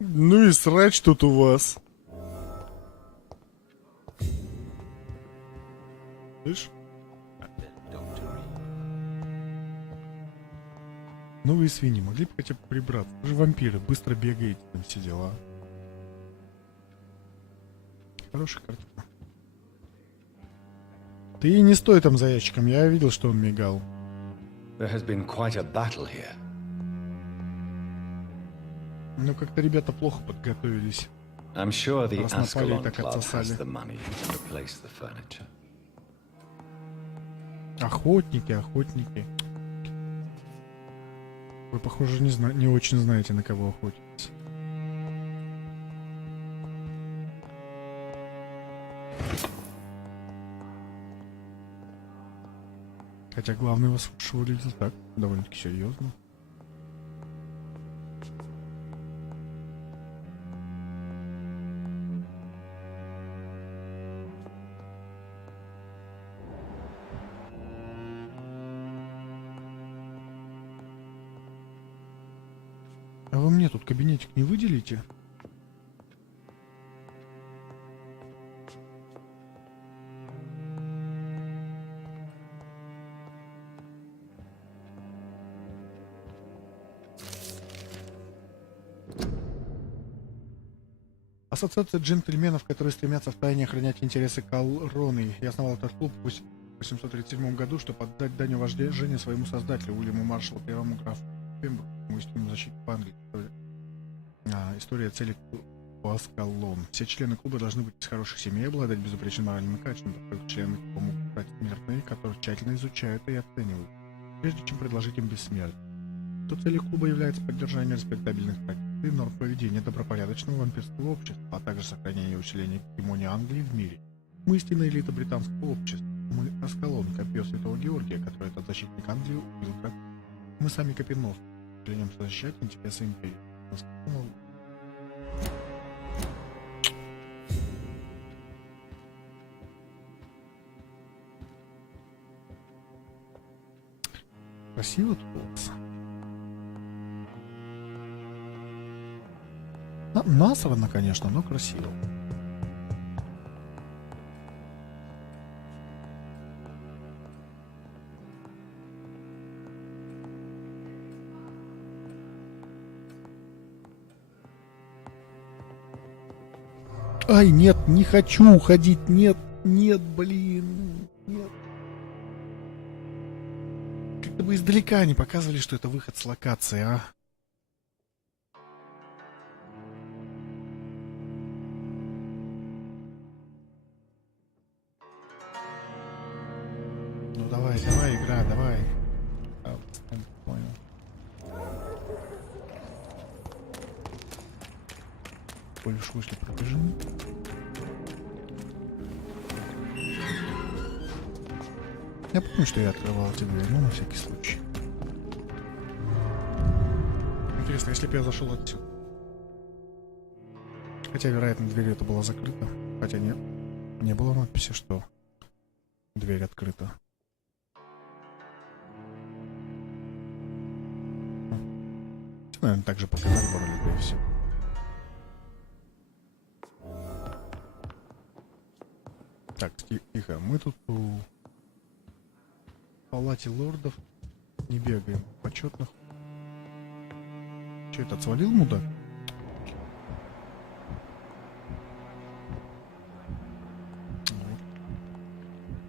Ну и срач тут у вас. Слышь? Then, Dr. Reed. Ну вы свиньи, могли бы хотя бы прибраться. Вы же вампиры, быстро бегаете, там все дела. Хорошая картина. Ты не стой там за ящиком, я видел, что он мигал. There has been quite a battle here. Ну как-то ребята плохо подготовились. I'm sure the Раз напали и Askalon так Club has отсосали. the money to replace the furniture. Охотники, охотники. Вы, похоже, не очень знаете, на кого охотитесь. Хотя главный вас выглядел так, довольно-таки серьезно. А вы мне тут кабинетик не выделите? Ассоциация джентльменов, которые стремятся втайне охранять интересы короны. Я основал этот клуб в 1837 году, чтобы отдать дань уважения своему создателю, Уильяму Маршалу, первому графу Пемброку, истинному защитнику Англии. История цели клуба Аскалон. Все члены клуба должны быть из хороших семей, обладать безупречным моральным качеством, только члены клуба могут стать смертными, которые тщательно изучают и оценивают, прежде чем предложить им бессмертие. То целью клуба является поддержание респектабельных традиций, норм поведения добропорядочного вампирского общества, а также сохранение и усиление гегемонии Англии в мире. Мы истинная элита британского общества. Мы Аскалон, копье Святого Георгия, который этот защитник Англии убил как... Мы сами копьеносцы, клянемся защищать интересы империи. Красиво тут получится. Насрано, конечно, но красиво. Ай, нет, не хочу уходить, нет, нет, блин, нет. Как-то бы издалека они показывали, что это выход с локации, а. Ну давай, давай, игра, давай. Понял. Коль уж вышли, пробежим. Я помню, что я открывал эти двери, но на всякий случай. Интересно, если бы я зашел отсюда. Хотя, вероятно, дверь это была закрыта. Хотя нет, не было надписи, что дверь открыта. Наверное, так же после забора и все. Так, тихо. Мы тут в палате лордов не бегаем. Почетных. Че это, отсвалил мудак?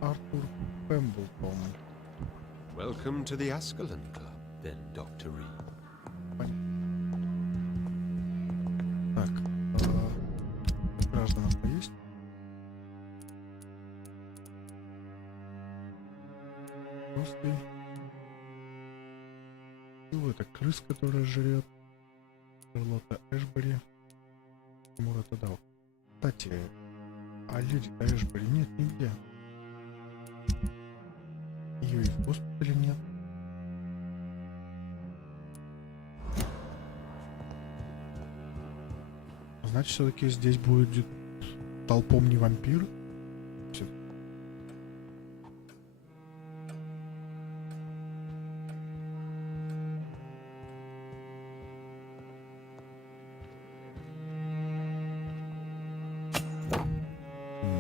Артур Пемблтон. Welcome to the Askалон Club, then, Dr. Reed. Так, гражданам-то есть? Просто... это крыс, которая жрет. Шарлотта Эшбери. Тимур это дал. Кстати, а леди Эшбери нет нигде. Ее и в госпитале нет. Значит, все-таки здесь будет толпом не вампир.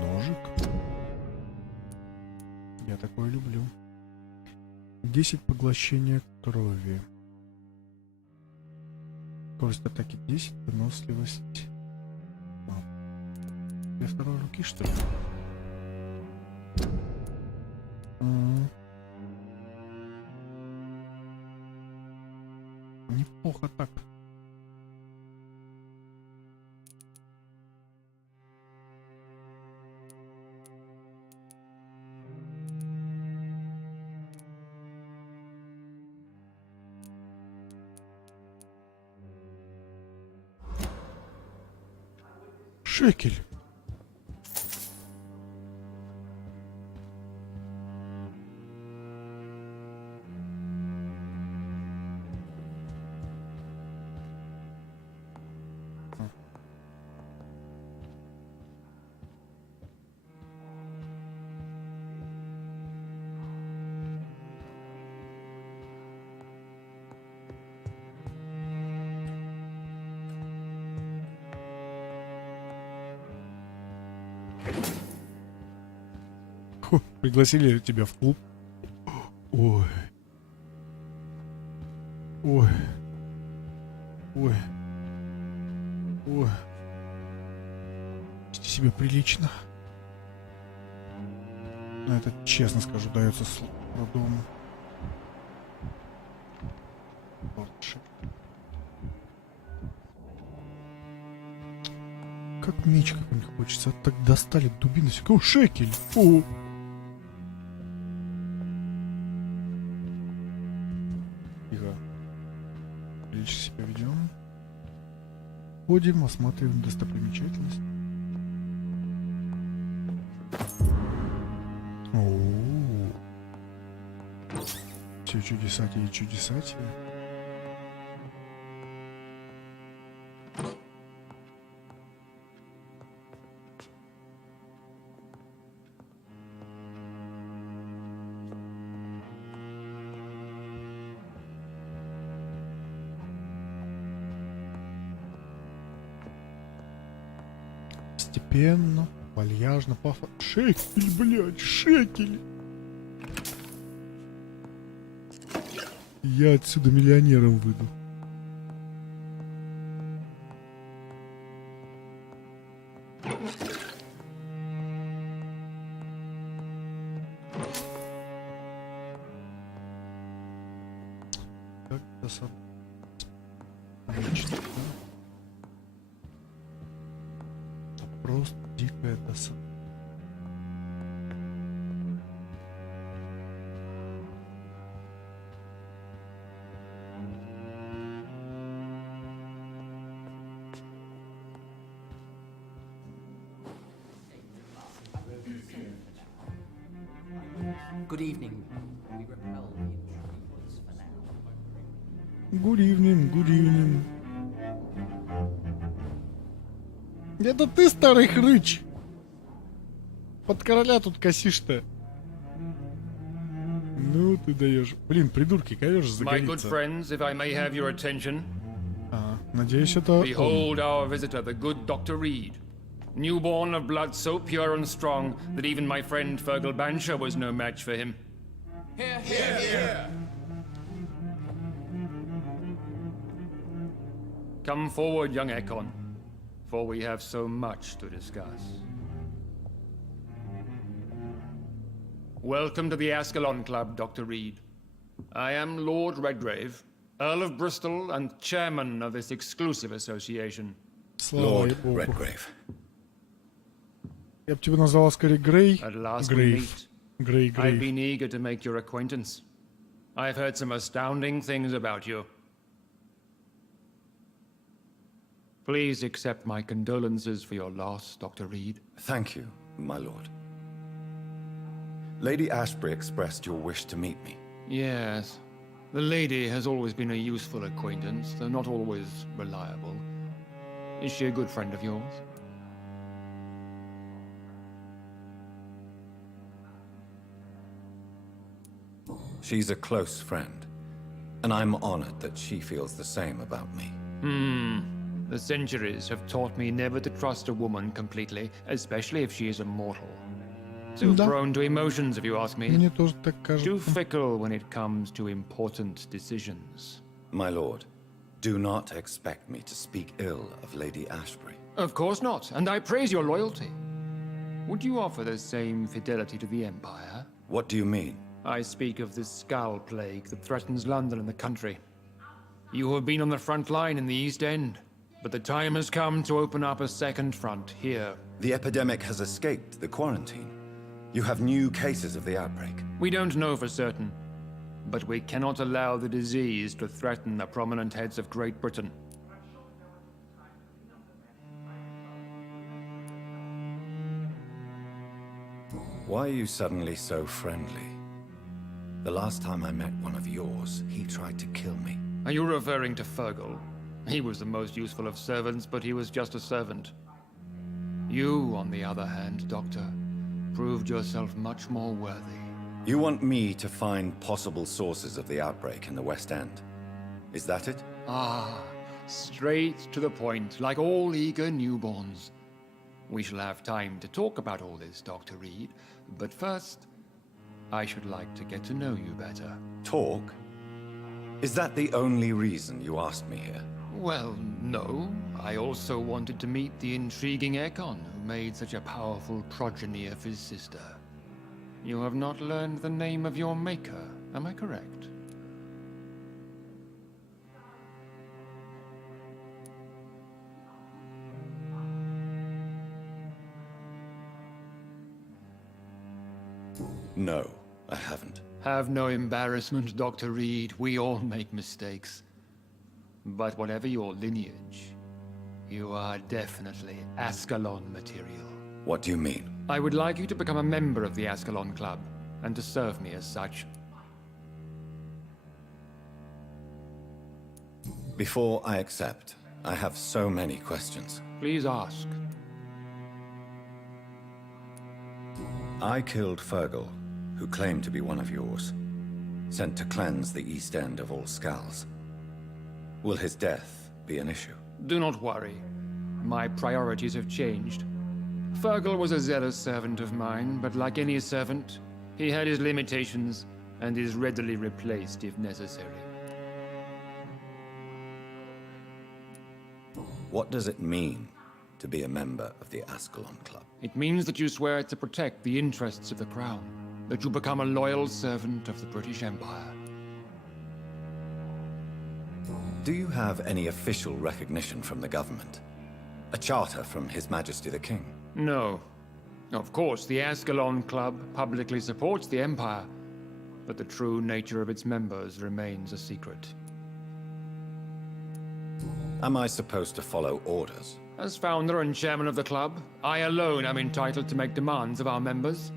Ножик. Я такое люблю. 10 поглощения крови. Скорость атаки 10, выносливость. Для второй руки, что ли? Неплохо так. Шекель. Фу, пригласили тебя в клуб. Ой. Ой. Ой. Ой. Вести себя прилично. Но это, честно скажу, дается с трудом. Как меч какой-нибудь хочется. Так достали дубины. О, шекель! О! Тихо. Прилично себя ведем. Ходим, осматриваем достопримечательность. О-о-о. Все чудесатие и чудесатие. Постепенно, вальяжно, пафос. Шекель, блядь, шекель! Я отсюда миллионером выйду. Как это отлично, да? Просто дикая досада. Good evening. We repel the intruders for now. Good evening, good evening. Это ты, старый хрыч? Под короля тут косишь-то. Ну ты даешь. Блин, придурки, ковер же My good загорится. friends, if I may have your attention. Надеюсь, это... Behold our visitor, the good Dr. Reed. Newborn of blood so pure and strong that even my friend Fergal Bansha was no match for him. Here, here, here. Come forward, young Ekon, for we have so much to discuss. Welcome to the Askalon Club, Dr. Reed. I am Lord Redgrave, Earl of Bristol and chairman of this exclusive association. Lord Redgrave. Я бы тебя назвала скорее Грей. At last we Грейв. meet. Грей, I've Грейв. been eager to make your acquaintance. I've heard some astounding things about you. Please accept my condolences for your loss, Dr. Reed. Thank you, my lord. Lady Ashbury expressed your wish to meet me. Yes. The lady has always been a useful acquaintance, though not always reliable. Is she a good friend of yours? She's a close friend, and I'm honored that she feels the same about me. The centuries have taught me never to trust a woman completely, especially if she is a mortal. Too Да. prone to emotions, if you ask me. Мне тоже так Too кажется. fickle when it comes to important decisions. My lord, do not expect me to speak ill of Lady Ashbury. Of course not, and I praise your loyalty. Would you offer the same fidelity to the Empire? What do you mean? I speak of the Skull Plague that threatens London and the country. You have been on the front line in the East End, but the time has come to open up a second front here. The epidemic has escaped the quarantine. You have new cases of the outbreak. We don't know for certain, but we cannot allow the disease to threaten the prominent heads of Great Britain. Why are you suddenly so friendly? The last time I met one of yours, he tried to kill me. Are you referring to Fergal? He was the most useful of servants, but he was just a servant. You, on the other hand, Doctor, proved yourself much more worthy. You want me to find possible sources of the outbreak in the West End? Is that it? Ah, straight to the point, like all eager newborns. We shall have time to talk about all this, Dr. Reed. But first, I should like to get to know you better. Talk? Is that the only reason you asked me here? Well, no. I also wanted to meet the intriguing Ekon, who made such a powerful progeny of his sister. You have not learned the name of your maker, am I correct? No, I haven't. Have no embarrassment, Dr. Reed. We all make mistakes. But whatever your lineage, you are definitely Askalon material. What do you mean? I would like you to become a member of the Askalon Club, and to serve me as such. Before I accept, I have so many questions. Please ask. I killed Fergal, who claimed to be one of yours, sent to cleanse the East End of all Skulls. Will his death be an issue? Do not worry. My priorities have changed. Fergal was a zealous servant of mine, but like any servant, he had his limitations and is readily replaced if necessary. What does it mean to be a member of the Askalon Club? It means that you swear to protect the interests of the Crown, that you become a loyal servant of the British Empire. Do you have any official recognition from the government? A charter from His Majesty the King? No. Of course, the Askalon Club publicly supports the Empire, but the true nature of its members remains a secret. Am I supposed to follow orders? As founder and chairman of the club, I alone am entitled to make demands of our members,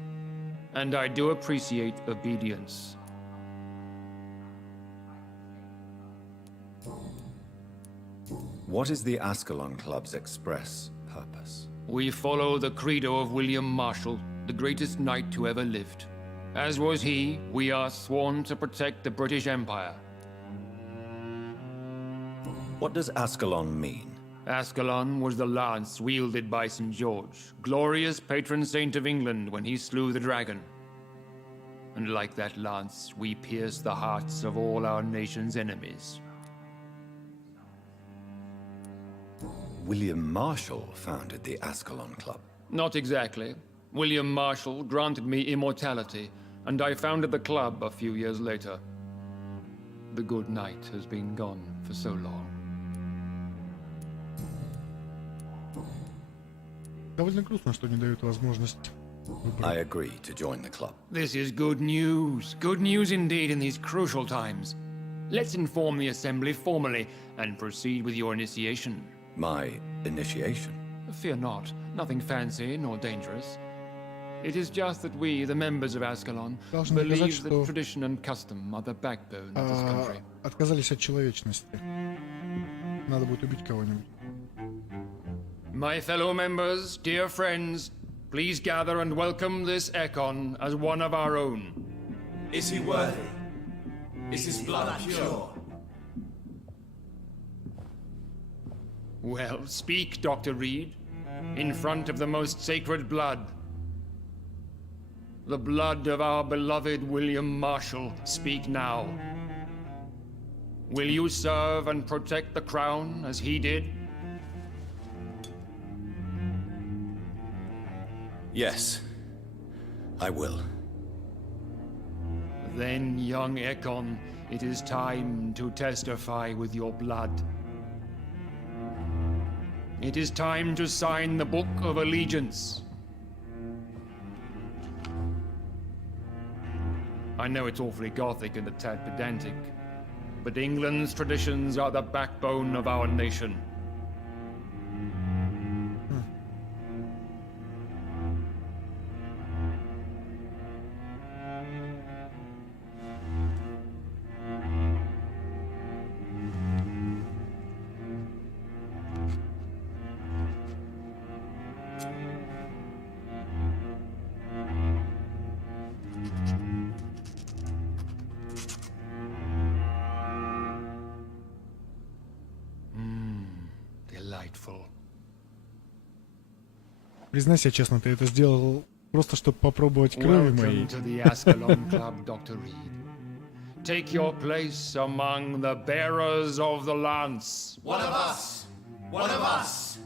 and I do appreciate obedience. What is the Askalon Club's express purpose? We follow the credo of William Marshall, the greatest knight who ever lived. As was he, we are sworn to protect the British Empire. What does Askalon mean? Askalon was the lance wielded by St. George, glorious patron saint of England when he slew the dragon. And like that lance, we pierce the hearts of all our nation's enemies. William Marshall founded the Askalon Club. Not exactly. William Marshall granted me immortality, and I founded the club a few years later. The good knight has been gone for so long. Довольно грустно, что не дают возможность I agree to join the club. This is good news. Good news indeed in these crucial times. Let's inform the Assembly formally and proceed with your initiation. My initiation? Fear not. Nothing fancy nor dangerous. It is just that we, the members of Askalon, believe that tradition and custom are the backbone of this country. Отказались от человечности. Надо будет убить кого-нибудь. My fellow members, dear friends, please gather and welcome this Ekon as one of our own. Is he worthy? Is his blood pure? Well, speak, Dr. Reed, in front of the most sacred blood. The blood of our beloved William Marshall. Speak now. Will you serve and protect the crown as he did? Yes, I will. Then, young Ekon, it is time to testify with your blood. It is time to sign the Book of Allegiance. I know it's awfully gothic and a tad pedantic, but England's traditions are the backbone of our nation. Delightful. Признайся честно, ты это сделал просто, чтобы попробовать крови моей. Welcome to the Askalon Club, Dr. Reed. Take your place among the bearers of the lance. One of us! One of us!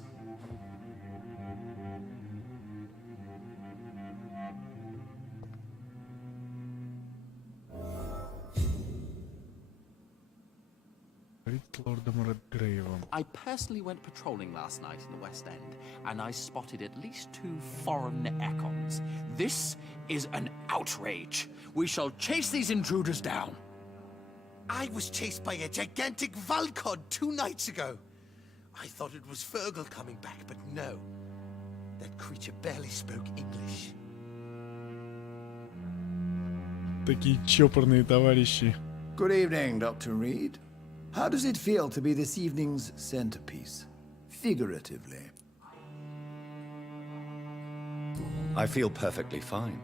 Лордом Редгрейвом. I personally went patrolling last night in the West End, and I spotted at least 2 foreign econs. This is an outrage. We shall chase these intruders down. I was chased by a gigantic Valcod 2 nights ago. I thought it was Fergal coming back, but no. That creature barely spoke English. Такие чопорные товарищи. Good evening, Dr. Reed. How does it feel to be this evening's centerpiece? Figuratively. I feel perfectly fine.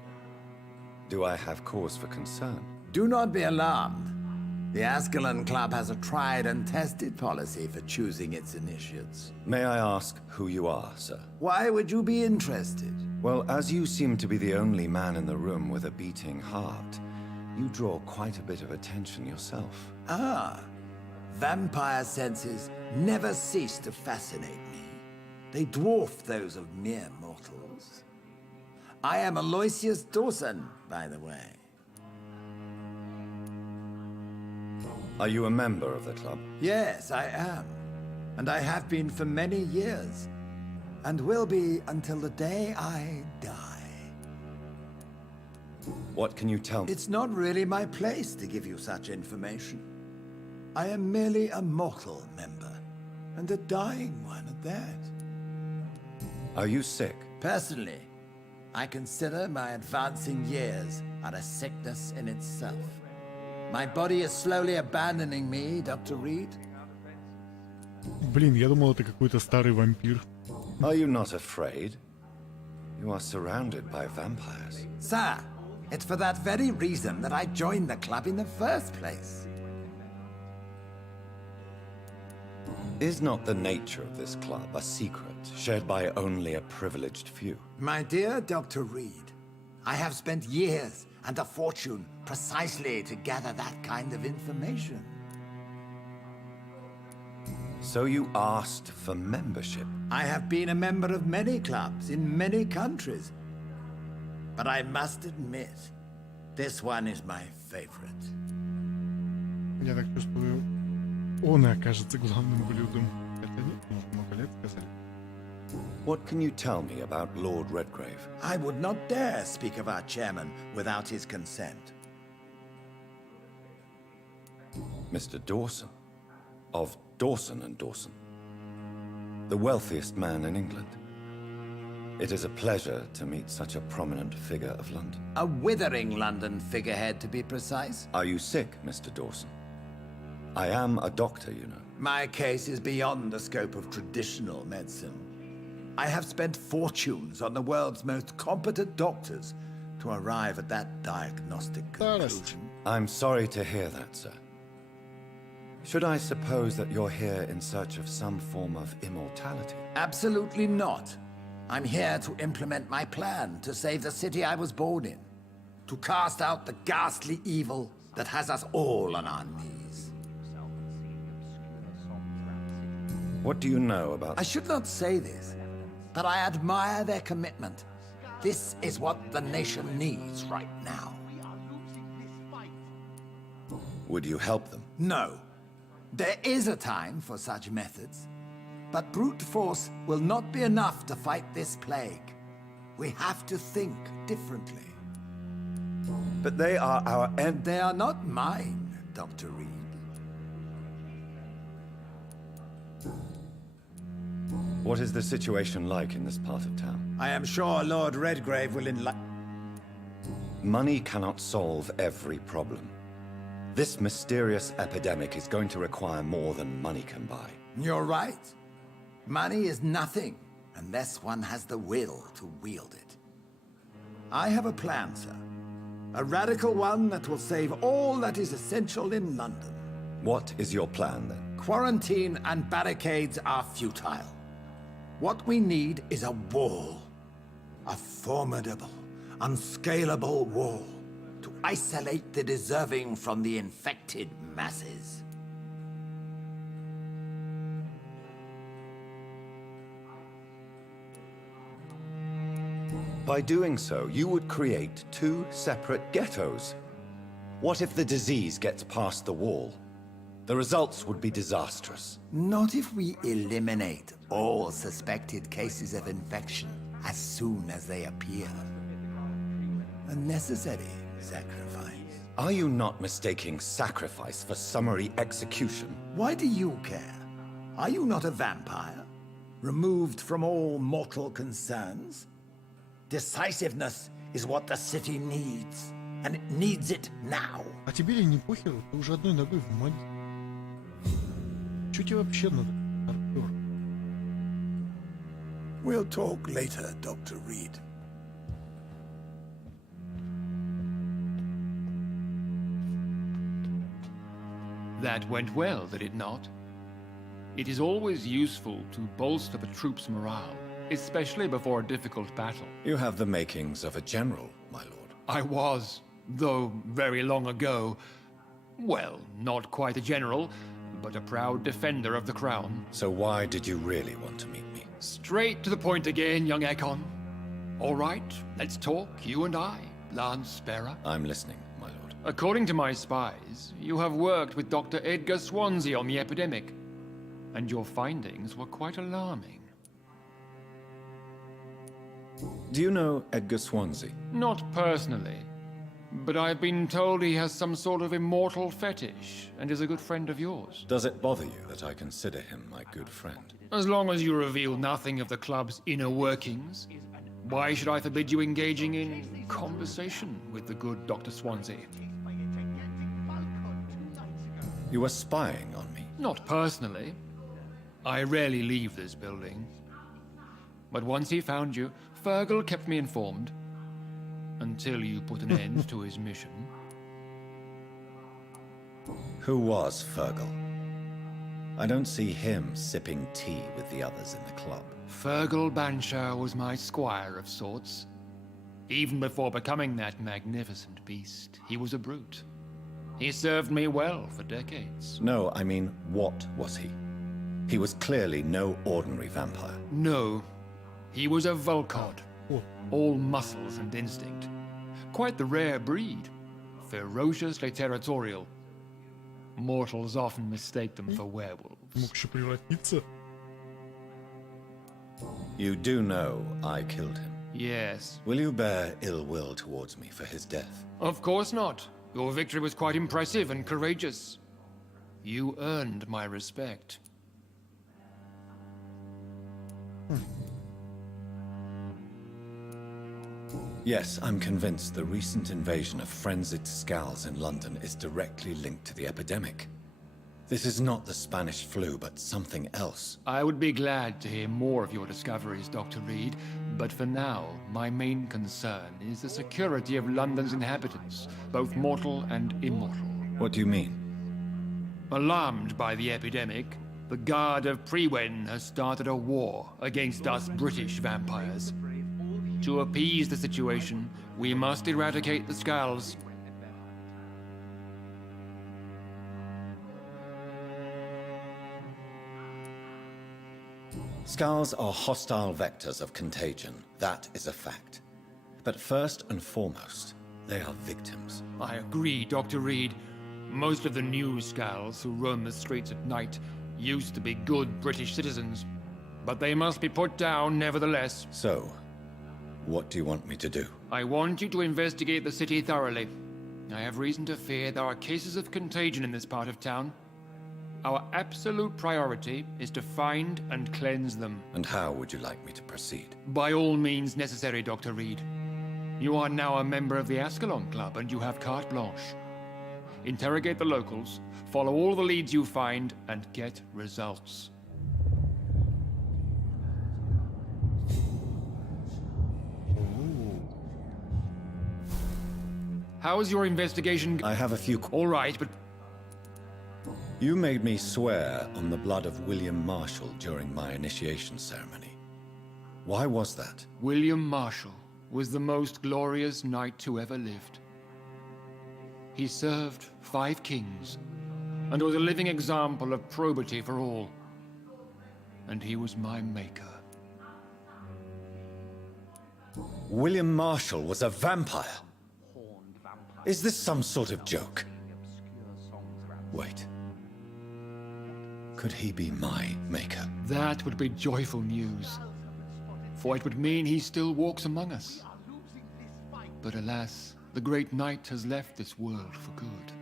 Do I have cause for concern? Do not be alarmed. The Askalon Club has a tried and tested policy for choosing its initiates. May I ask who you are, sir? Why would you be interested? Well, as you seem to be the only man in the room with a beating heart, you draw quite a bit of attention yourself. Ah. Vampire senses never cease to fascinate me. They dwarf those of mere mortals. I am Aloysius Dawson, by the way. Are you a member of the club? Yes, I am. And I have been for many years. And will be until the day I die. What can you tell me? It's not really my place to give you such information. I am merely a mortal member, and a dying one at that. Are you sick? Personally, I consider my advancing years are a sickness in itself. My body is slowly abandoning me, Dr. Reed. Блин, я думал, это какой-то старый вампир. Are you not afraid? You are surrounded by vampires. Sir, it's for that very reason that I joined the club in the first place. Is not the nature of this club a secret shared by only a privileged few? My dear Dr. Reed, I have spent years and a fortune precisely to gather that kind of information. So you asked for membership? I have been a member of many clubs in many countries. But I must admit, this one is my favorite. Я так чувствую, он и окажется главным блюдом. Хотя нет, может, много лет сказали. What can you tell me about Lord Redgrave? I would not dare speak of our chairman without his consent. Mr. Dawson, of Dawson and Dawson, the wealthiest man in England. It is a pleasure to meet such a prominent figure of London. A withering London figurehead, to be precise. Are you sick, Mr. Dawson? I am a doctor, you know. My case is beyond the scope of traditional medicine. I have spent fortunes on the world's most competent doctors to arrive at that diagnostic conclusion. I'm sorry to hear that, sir. Should I suppose that you're here in search of some form of immortality? Absolutely not. I'm here to implement my plan to save the city I was born in. To cast out the ghastly evil that has us all on our knees. What do you know about... I should not say this, but I admire their commitment. This is what the nation needs right now. Would you help them? No. There is a time for such methods. But brute force will not be enough to fight this plague. We have to think differently. But they are our end. They are not mine, Dr. Reed. What is the situation like in this part of town? I am sure Lord Redgrave will Money cannot solve every problem. This mysterious epidemic is going to require more than money can buy. You're right. Money is nothing unless one has the will to wield it. I have a plan, sir. A radical one that will save all that is essential in London. What is your plan, then? Quarantine and barricades are futile. What we need is a wall. A formidable, unscalable wall to isolate the deserving from the infected masses. By doing so, you would create two separate ghettos. What if the disease gets past the wall? The results would be disastrous. Not if we eliminate all suspected cases of infection as soon as they appear. A necessary sacrifice. Are you not mistaking sacrifice for summary execution? Why do you care? Are you not a vampire? Removed from all mortal concerns? Decisiveness is what the city needs, and it needs it now. А тебе ли не похеру? Ты уже одной ногой в магии. Чё тебе вообще надо, Артур? We'll talk later, Dr. Reed. That went well, did it not? It is always useful to bolster the troops' morale, especially before a difficult battle. You have the makings of a general, my lord. I was, though very long ago. Well, not quite a general, but a proud defender of the crown. So why did you really want to meet me? Straight to the point again, young Ekon. All right, let's talk, you and I, Lance Sparrow. I'm listening, my lord. According to my spies, you have worked with Dr. Edgar Swansea on the epidemic, and your findings were quite alarming. Do you know Edgar Swansea? Not personally, but I've been told he has some sort of immortal fetish and is a good friend of yours. Does it bother you that I consider him my good friend? As long as you reveal nothing of the club's inner workings, why should I forbid you engaging in conversation with the good Dr. Swansea? You were spying on me? Not personally. I rarely leave this building. But once he found you, Fergal kept me informed. Until you put an end to his mission. Who was Fergal? I don't see him sipping tea with the others in the club. Fergal Banshire was my squire of sorts. Even before becoming that magnificent beast, he was a brute. He served me well for decades. No, I mean, what was he? He was clearly no ordinary vampire. No. He was a Volcod. All muscles and instinct. Quite the rare breed. Ferociously territorial. Mortals often mistake them for werewolves. Мог еще превратиться. You do know I killed him? Yes. Will you bear ill will towards me for his death? Of course not. Your victory was quite impressive and courageous. You earned my respect. Yes, I'm convinced the recent invasion of frenzied Skulls in London is directly linked to the epidemic. This is not the Spanish flu, but something else. I would be glad to hear more of your discoveries, Dr. Reed, but for now, my main concern is the security of London's inhabitants, both mortal and immortal. What do you mean? Alarmed by the epidemic, the Guard of Prewen has started a war against us British vampires. To appease the situation, we must eradicate the Skulls. Skulls are hostile vectors of contagion, that is a fact. But first and foremost, they are victims. I agree, Dr. Reed. Most of the new Skulls who roam the streets at night used to be good British citizens. But they must be put down nevertheless. So, what do you want me to do? I want you to investigate the city thoroughly. I have reason to fear there are cases of contagion in this part of town. Our absolute priority is to find and cleanse them. And how would you like me to proceed? By all means necessary, Dr. Reed. You are now a member of the Askalon Club and you have carte blanche. Interrogate the locals, follow all the leads you find, and get results. How's your investigation? I have a few... All right, but... You made me swear on the blood of William Marshall during my initiation ceremony. Why was that? William Marshall was the most glorious knight who ever lived. He served 5 kings, and was a living example of probity for all. And he was my maker. William Marshall was a vampire? Is this some sort of joke? Wait. Could he be my maker? That would be joyful news, for it would mean he still walks among us. But alas, the great knight has left this world for good.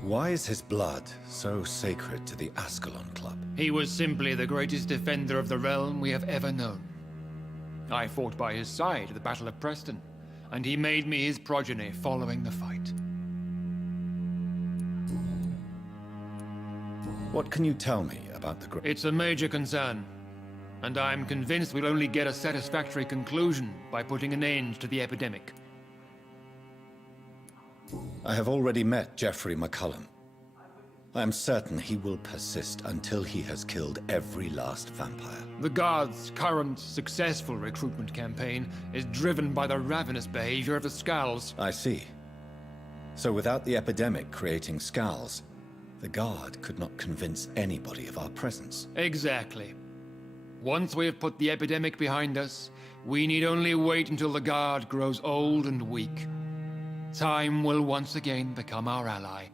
Why is his blood so sacred to the Askalon Club? He was simply the greatest defender of the realm we have ever known. I fought by his side at the Battle of Preston, and he made me his progeny following the fight. What can you tell me about the great... It's a major concern, and I'm convinced we'll only get a satisfactory conclusion by putting an end to the epidemic. I have already met Geoffrey McCullum. I am certain he will persist until he has killed every last vampire. The Guard's current successful recruitment campaign is driven by the ravenous behavior of the Skulls. I see. So without the epidemic creating Skulls, the Guard could not convince anybody of our presence. Exactly. Once we have put the epidemic behind us, we need only wait until the Guard grows old and weak. Time will once again become our ally.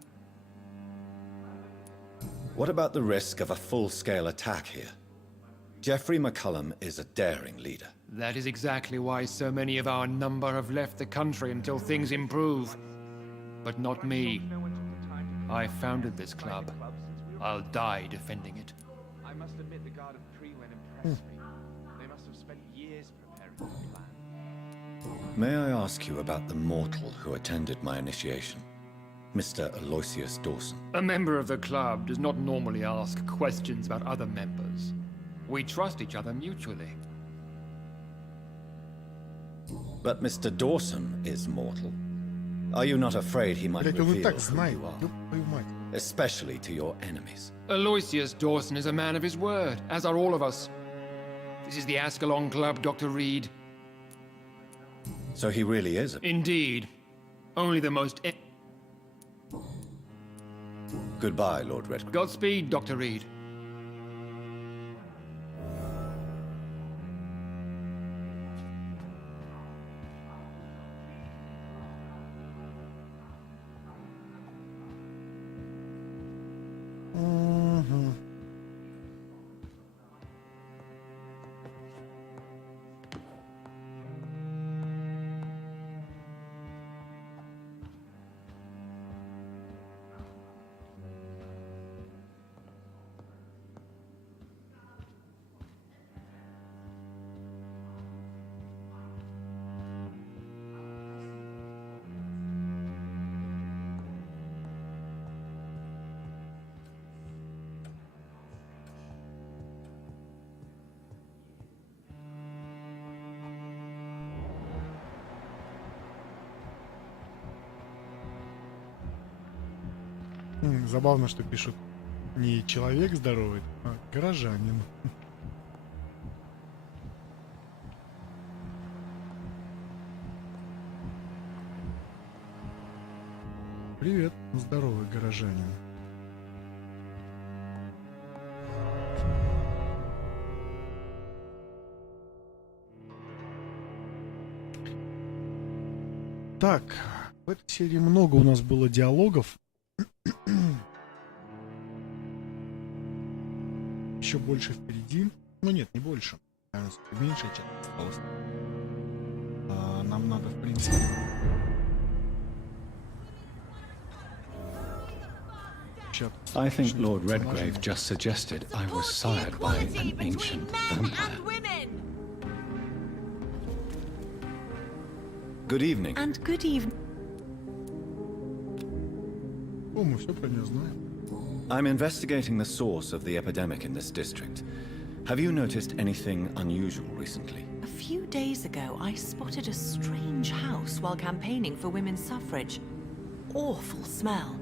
What about the risk of a full-scale attack here? Geoffrey McCullum is a daring leader. That is exactly why so many of our number have left the country until things improve. But not me. I founded this club. I'll die defending it. I must admit the Guard of Pre-Wen impressed me. They must have spent years preparing this plan. May I ask you about the mortal who attended my initiation? Mr. Aloysius Dawson. A member of the club does not normally ask questions about other members. We trust each other mutually. But Mr. Dawson is mortal. Are you not afraid he might reveal who you are? Especially to your enemies. Aloysius Dawson is a man of his word, as are all of us. This is the Askalon Club, Dr. Reed. So he really is a... Indeed. Only the most... Goodbye, Lord Redgrave. Godspeed, Dr. Reed. Забавно, что пишут не человек здоровый, а горожанин. Привет, здоровый горожанин. Так, в этой серии много у нас было диалогов. Еще больше впереди. Ну нет, не больше. Кажется, меньшая часть осталась. Нам надо, в принципе... I think Lord Redgrave just suggested I was sired by an ancient vampire. Good evening. And good evening. О, мы все про нее знаем. I'm investigating the source of the epidemic in this district. Have you noticed anything unusual recently? A few days ago, I spotted a strange house while campaigning for women's suffrage. Awful smell.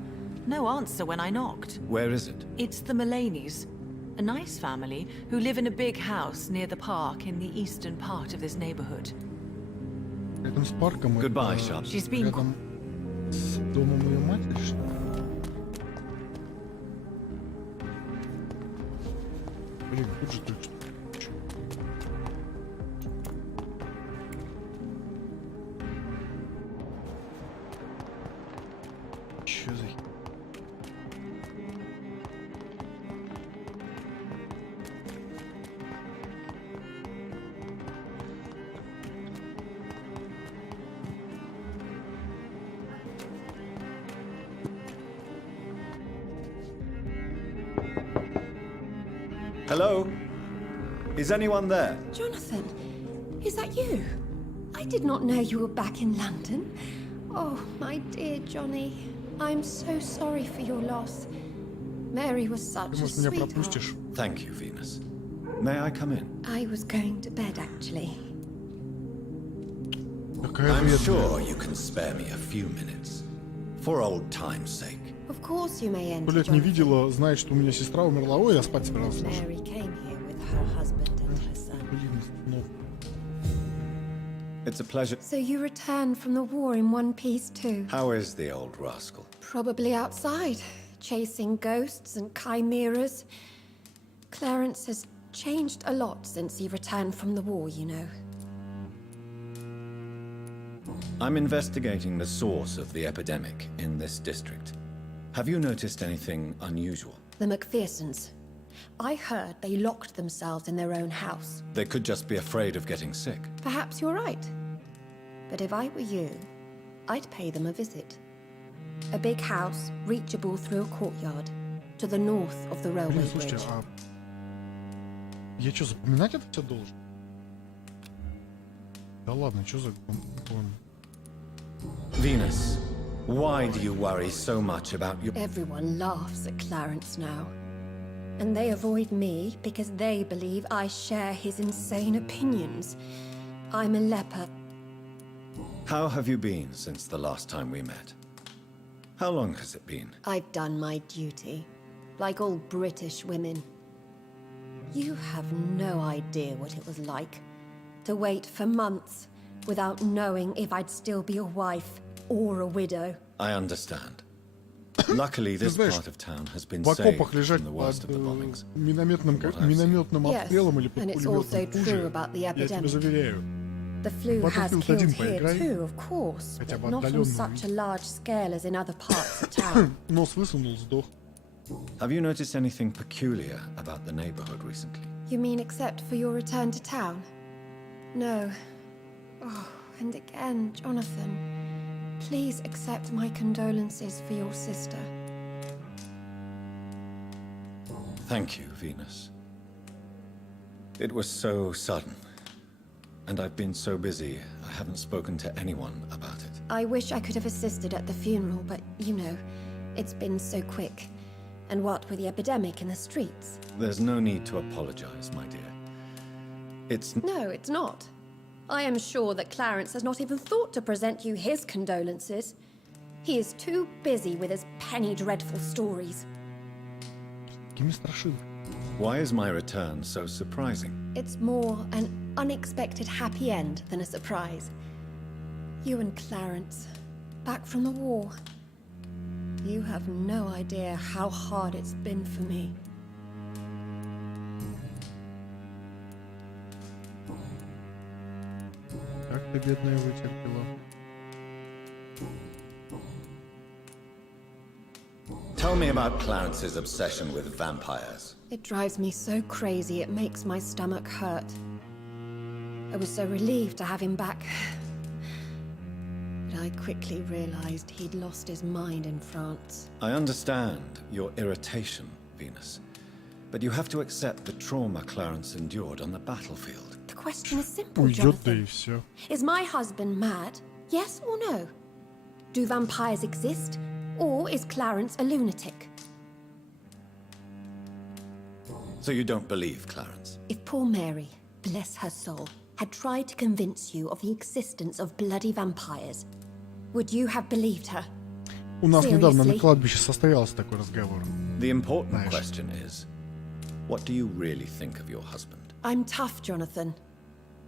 No answer when I knocked. Where is it? It's the Mullaneys. A nice family who live in a big house near the park in the eastern part of this neighborhood. Рядом с парком. Goodbye, Sharp. She's been... Рядом с домом ее матери, что ли? Блин, тут же только что. Чё за... Hello? Is anyone there? Jonathan, is that you? I did not know you were back in London. Oh, my dear Johnny, I'm so sorry for your loss. Mary was such a sweetheart. Thank you, Venus. May I come in? I was going to bed, actually. I'm sure you can spare me a few minutes. For old time's sake. Of course you may enter. Кто лет не видела, знает, что у меня сестра умерла. Ой, я спать собирался. Mary came here with her husband and her son. It's a pleasure. So you returned from the war in one piece too? How is the old rascal? Probably outside, chasing ghosts and chimeras. Clarence has changed a lot since he returned from the war, you know. I'm investigating the source of the epidemic in this district. Have you noticed anything unusual? The McPhersons. I heard they locked themselves in their own house. They could just be afraid of getting sick. Perhaps you're right. But if I were you, I'd pay them a visit. A big house, reachable through a courtyard, to the north of the railway bridge. Я что, запоминать это все должен? Да ладно, что за... Venus, why do you worry so much about your... Everyone laughs at Clarence now. And they avoid me because they believe I share his insane opinions. I'm a leper. How have you been since the last time we met? How long has it been? I've done my duty, like all British women. You have no idea what it was like to wait for months without knowing if I'd still be a wife or a widow. I understand. Luckily, this part of town has been в saved окопах лежать from the worst of the под bombings. минометным обстрелом или под and it's also пулеметом true хуже. about the Я тебе epidemic. заверяю. The flu has Battlefield killed 1 here поиграй. too, of course, Хотя бы but not on отдаленно. such a large scale as in other parts of town. Нос высунул, сдох. Have you noticed anything peculiar about the neighborhood recently? You mean except for your return to town? No. Oh, and again, Jonathan, please accept my condolences for your sister. Thank you, Venus. It was so sudden. And I've been so busy, I haven't spoken to anyone about it. I wish I could have assisted at the funeral, but you know, it's been so quick. And what with the epidemic in the streets? There's no need to apologize, my dear. It's... No, it's not. I am sure that Clarence has not even thought to present you his condolences. He is too busy with his penny dreadful stories. Why is my return so surprising? It's more an unexpected happy end than a surprise. You and Clarence, back from the war. You have no idea how hard it's been for me. Как ты, бедная, вытерпела? Tell me about Clarence's obsession with vampires. It drives me so crazy it makes my stomach hurt. I was so relieved to have him back. But I quickly realized he'd lost his mind in France. I understand your irritation, Venus. But you have to accept the trauma Clarence endured on the battlefield. The question is simple, Уйдет, да Jonathan. и все. Is my husband mad? Yes or no? Do vampires exist? Or is Clarence a lunatic? So you don't believe Clarence? If poor Mary, bless her soul, had tried to convince you of the existence of bloody vampires, would you have believed her? У нас недавно на Seriously? кладбище состоялся такой разговор. The important question is, What do you really think of your husband? I'm tough, Jonathan.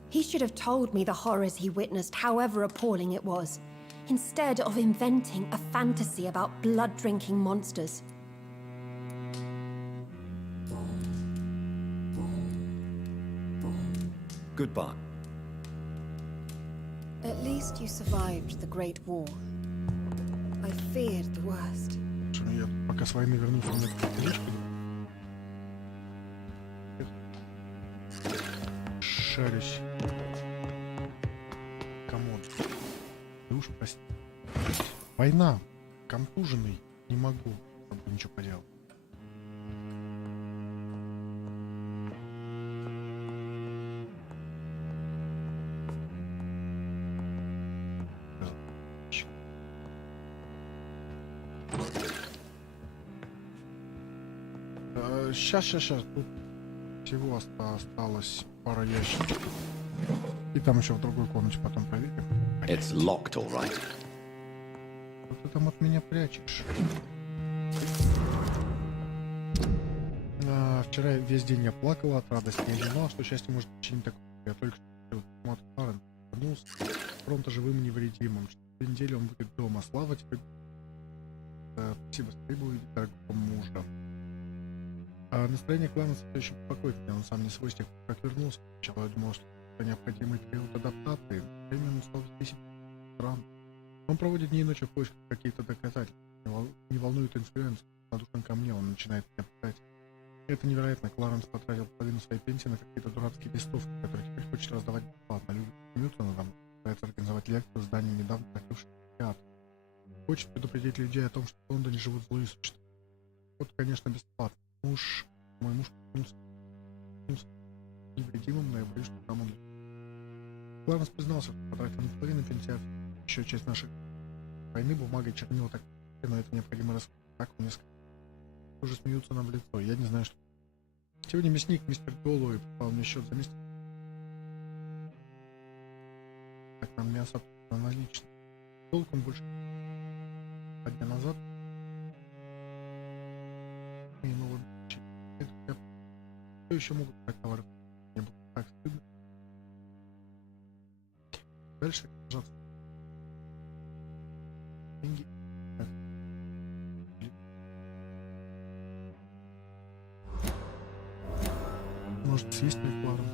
He should have told me the horrors he witnessed, however appalling it was, instead of inventing a fantasy about blood-drinking monsters. Goodbye. At least you survived the Great War. I feared the worst. Я пока с войны вернулся на табличку. Шарюсь. Комод. Ты уж прости. Война. Контуженный. Не могу ничего поделать. Сейчас. Тут всего осталось пара ящиков. И там еще в другой комнате потом проверим. It's locked, all right. Что ты там от меня прячешь? Вчера весь день я плакала от радости. Я не знала, что счастье может быть не такое. Я только что вернулся с фронта живым и невредимым. Через 2 недели он будет дома. Слава тебе. Спасибо, Стейбу и дорогого мужа. Настроение клана все еще беспокоит меня. Он сам не свой с тех пор, как вернулся. Сначала я думал, что это необходимый период адаптации. Временно он стал вести себя странно. Он проводит дни и ночи в поисках каких-то доказательств. Не волнует инфлюенс. Надушен ко мне, он начинает меня пытать. Это невероятно. Кларенс потратил половину своей пенсии на какие-то дурацкие листовки, которые теперь хочет раздавать бесплатно. Любит Ньютона, там пытается организовать лекцию в здании недавно закрывшего театр. Хочет предупредить людей о том, что в Лондоне живут злые существа. Вот, конечно, бесплатно. Мой муж вернулся невредимым, но я боюсь, что там он... Кларенс признался, что потратил не половину пенсии, а еще часть нашей войны, бумага и чернила так, но это необходимо рассказать. Так он мне сказал. Уже смеются нам в лицо, я не знаю, что... Сегодня мясник, мистер Доллоуи, попал мне счет за месяц. Так нам мясо налично. Долг он больше 2 дня назад. И новый... Что еще могут брать товары? Мне было так стыдно. Дальше держаться. Деньги. Может съесть мне Кларенс.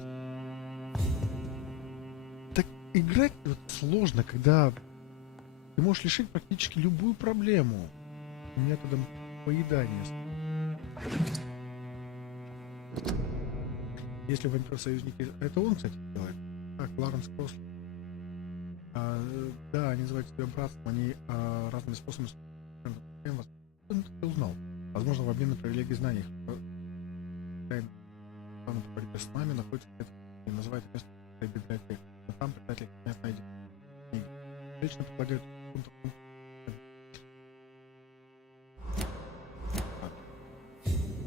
Так играть вот сложно, когда ты можешь решить практически любую проблему методом поедания. Если вампир-союзники... Это он, кстати, делает. Кларенс Кросс. Да, они называют себя братством. Они разными способами... Ты узнал. Возможно, в обмен на привилегии знаний. По борьбе с нами находится и называют место библиотеки. Но там предатели нет найден. Книги. Лично предлагают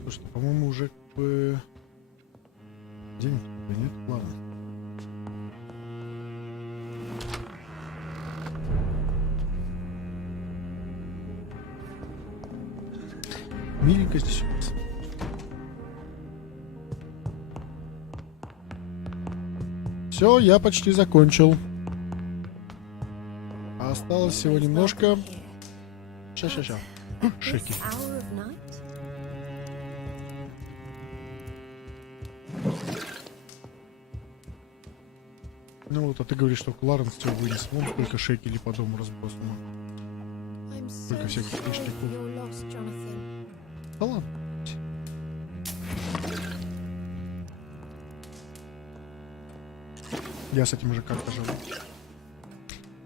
Слушайте, по-моему, уже как бы... Денег нет, ладно. Миленько здесь у нас. Все, я почти закончил. Осталось всего немножко. Ща. Шеки. Ну вот, а ты говоришь, что Кларенс тебя вынес. Вон сколько шекелей по дому разбросано. Сколько всяких ништяков. Да ладно. Я с этим уже как-то живу.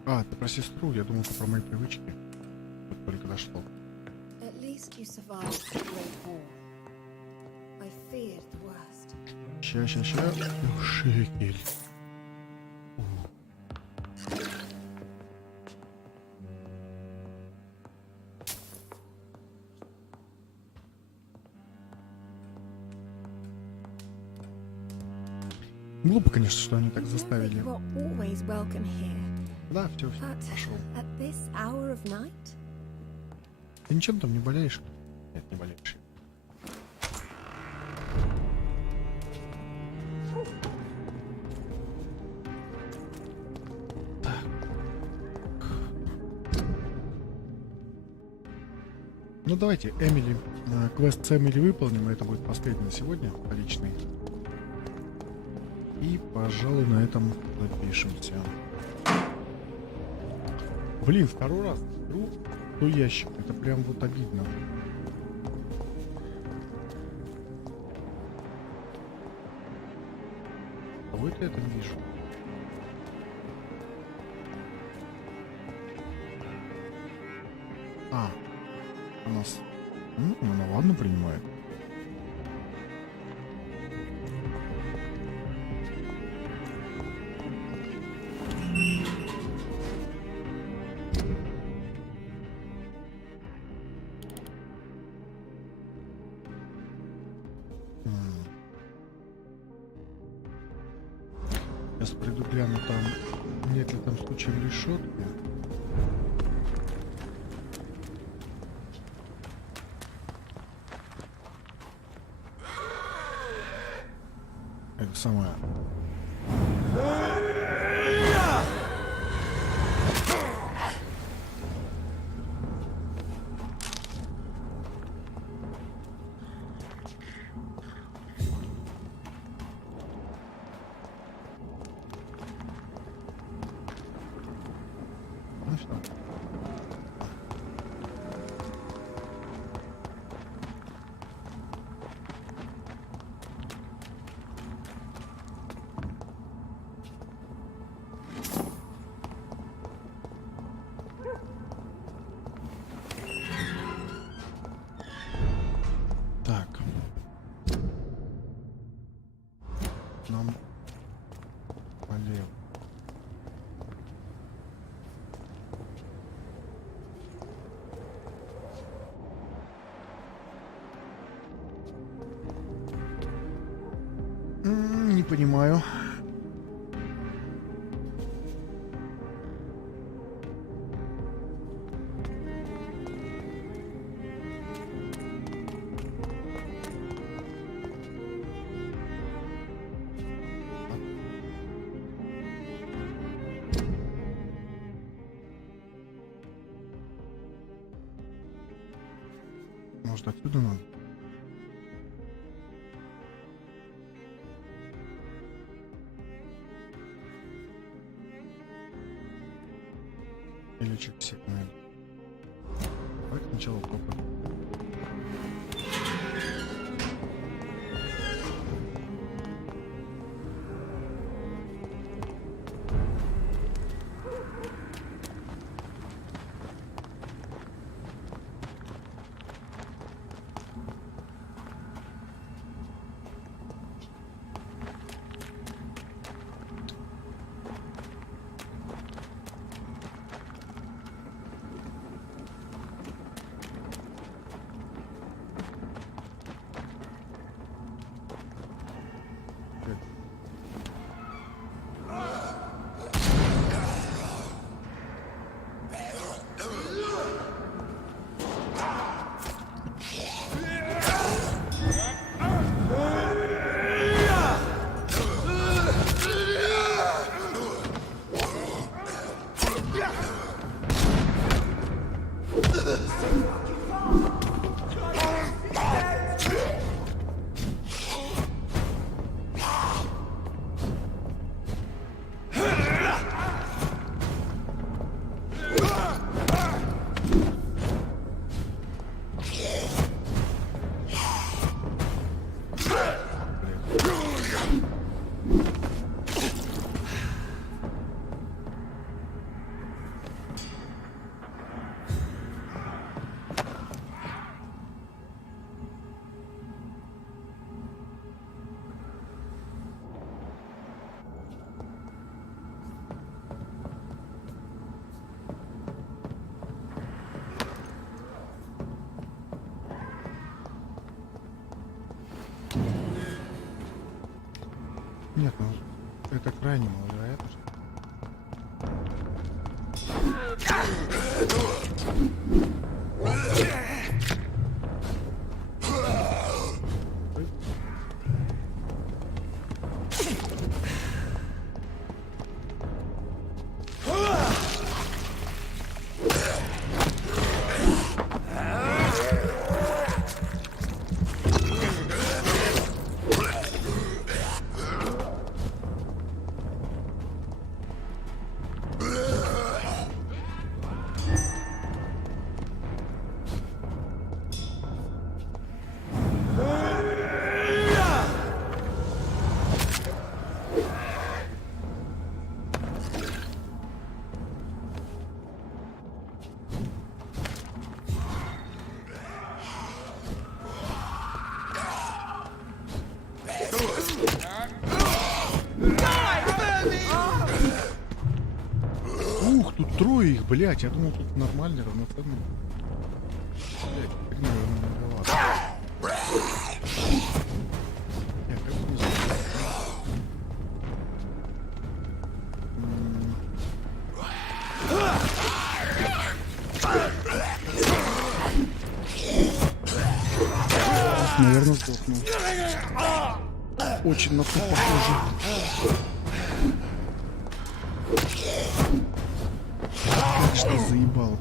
Ты про сестру, я думал, что про мои привычки. Вот только дошло. Ща. Шекель. Глупо, конечно, что они так заставили. Да, все, пошел. Ты ничем там не болеешь? Нет, не болеешь. Ну давайте Эмили, квест с Эмили выполним, это будет последний на сегодня, личный. И, пожалуй, на этом запишемся. Блин, второй раз беру ту ящик, это прям вот обидно. Кого это я там вижу? А, у нас... она ладно принимает. Сейчас приду гляну там, нет ли там случаев решетки. Это самое. Ну что? Так. Нам полево. Не понимаю. Может, отсюда надо? Или чипсик, наверное. Давай сначала попробуем. Нет, ну это крайне маловероятно. трое их, блядь. Я думал, тут нормальный, равноценный. Блядь, хрень, многовато. Я как бы не знаю. Наверное, сдохну. Очень на то похоже. Что заебал.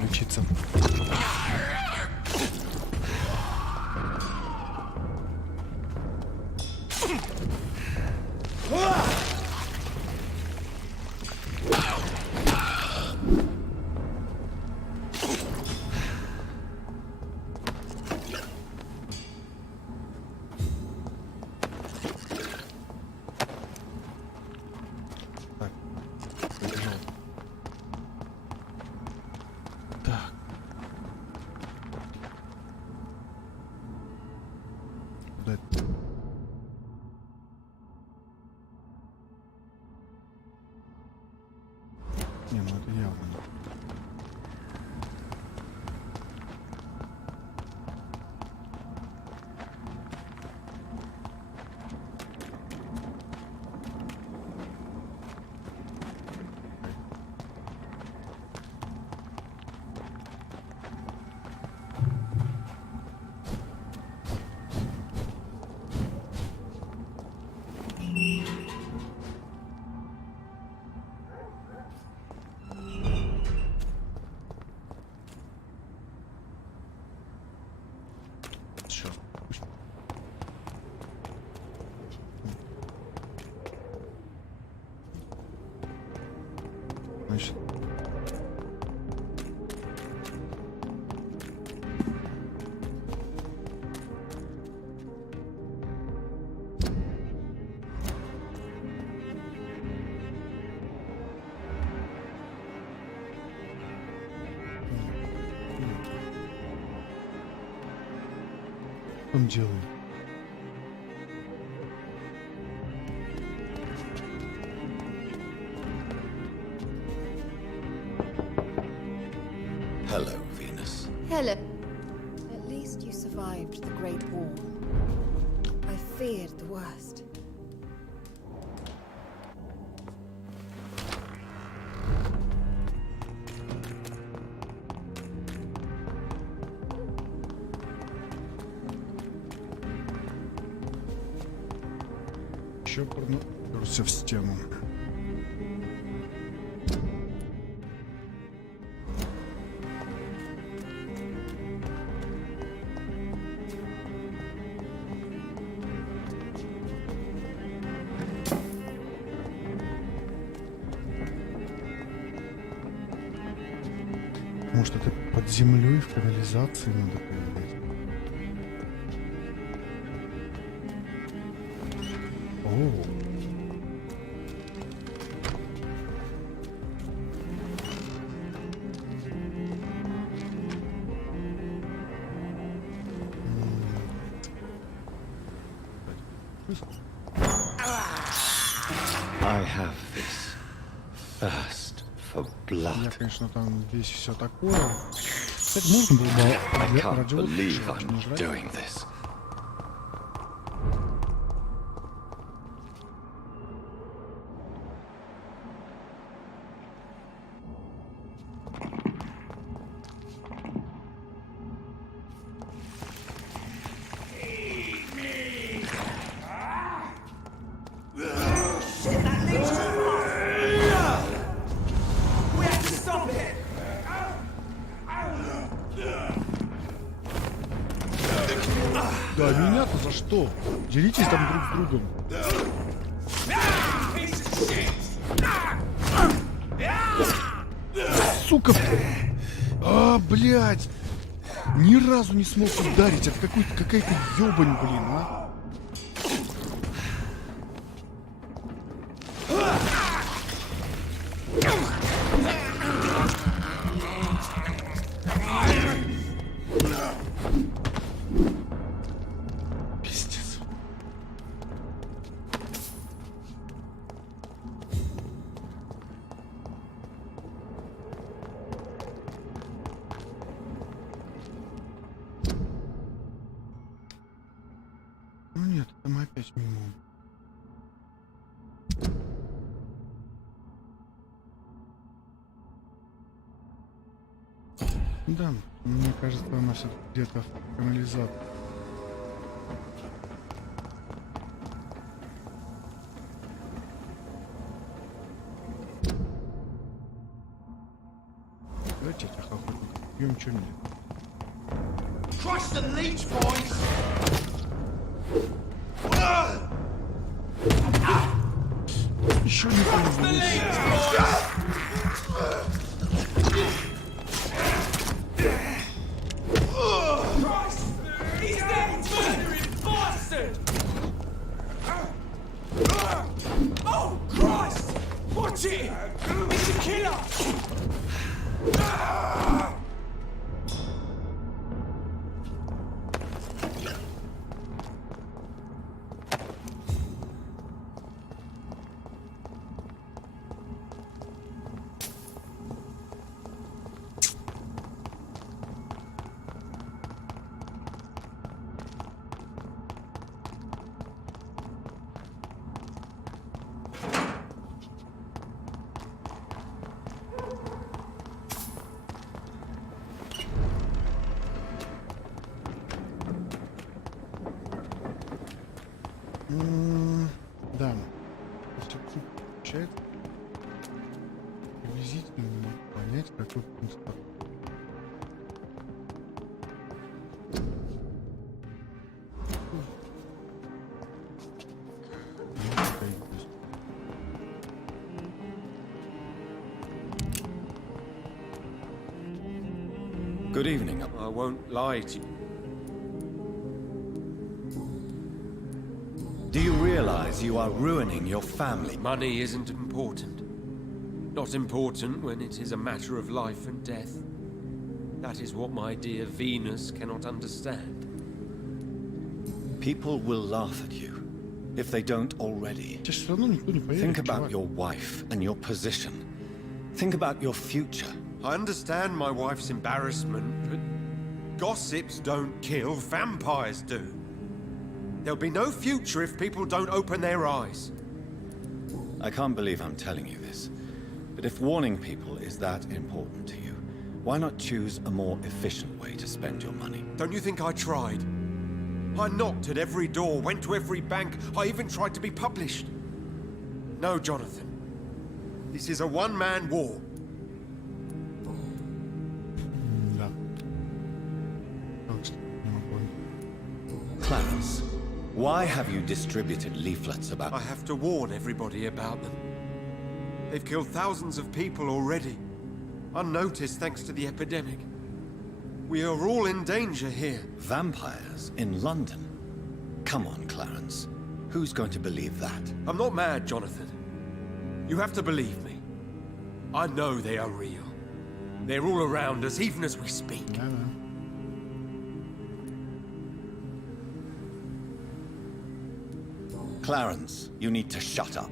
Лечиться. Не, ну это явно не. Значит. Что он делает? Hello, Venus. Hello. At least you survived the Great War. I feared the worst. Еще пронырся в стену. Может, это под землей в канализации надо проверить? О. I have this thirst for blood. Я, конечно, там весь все такое. Кстати, можно было бы I can't радио believe очень I'm жрать. doing this. Да, меня-то за что? Деритесь там друг с другом. Сука! А, блядь! Ни разу не смог ударить. Это какая-то ёбань, блин, а. Пиздец. Ну нет, там опять мимо. Да, мне кажется, она все где-то в канализации. Давайте этих охотников бьем, что нет. Crush the leech, boys! Еще не понял. Oh, Christ! Watch it! It's a killer! Да. Все получается. Приблизительно не могу понять, какой пункт. Good evening. I won't lie to you. Do you realize you are ruining your family? Money isn't important. Not important when it is a matter of life and death. That is what my dear Venus cannot understand. People will laugh at you, if they don't already. Think about your wife and your position. Think about your future. I understand my wife's embarrassment, but gossips don't kill, vampires do. There'll be no future if people don't open their eyes. I can't believe I'm telling you this, but if warning people is that important to you, why not choose a more efficient way to spend your money? Don't you think I tried? I knocked at every door, went to every bank, I even tried to be published. No, Jonathan. This is a one-man war. Clarence, why have you distributed leaflets about... I have to warn everybody about them. They've killed thousands of people already, unnoticed thanks to the epidemic. We are all in danger here. Vampires in London? Come on, Clarence. Who's going to believe that? I'm not mad, Jonathan. You have to believe me. I know they are real. They're all around us, even as we speak. Clarence, you need to shut up.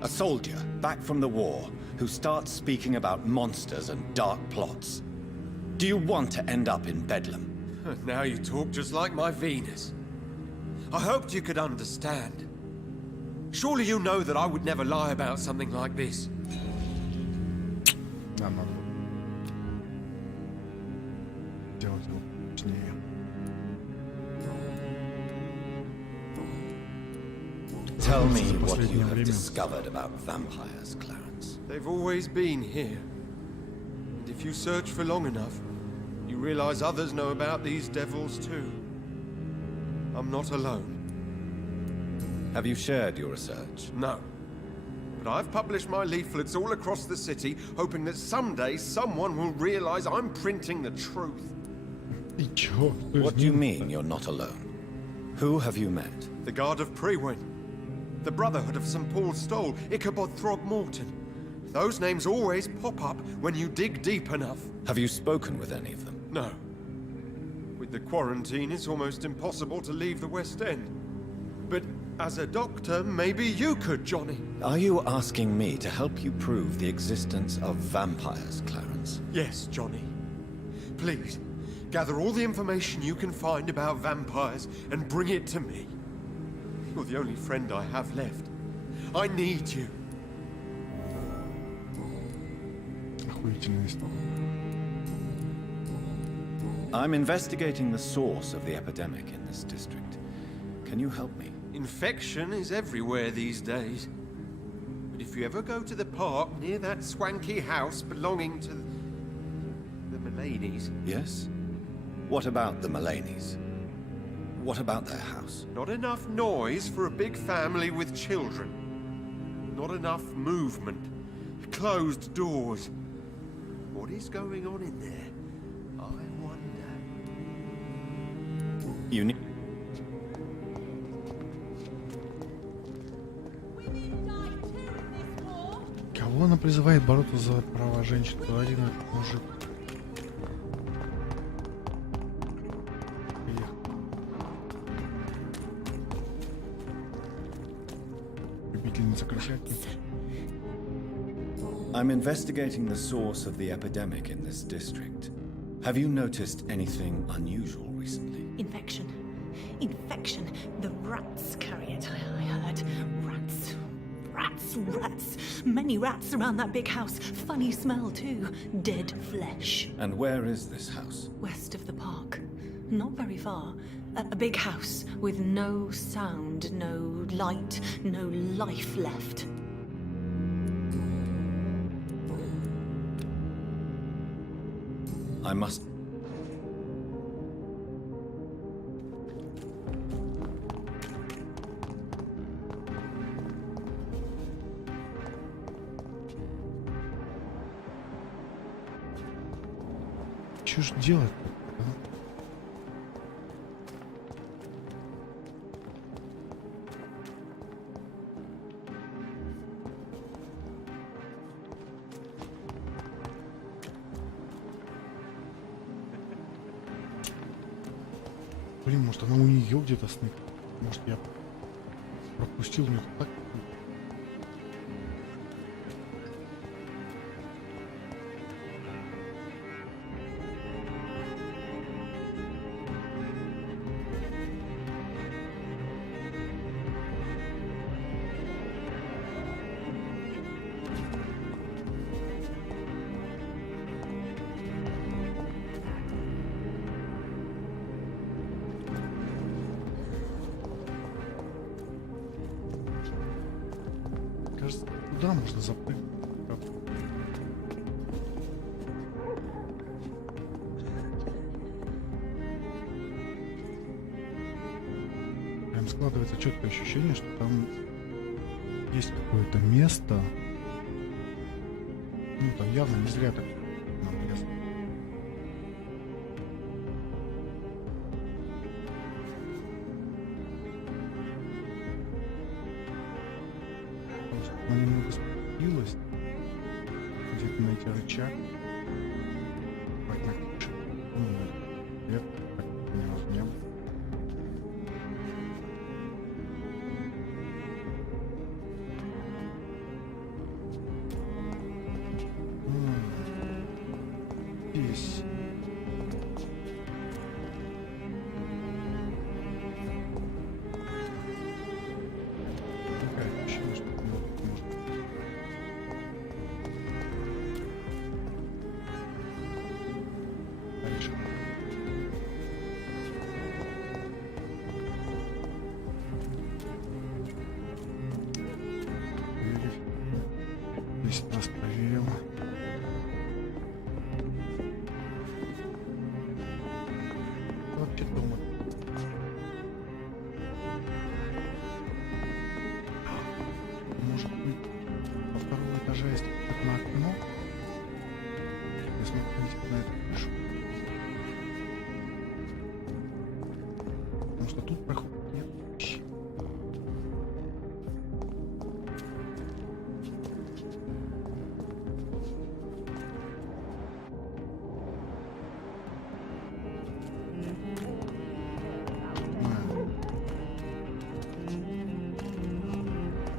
A soldier, back from the war, who starts speaking about monsters and dark plots. Do you want to end up in Bedlam? Now you talk just like my Venus. I hoped you could understand. Surely you know that I would never lie about something like this. Tell me what you have discovered about vampires, Clarence. They've always been here. And if you search for long enough, you realize others know about these devils too. I'm not alone. Have you shared your research? No. But I've published my leaflets all across the city, hoping that someday someone will realize I'm printing the truth. И чё? What do you mean you're not alone? Who have you met? The Guard of Prewin. The Brotherhood of St. Paul's Stole. Ichabod Throgmorton. Those names always pop up when you dig deep enough. Have you spoken with any of them? No. With the quarantine, it's almost impossible to leave the West End. But as a doctor, maybe you could, Johnny. Are you asking me to help you prove the existence of vampires, Clarence? Yes, Johnny. Please, gather all the information you can find about vampires and bring it to me. You're the only friend I have left. I need you. Охуительная история. I'm investigating the source of the epidemic in this district. Can you help me? Infection is everywhere these days. But if you ever go to the park near that swanky house belonging to the Mullaneys... Yes? What about the Mullaneys? What about their house? Not enough noise for a big family with children. Not enough movement. Closed doors. What is going on in there? I wonder. You need... Кого она призывает бороться за права женщин? То один этот мужик. Любительница красотки. I'm investigating the source of the epidemic in this district. Have you noticed anything unusual recently? Infection. Infection. The rats carry it, I heard. Rats. Rats, rats. Many rats around that big house. Funny smell, too. Dead flesh. And where is this house? West of the park. Not very far. A big house with no sound, no light, no life left. I must... Что ж делать-то? Блин, может она у нее где-то сны? Может я пропустил, у нее так... Кажется, туда можно запрыгнуть. Прям складывается четкое ощущение, что там есть какое-то место. Ну, там явно не зря так нам место. Она немного спустилась. Где-то найти рычаг. Поднять крышу. Ну, нет, так ни разу не было. Здесь. Такое ощущение, что дальше. Проверив. 10 раз проверил. Вообще дома. Может быть, во втором этаже есть на окно. Если выйти на эту крышу. Потому что тут прохода нет вообще.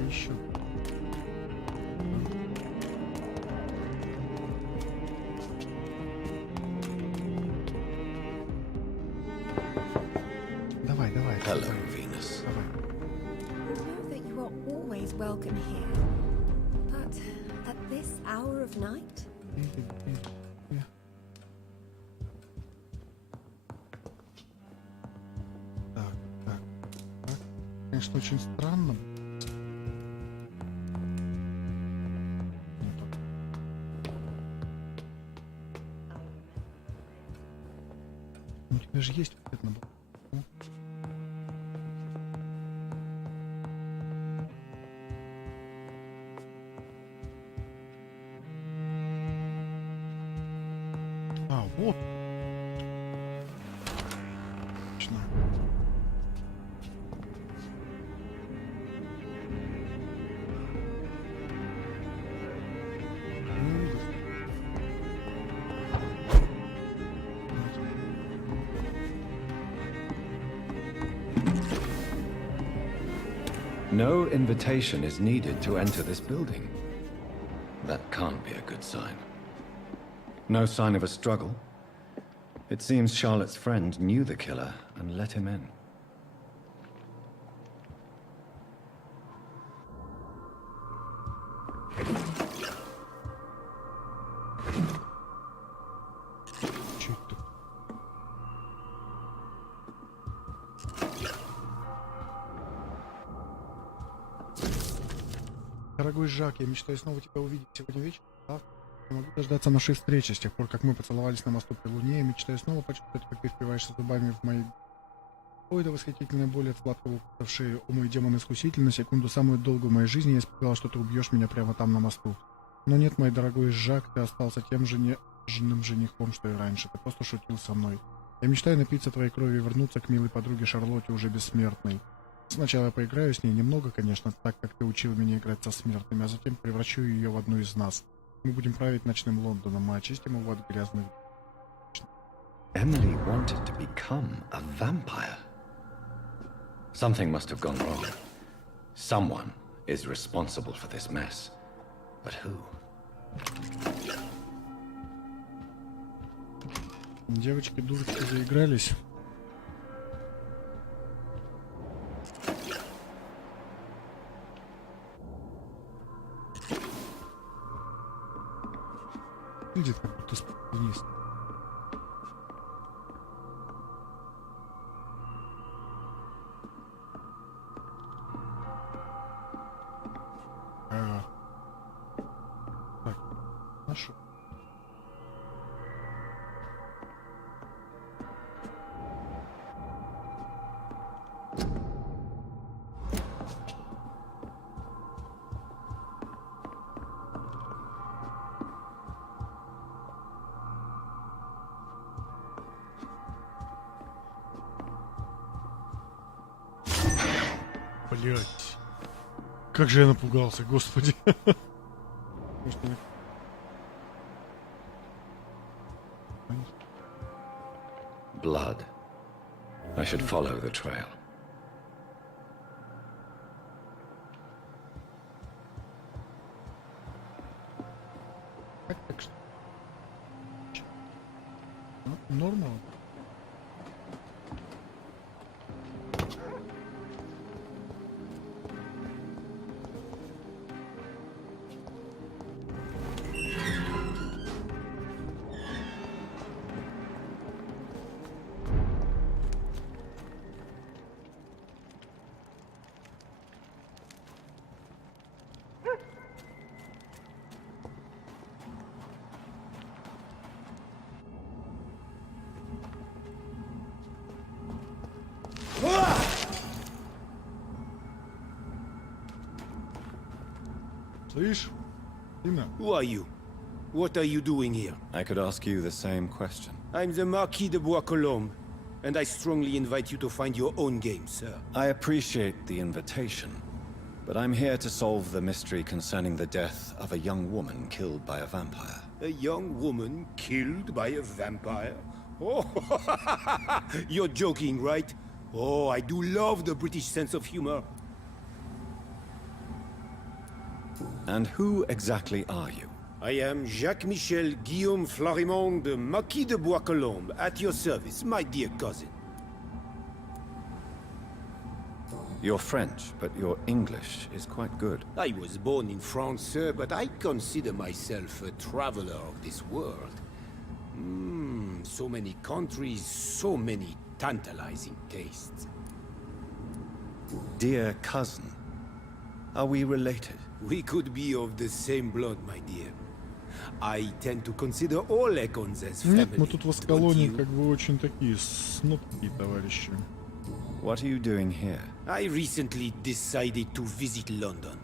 Еще. Давай, давай. Hello, Venus. Давай. I know that you are always welcome here. But at this hour of night? Так, так, так. Конечно, очень странно. У тебя же есть ответ на вопрос. А, вот. Точно. Не увидел. No invitation is needed to enter this building. That can't be a good sign. No sign of a struggle. It seems Charlotte's friend knew the killer and let him in. Дорогой Жак, я мечтаю снова тебя увидеть сегодня вечером. Завтра. Не могу дождаться нашей встречи. С тех пор, как мы поцеловались на мосту при луне, я мечтаю снова почувствовать, как ты впиваешься зубами в мои... Ой, да восхитительная боль от сладкого укуса в шею. О, мой демон-искуситель, на секунду самую долгую в моей жизни я испугал, что ты убьешь меня прямо там на мосту. Но нет, мой дорогой Жак, ты остался тем же нежным женихом, что и раньше. Ты просто шутил со мной. Я мечтаю напиться твоей крови и вернуться к милой подруге Шарлотте, уже бессмертной. Сначала я поиграю с ней немного, конечно, так как ты учил меня играть со смертными, а затем превращу ее в одну из нас. Мы будем править ночным Лондоном, мы очистим его от грязных... Emily wanted to become a vampire. Something must have gone wrong. Someone is responsible for this mess. But who? Девочки-дурочки заигрались. Выглядит как будто вниз. Так, нашел. Блять. Как же я напугался, господи. Blood. I should follow the trail. Так что? Нормально. Who are you? What are you doing here? I could ask you the same question. I'm the Marquis de Bois-Colombes, and I strongly invite you to find your own game, sir. I appreciate the invitation, but I'm here to solve the mystery concerning the death of a young woman killed by a vampire. A young woman killed by a vampire? Oh, you're joking, right? Oh, I do love the British sense of humor. And who exactly are you? I am Jacques-Michel Guillaume Florimond de Marquis de Bois-Colombes, at your service, my dear cousin. You're French, but your English is quite good. I was born in France, sir, but I consider myself a traveler of this world. So many countries, so many tantalizing tastes. Dear cousin, are we related? We could be of the same blood, my dear. I tend to consider all Econs as family. Нет, мы тут в Аскалоне как бы очень такие снобкие товарищи. What are you doing here? I recently decided to visit London.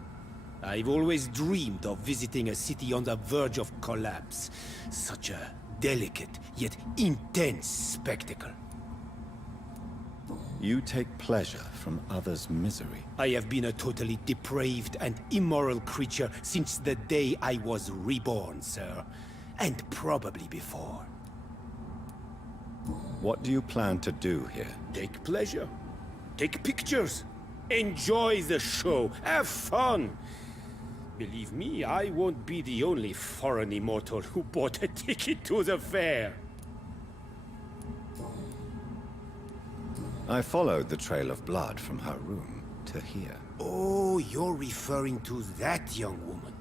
I've always dreamed of visiting a city on the verge of collapse. Such a delicate, yet intense spectacle. You take pleasure from others' misery. I have been a totally depraved and immoral creature since the day I was reborn, sir. And probably before. What do you plan to do here? Take pleasure. Take pictures. Enjoy the show. Have fun. Believe me, I won't be the only foreign immortal who bought a ticket to the fair. I followed the trail of blood from her room to here. Oh, you're referring to that young woman.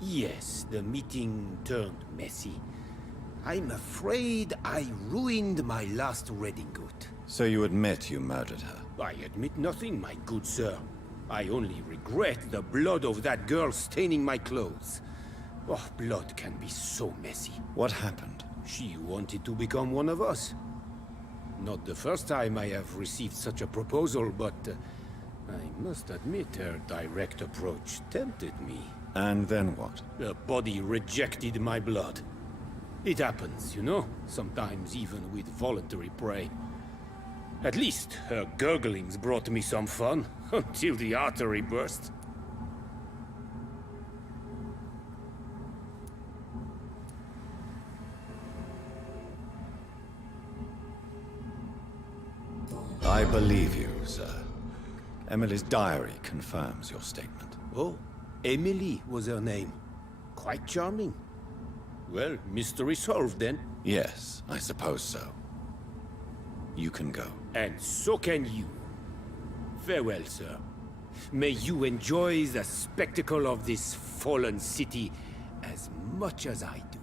Yes, the meeting turned messy. I'm afraid I ruined my last redingote. So you admit you murdered her? I admit nothing, my good sir. I only regret the blood of that girl staining my clothes. Oh, blood can be so messy. What happened? She wanted to become one of us. Not the first time I have received such a proposal, but I must admit her direct approach tempted me. And then what? The body rejected my blood. It happens, you know, sometimes even with voluntary prey. At least her gurglings brought me some fun, until the artery burst. I believe you, sir. Emily's diary confirms your statement. Oh, Emily was her name. Quite charming. Well, mystery solved then. Yes, I suppose so. You can go. And so can you. Farewell, sir. May you enjoy the spectacle of this fallen city as much as I do.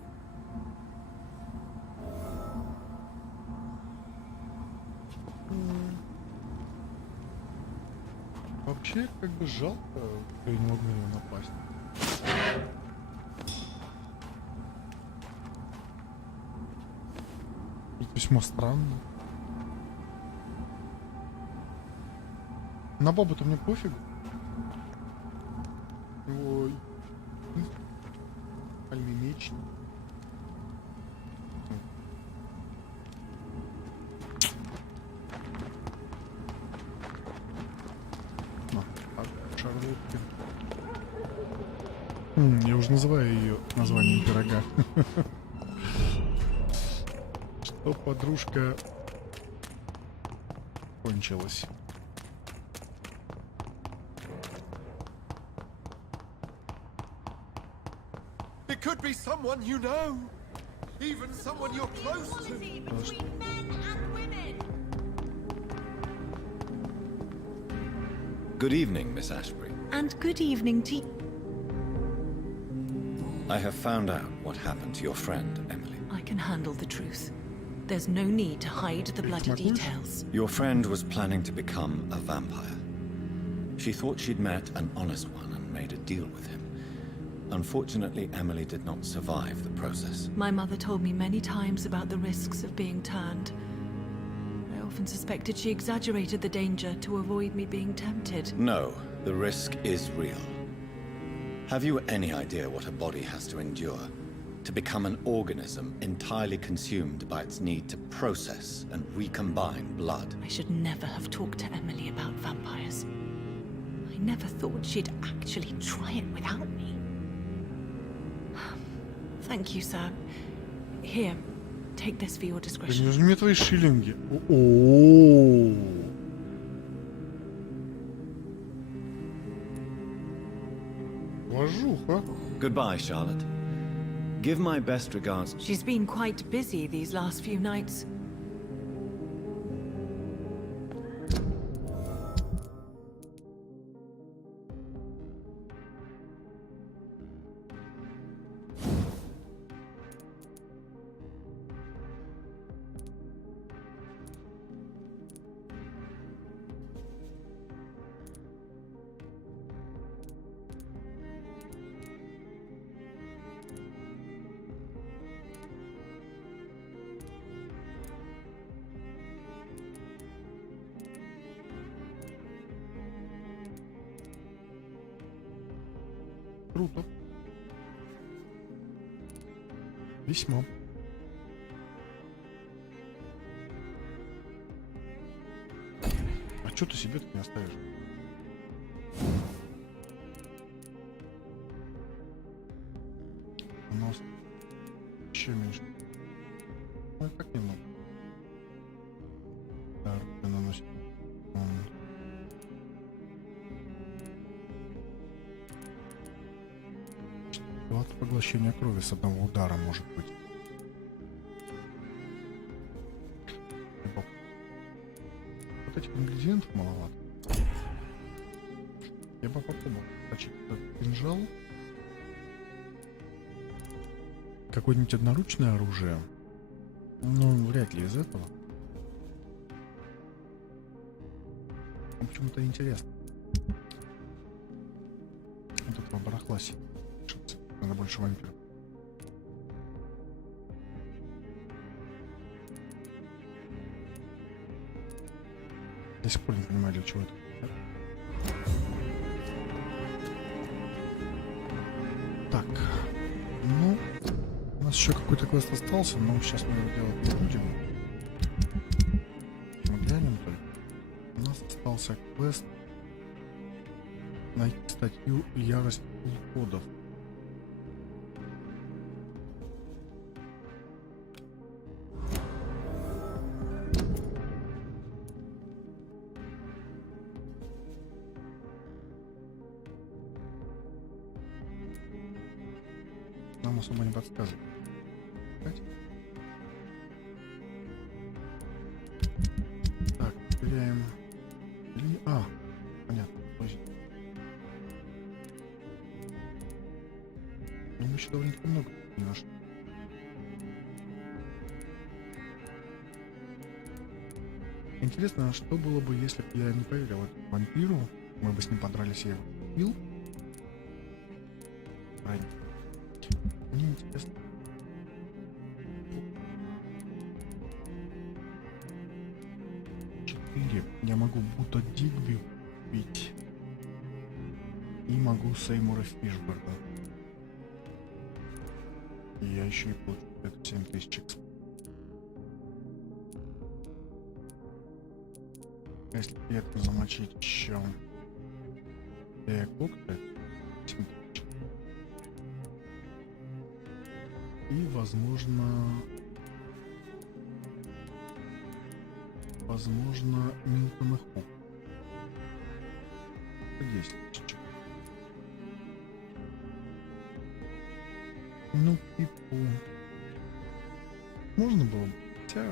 Вообще, как бы жалко, что я не могу на него напасть. Это весьма странно. На Боба-то мне пофигу. Ой. Пальмий меч. Шарлотки. Я уже называю ее названием пирога. Что подружка кончилась. It could be someone you know, even someone you're close to. Between men and women. Good evening, Miss Ashbury. And good evening to I have found out what happened to your friend, Emily. I can handle the truth. There's no need to hide the bloody details. Your friend was planning to become a vampire. She thought she'd met an honest one and made a deal with him. Unfortunately, Emily did not survive the process. My mother told me many times about the risks of being turned. I often suspected she exaggerated the danger to avoid me being tempted. No, the risk is real. Have you any idea what a body has to endure to become an organism entirely consumed by its need to process and recombine blood. I should never have talked to Emily about vampires. I never thought she'd actually try it without me. Thank you, sir. Here, take this for your discretion. Возьми мне твои шиллинги. О-о-о. Ложуха. Goodbye, Charlotte. Give my best regards. She's been quite busy these last few nights. Круто. Весьма. А что ты себе-то не оставишь? У нас еще меньше. Ну, как немного. Да, руки наносит. 20 поглощения крови с одного удара может быть. Вот этих ингредиентов маловато. Я бы попробовал точить этот кинжал. Какое-нибудь одноручное оружие. Ну, вряд ли из этого. Но почему-то интересно. Вот этого барахла себе. Надо больше вампиров. До сих пор не понимаю, для чего это. Так. Ну, у нас еще какой-то квест остался, но сейчас мы его делать не будем. Мы глянем только. У нас остался квест найти статью «Ярость уходов». Нам особо не подсказывает. Так, проверяем. А, понятно. Ну, мы еще довольно-таки много не нашли. Интересно, что было бы, если бы я не поверил этому вампиру? Мы бы с ним подрались, я его убил. Правильно. Мне интересно. Я могу Бута Дигби убить. И могу Сеймура Фишберга. И я еще и получу это 7000 эксп. Если это замочить еще когти, 7000. И возможно Милтон и Хук. 10 000. Ну, типа... Можно было бы, хотя...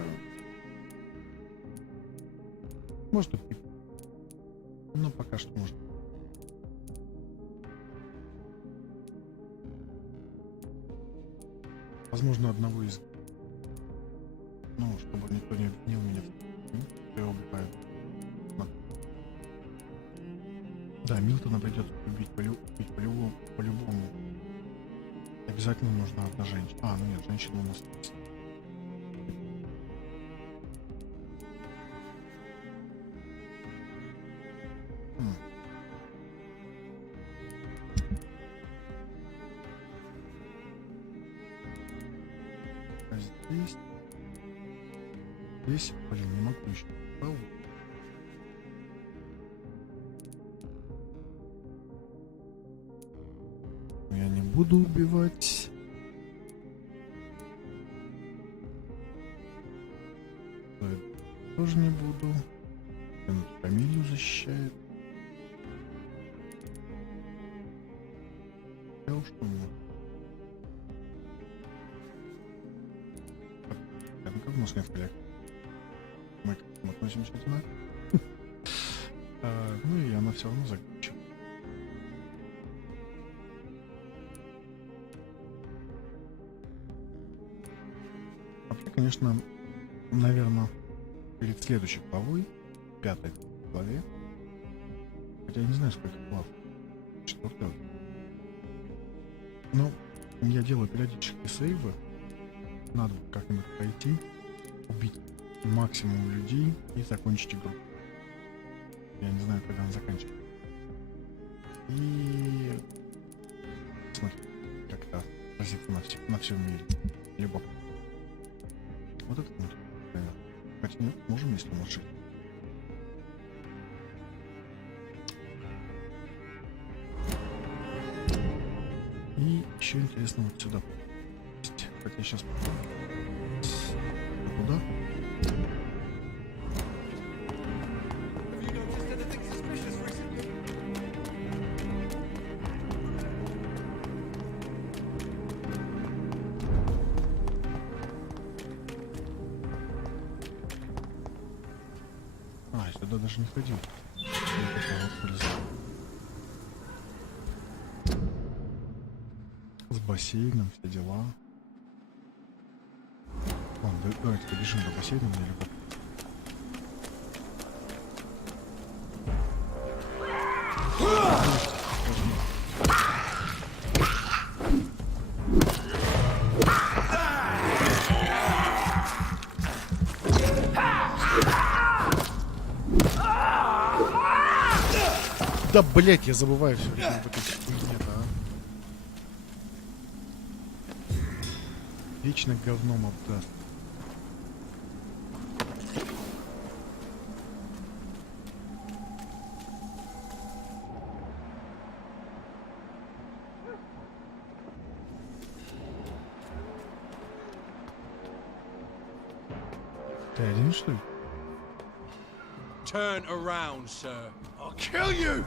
Может и пип. Но пока что можно. Возможно, одного из... Ну, чтобы никто не обвинил меня. Его бывает. Да, Милтона придется убить по-любому. Обязательно нужна одна женщина. А, ну нет, женщина у нас есть. А здесь... Здесь, блин, не могу еще. Я не буду убивать. Тоже не буду. Он фамилию защищает. Я уж помню. Ну как у нас нет коллег? Мы к этому относимся одинаково. Ну и она все равно закончит. Вообще, конечно, наверное, перед следующей главой, 5-й главе, хотя я не знаю, сколько глав, 4-й. Но я делаю периодически сейвы, надо как-нибудь пройти, убить максимум людей и закончить игру. Я не знаю, когда она заканчивается. И смотри, как это отразится на всем мире. Либо вот это вот, наверное. Хотя нет, можем, если маршрут. И еще интересно вот сюда. Хотя сейчас куда? А, сюда даже не ходил. С бассейном, все дела. Ладно, давайте побежим до бассейна, мне любопытно. Да, блять, я забываю все время об этой хуйне, да. Вечно говном обдаст. Ты один, что ли? Turn around, sir. I'll kill you!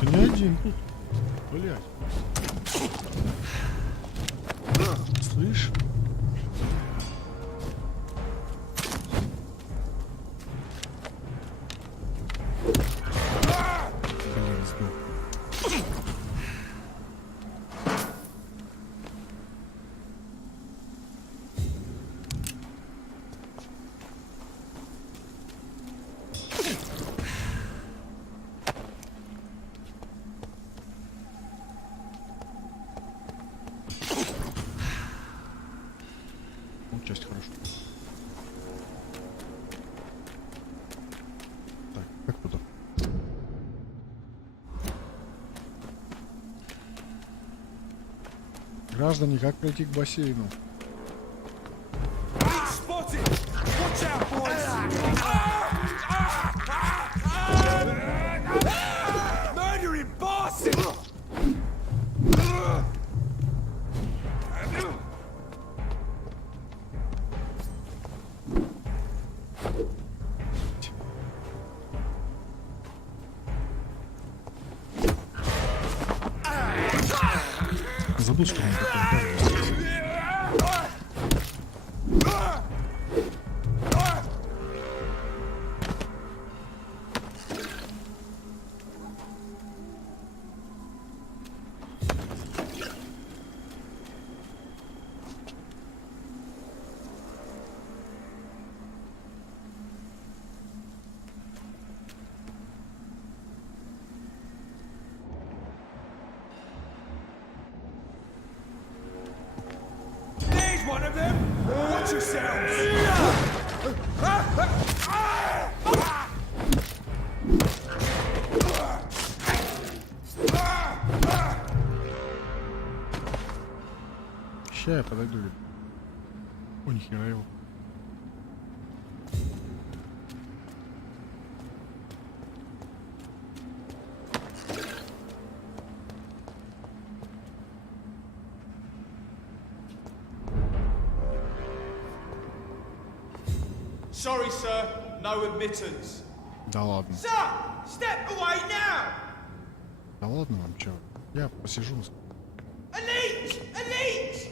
Ты не один тут. Блять. Слышь? Блин, сдох. Ну, часть хорошо. Так, как туда? Граждане, как пройти к бассейну? Забыл, что он такой ударный. Here's one of them. Watch yourselves. Ща я подойду. О, нихера его. Sorry, sir. No admittance. Да ладно. Sir, step away now. Да ладно вам, чё? Я посижу. Elite! Elite!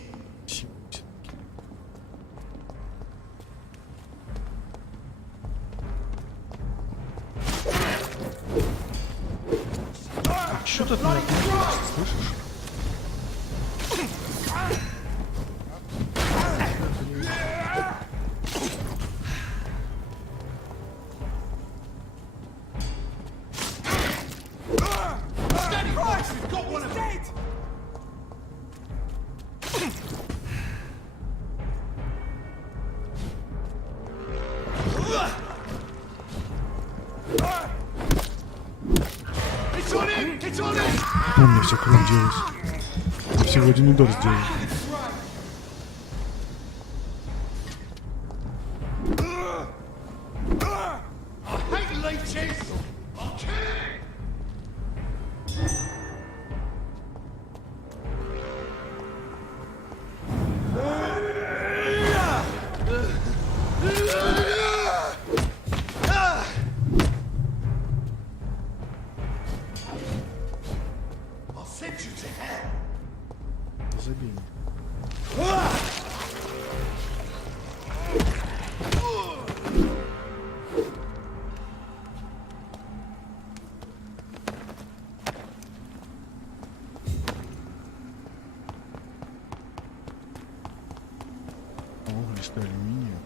Что ты от меня отвлекаешься, слышишь? Что он мне все кровь делать? Я всего один удар сделал. Забей. О, листы алюминия.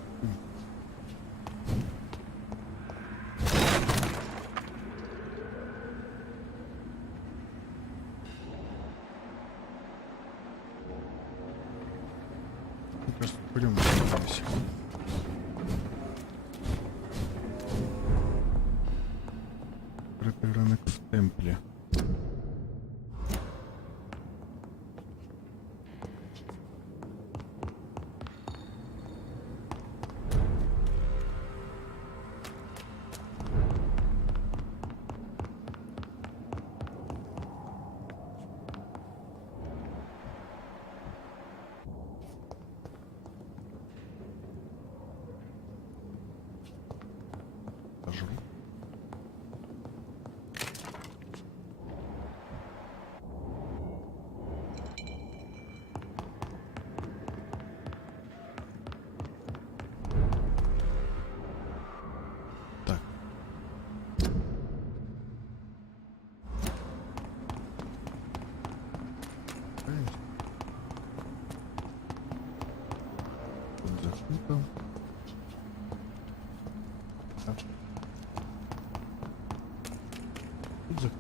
Просто пойдем здесь. Открытый рынок в темпле. Сожру. Так. Закрыто. Так. Тут закрыто.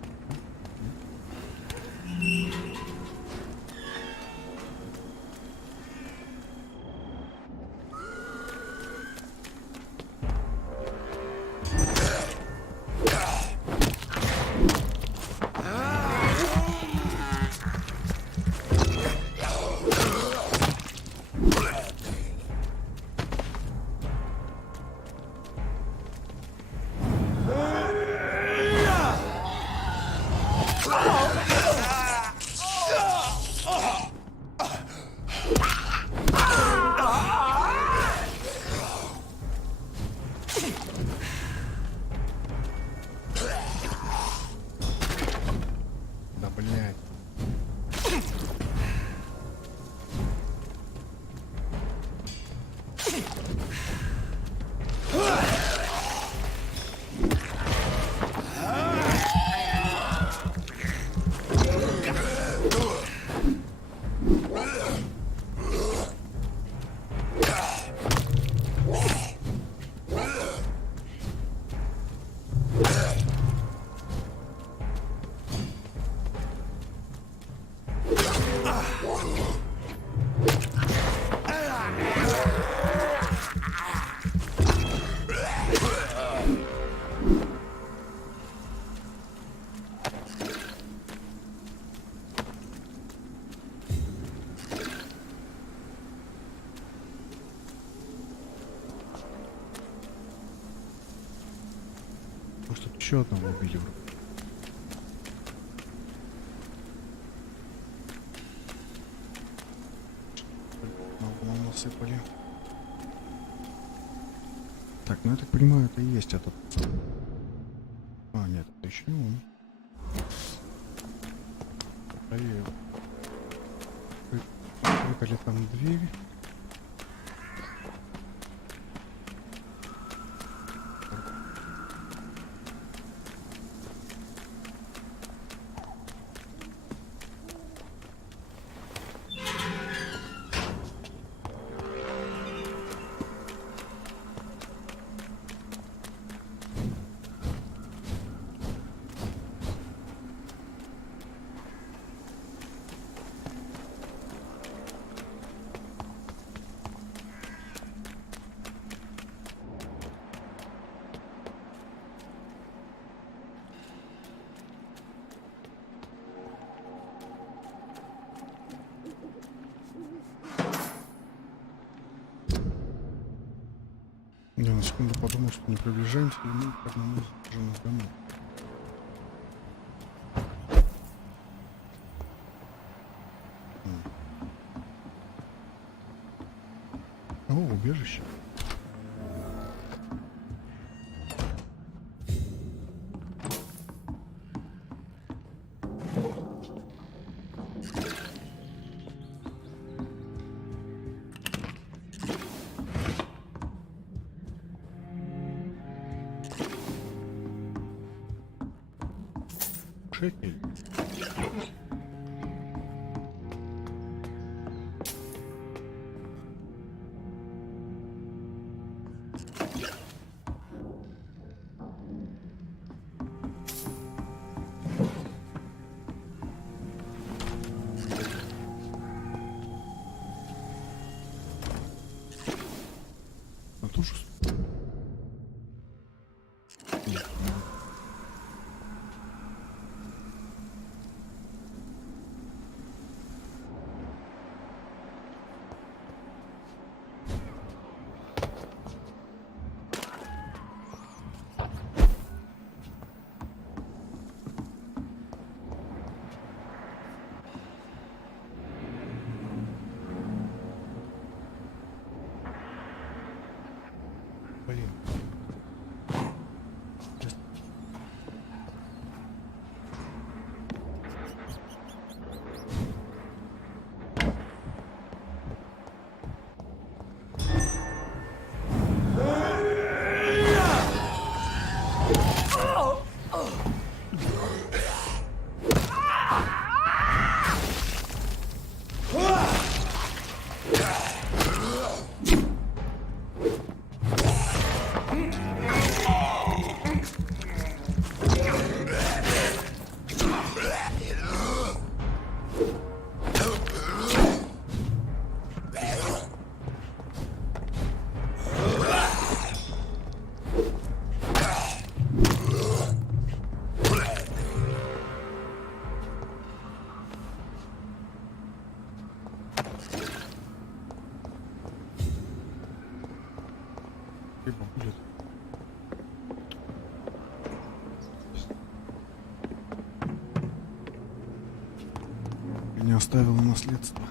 еще одного убили. Нам насыпали. Так, ну я так понимаю, это и есть этот. А, нет, это еще не он. Проверил. Открыта ли там дверь? Я на секунду подумал, что не приближаемся, и мы к одному из женных домов. О, убежище. Шекель. А тут же... Нет, блин. Либо будет. Меня оставило наследство.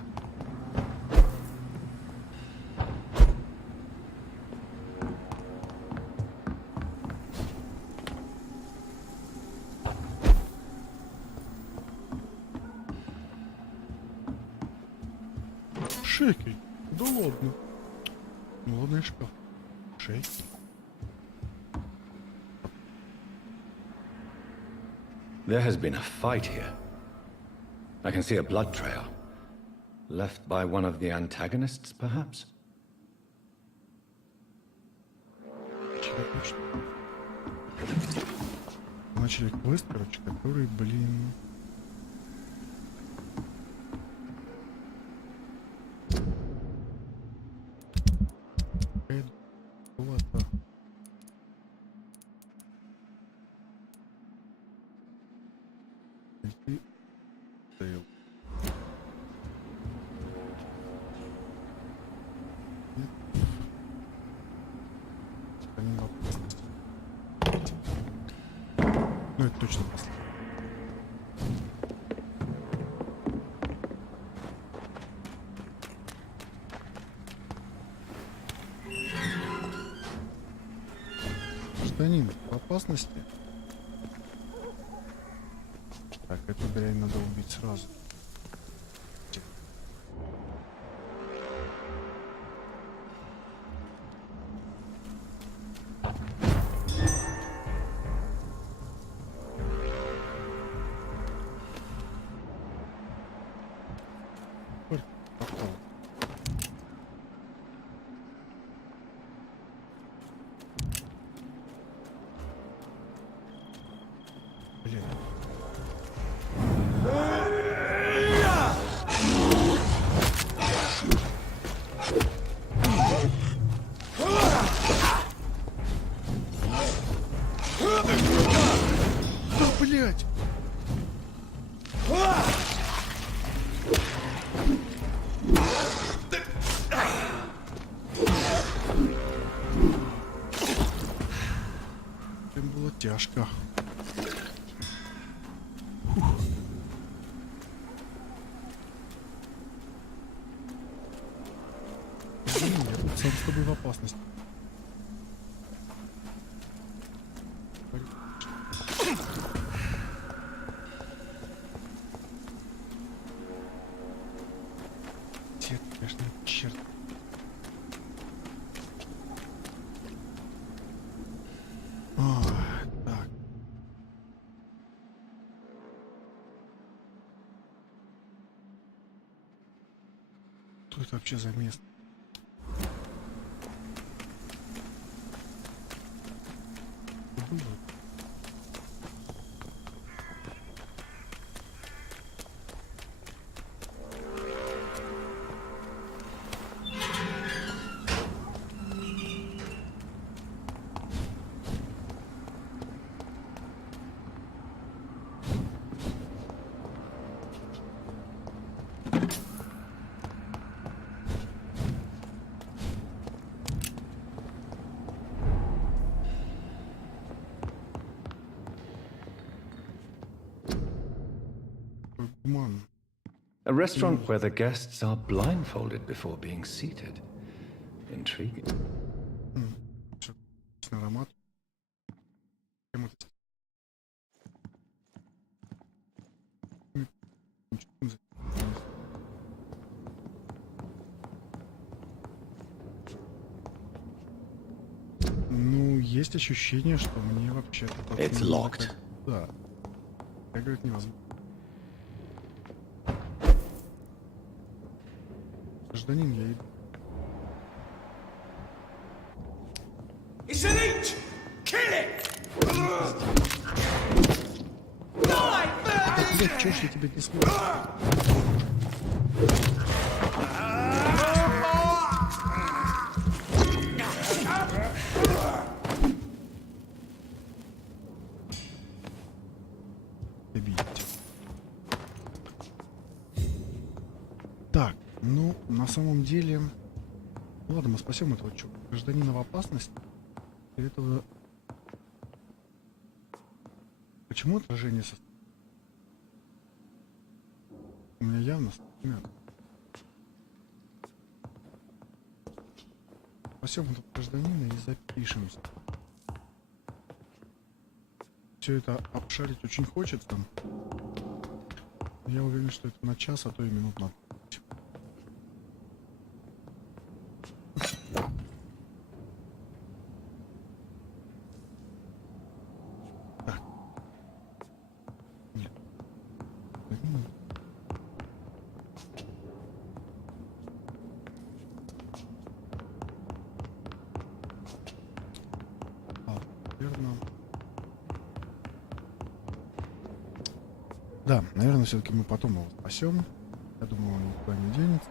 Шекель. Да ладно. Ну ладно, и шкаф. Шекель. There has been a fight here. I can see a blood trail. Left by one of the antagonists, perhaps? Начали квест, короче, который, блин... Ну, это точно последний. Гражданин в опасности? Так, эту дрянь надо убить сразу. Блин. Да, блядь! Им было тяжко. Я тут сам с тобой в опасности. Дед, конечно, черт. Так. Что это вообще за место? A restaurant where the guests are blindfolded before being seated. Intriguing. Аромат. Ну, есть ощущение, что мне вообще-то... It's locked. Да. Как говорит, невозможно. Гражданин, я иду. It's an each! Kill it! Die, Да, блядь, чё ж я тебя не слышу? Так, ну, на самом деле... Ладно, мы спасем этого гражданина в опасности. Для этого... Почему отражение со... У меня явно... Спасем этого гражданина и запишемся. Все это обшарить очень хочется. Я уверен, что это на час, а то и минут на... Да, наверное, все-таки мы потом его спасем. Я думаю, он никуда не денется.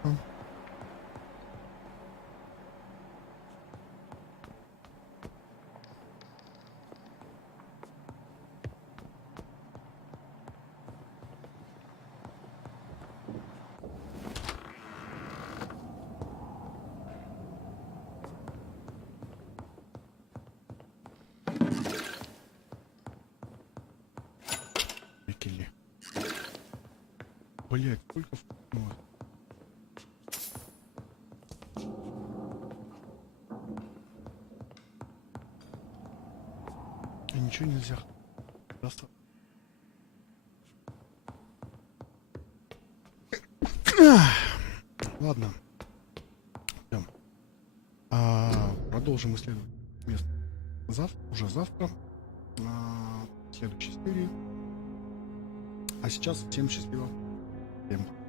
Блять, сколько ну, и ничего нельзя. Просто. Ладно. Идем. Продолжим исследовать место уже завтра. В следующей серии. А сейчас всем счастливо. Всем пока.